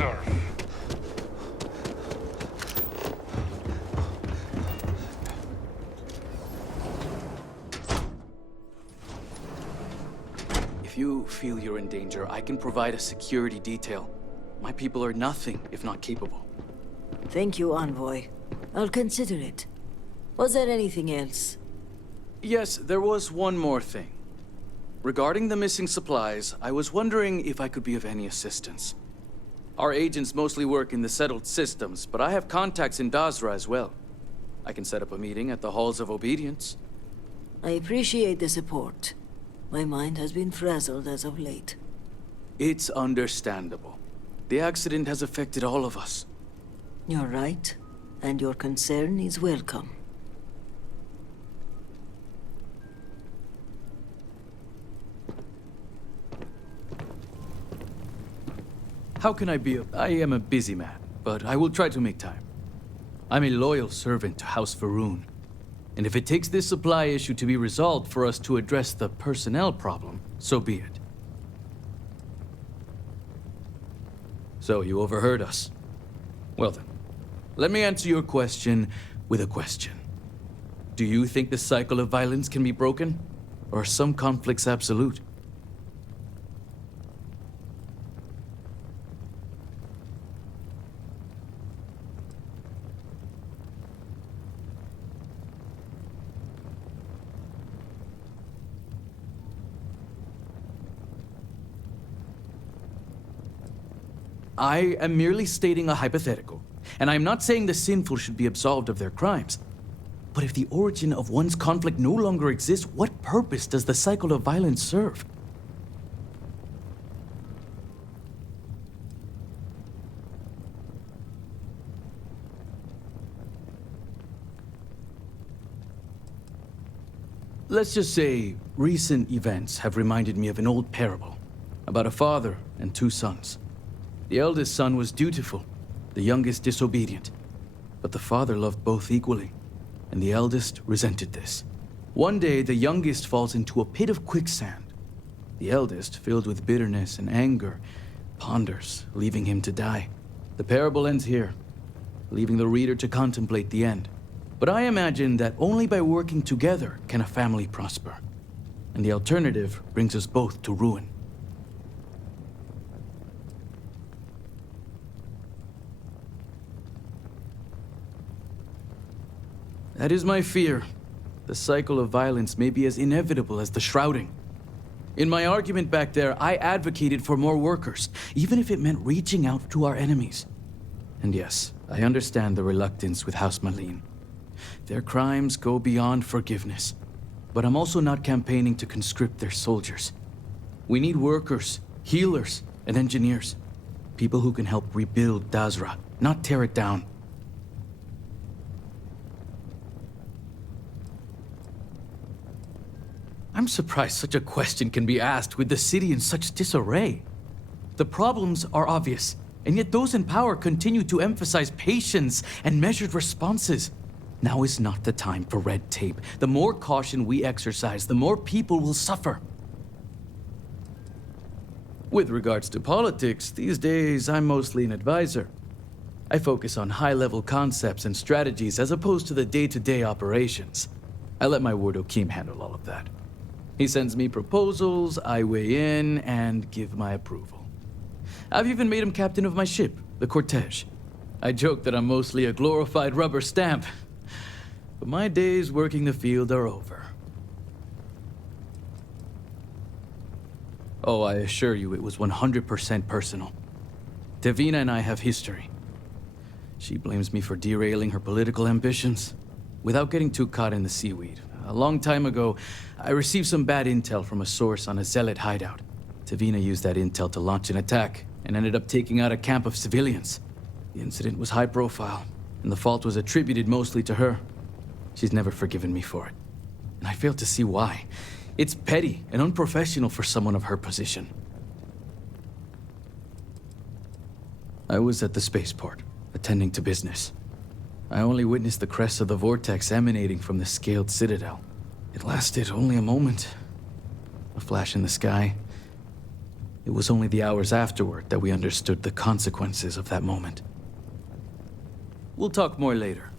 serve. If you feel you're in danger, I can provide a security detail. My people are nothing if not capable. Thank you, Envoy. I'll consider it. Was there anything else? Yes, there was one more thing. Regarding the missing supplies, I was wondering if I could be of any assistance. Our agents mostly work in the settled systems, but I have contacts in Dazra as well. I can set up a meeting at the Halls of Obedience. I appreciate the support. My mind has been frazzled as of late. It's understandable. The accident has affected all of us. You're right, and your concern is welcome. How can I be I am a busy man, but I will try to make time. I'm a loyal servant to House Varun. And if it takes this supply issue to be resolved for us to address the personnel problem, so be it. So you overheard us. Well then, let me answer your question with a question. Do you think the cycle of violence can be broken? Or are some conflicts absolute? I am merely stating a hypothetical, and I am not saying the sinful should be absolved of their crimes. But if the origin of one's conflict no longer exists, what purpose does the cycle of violence serve? Let's just say recent events have reminded me of an old parable about a father and two sons. The eldest son was dutiful, the youngest disobedient. But the father loved both equally, and the eldest resented this. One day, the youngest falls into a pit of quicksand. The eldest, filled with bitterness and anger, ponders, leaving him to die. The parable ends here, leaving the reader to contemplate the end. But I imagine that only by working together can a family prosper. And the alternative brings us both to ruin. That is my fear. The cycle of violence may be as inevitable as the shrouding. In my argument back there, I advocated for more workers, even if it meant reaching out to our enemies. And yes, I understand the reluctance with House Malin. Their crimes go beyond forgiveness. But I'm also not campaigning to conscript their soldiers. We need workers, healers, and engineers. People who can help rebuild Dazra, not tear it down. I'm surprised such a question can be asked with the city in such disarray. The problems are obvious, and yet those in power continue to emphasize patience and measured responses. Now is not the time for red tape. The more caution we exercise, the more people will suffer. With regards to politics, these days I'm mostly an advisor. I focus on high-level concepts and strategies as opposed to the day-to-day operations. I let my ward Okeem handle all of that. He sends me proposals, I weigh in, and give my approval. I've even made him captain of my ship, the Cortege. I joke that I'm mostly a glorified rubber stamp. But my days working the field are over. Oh, I assure you it was 100% personal. Davina and I have history. She blames me for derailing her political ambitions. Without getting too caught in the seaweed, a long time ago, I received some bad intel from a source on a zealot hideout. Davina used that intel to launch an attack and ended up taking out a camp of civilians. The incident was high profile, and the fault was attributed mostly to her. She's never forgiven me for it, and I fail to see why. It's petty and unprofessional for someone of her position. I was at the spaceport, attending to business. I only witnessed the crest of the vortex emanating from the scaled citadel. It lasted only a moment. A flash in the sky, It was only the hours afterward that we understood the consequences of that moment. We'll talk more later.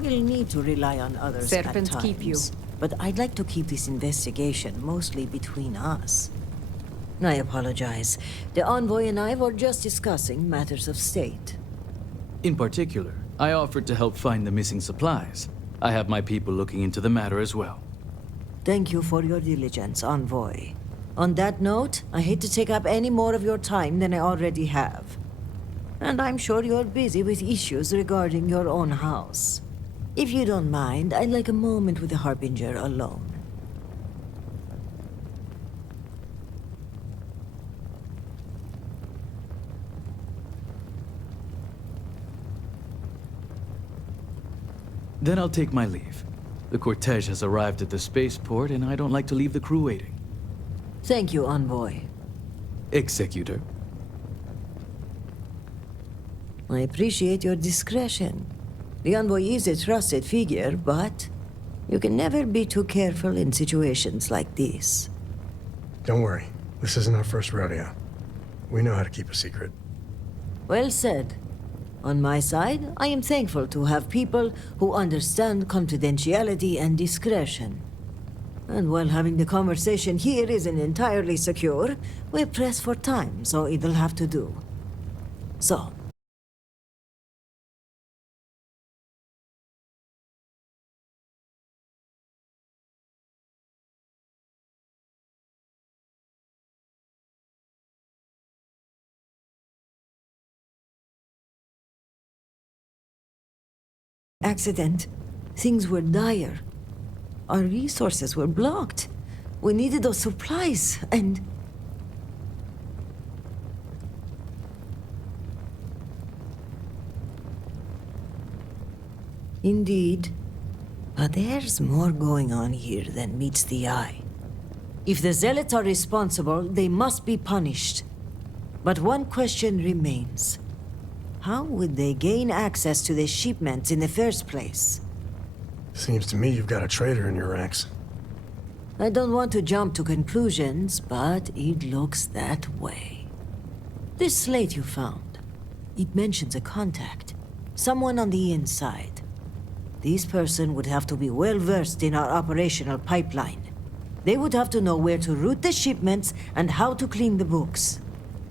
We'll need to rely on others Serpent, at times, keep you. but I'd like to keep this investigation mostly between us. I apologize. The envoy and I were just discussing matters of state. In particular, I offered to help find the missing supplies. I have my people looking into the matter as well. Thank you for your diligence, envoy. On that note, I hate to take up any more of your time than I already have. And I'm sure you're busy with issues regarding your own house. If you don't mind, I'd like a moment with the Harbinger alone. Then I'll take my leave. The cortege has arrived at the spaceport, and I don't like to leave the crew waiting. Thank you, envoy. Executor. I appreciate your discretion. The envoy is a trusted figure, but you can never be too careful in situations like this. Don't worry. This isn't our first rodeo. We know how to keep a secret. Well said. On my side, I am thankful to have people who understand confidentiality and discretion. And while having the conversation here isn't entirely secure, we're pressed for time, so it'll have to do. So, accident. Things were dire. Our resources were blocked. We needed those supplies, and... Indeed. But there's more going on here than meets the eye. If the Zealots are responsible, they must be punished. But one question remains. How would they gain access to the shipments in the first place? Seems to me you've got a traitor in your ranks. I don't want to jump to conclusions, but it looks that way. This slate you found, it mentions a contact. Someone on the inside. This person would have to be well-versed in our operational pipeline. They would have to know where to route the shipments and how to clean the books.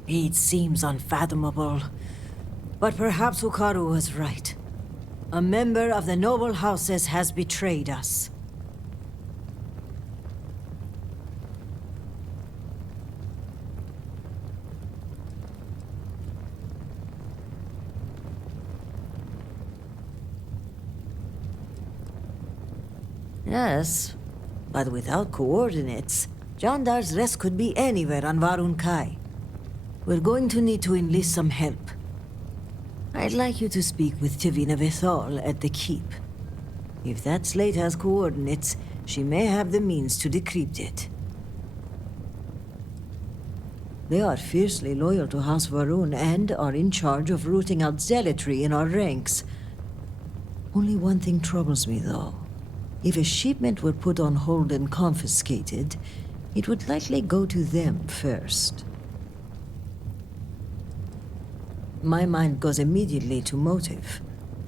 It seems unfathomable. But perhaps Hukaru was right. A member of the noble houses has betrayed us. Yes, but without coordinates, Jandar's rest could be anywhere on Varun Kai. We're going to need to enlist some help. I'd like you to speak with Tivina Vithal at the Keep. If that slate has coordinates, she may have the means to decrypt it. They are fiercely loyal to House Varun and are in charge of rooting out zealotry in our ranks. Only one thing troubles me, though. If a shipment were put on hold and confiscated, it would likely go to them first. My mind goes immediately to motive.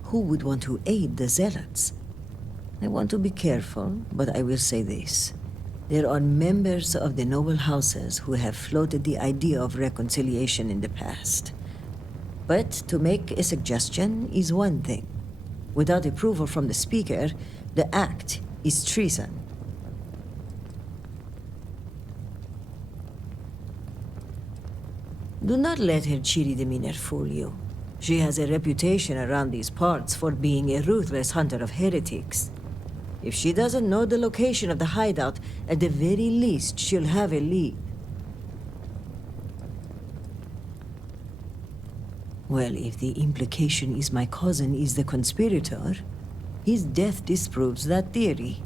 Who would want to aid the Zealots? I want to be careful, but I will say this. There are members of the noble houses who have floated the idea of reconciliation in the past. But to make a suggestion is one thing. Without approval from the speaker, the act is treason. Do not let her cheery demeanor fool you. She has a reputation around these parts for being a ruthless hunter of heretics. If she doesn't know the location of the hideout, at the very least, she'll have a lead. Well, if the implication is my cousin is the conspirator, his death disproves that theory.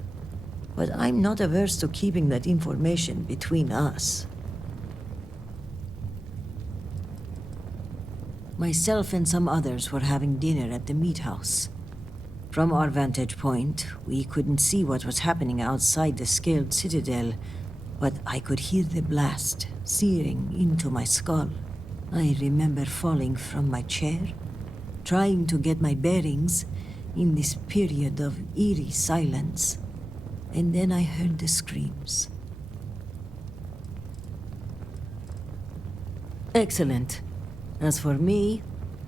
But I'm not averse to keeping that information between us. Myself and some others were having dinner at the meat house. From our vantage point, we couldn't see what was happening outside the scaled citadel, but I could hear the blast searing into my skull. I remember falling from my chair, trying to get my bearings in this period of eerie silence, and then I heard the screams. Excellent. As for me,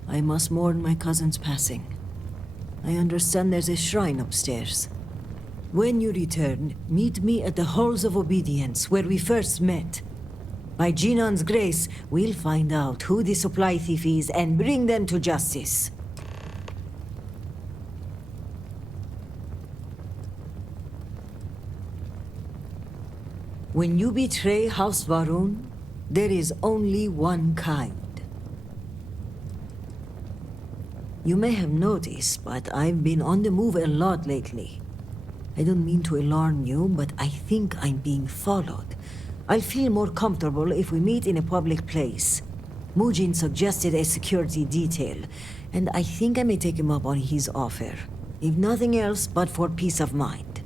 I must mourn my cousin's passing. I understand there's a shrine upstairs. When you return, meet me at the Halls of Obedience, where we first met. By Genon's grace, we'll find out who the supply thief is and bring them to justice. When you betray House Varun, there is only one kind. You may have noticed, but I've been on the move a lot lately. I don't mean to alarm you, but I think I'm being followed. I'll feel more comfortable if we meet in a public place. Mujin suggested a security detail, and I think I may take him up on his offer. If nothing else, but for peace of mind.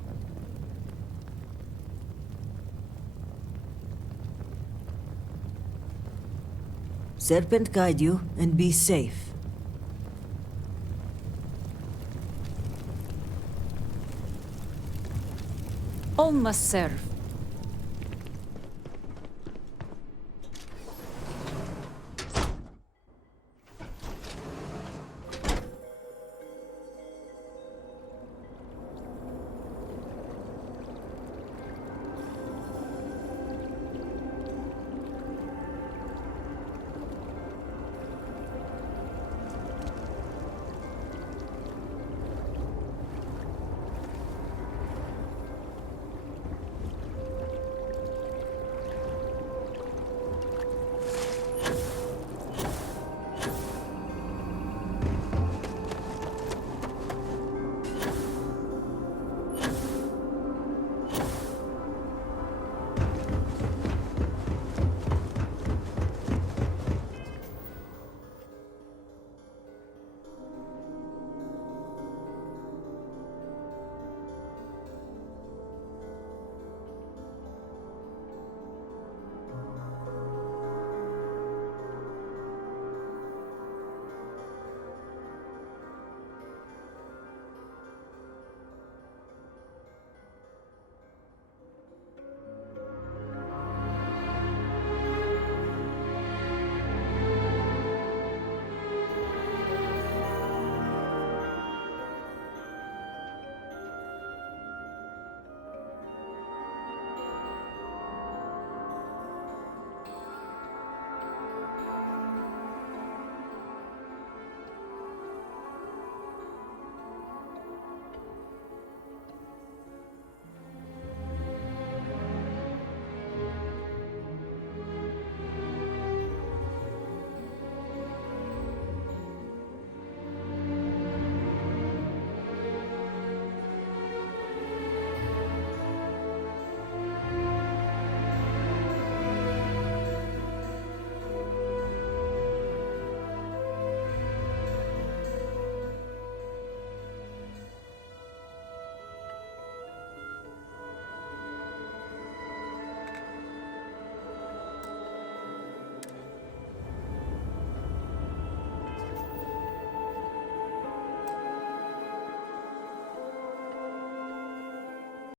Serpent guide you, and be safe. All must serve.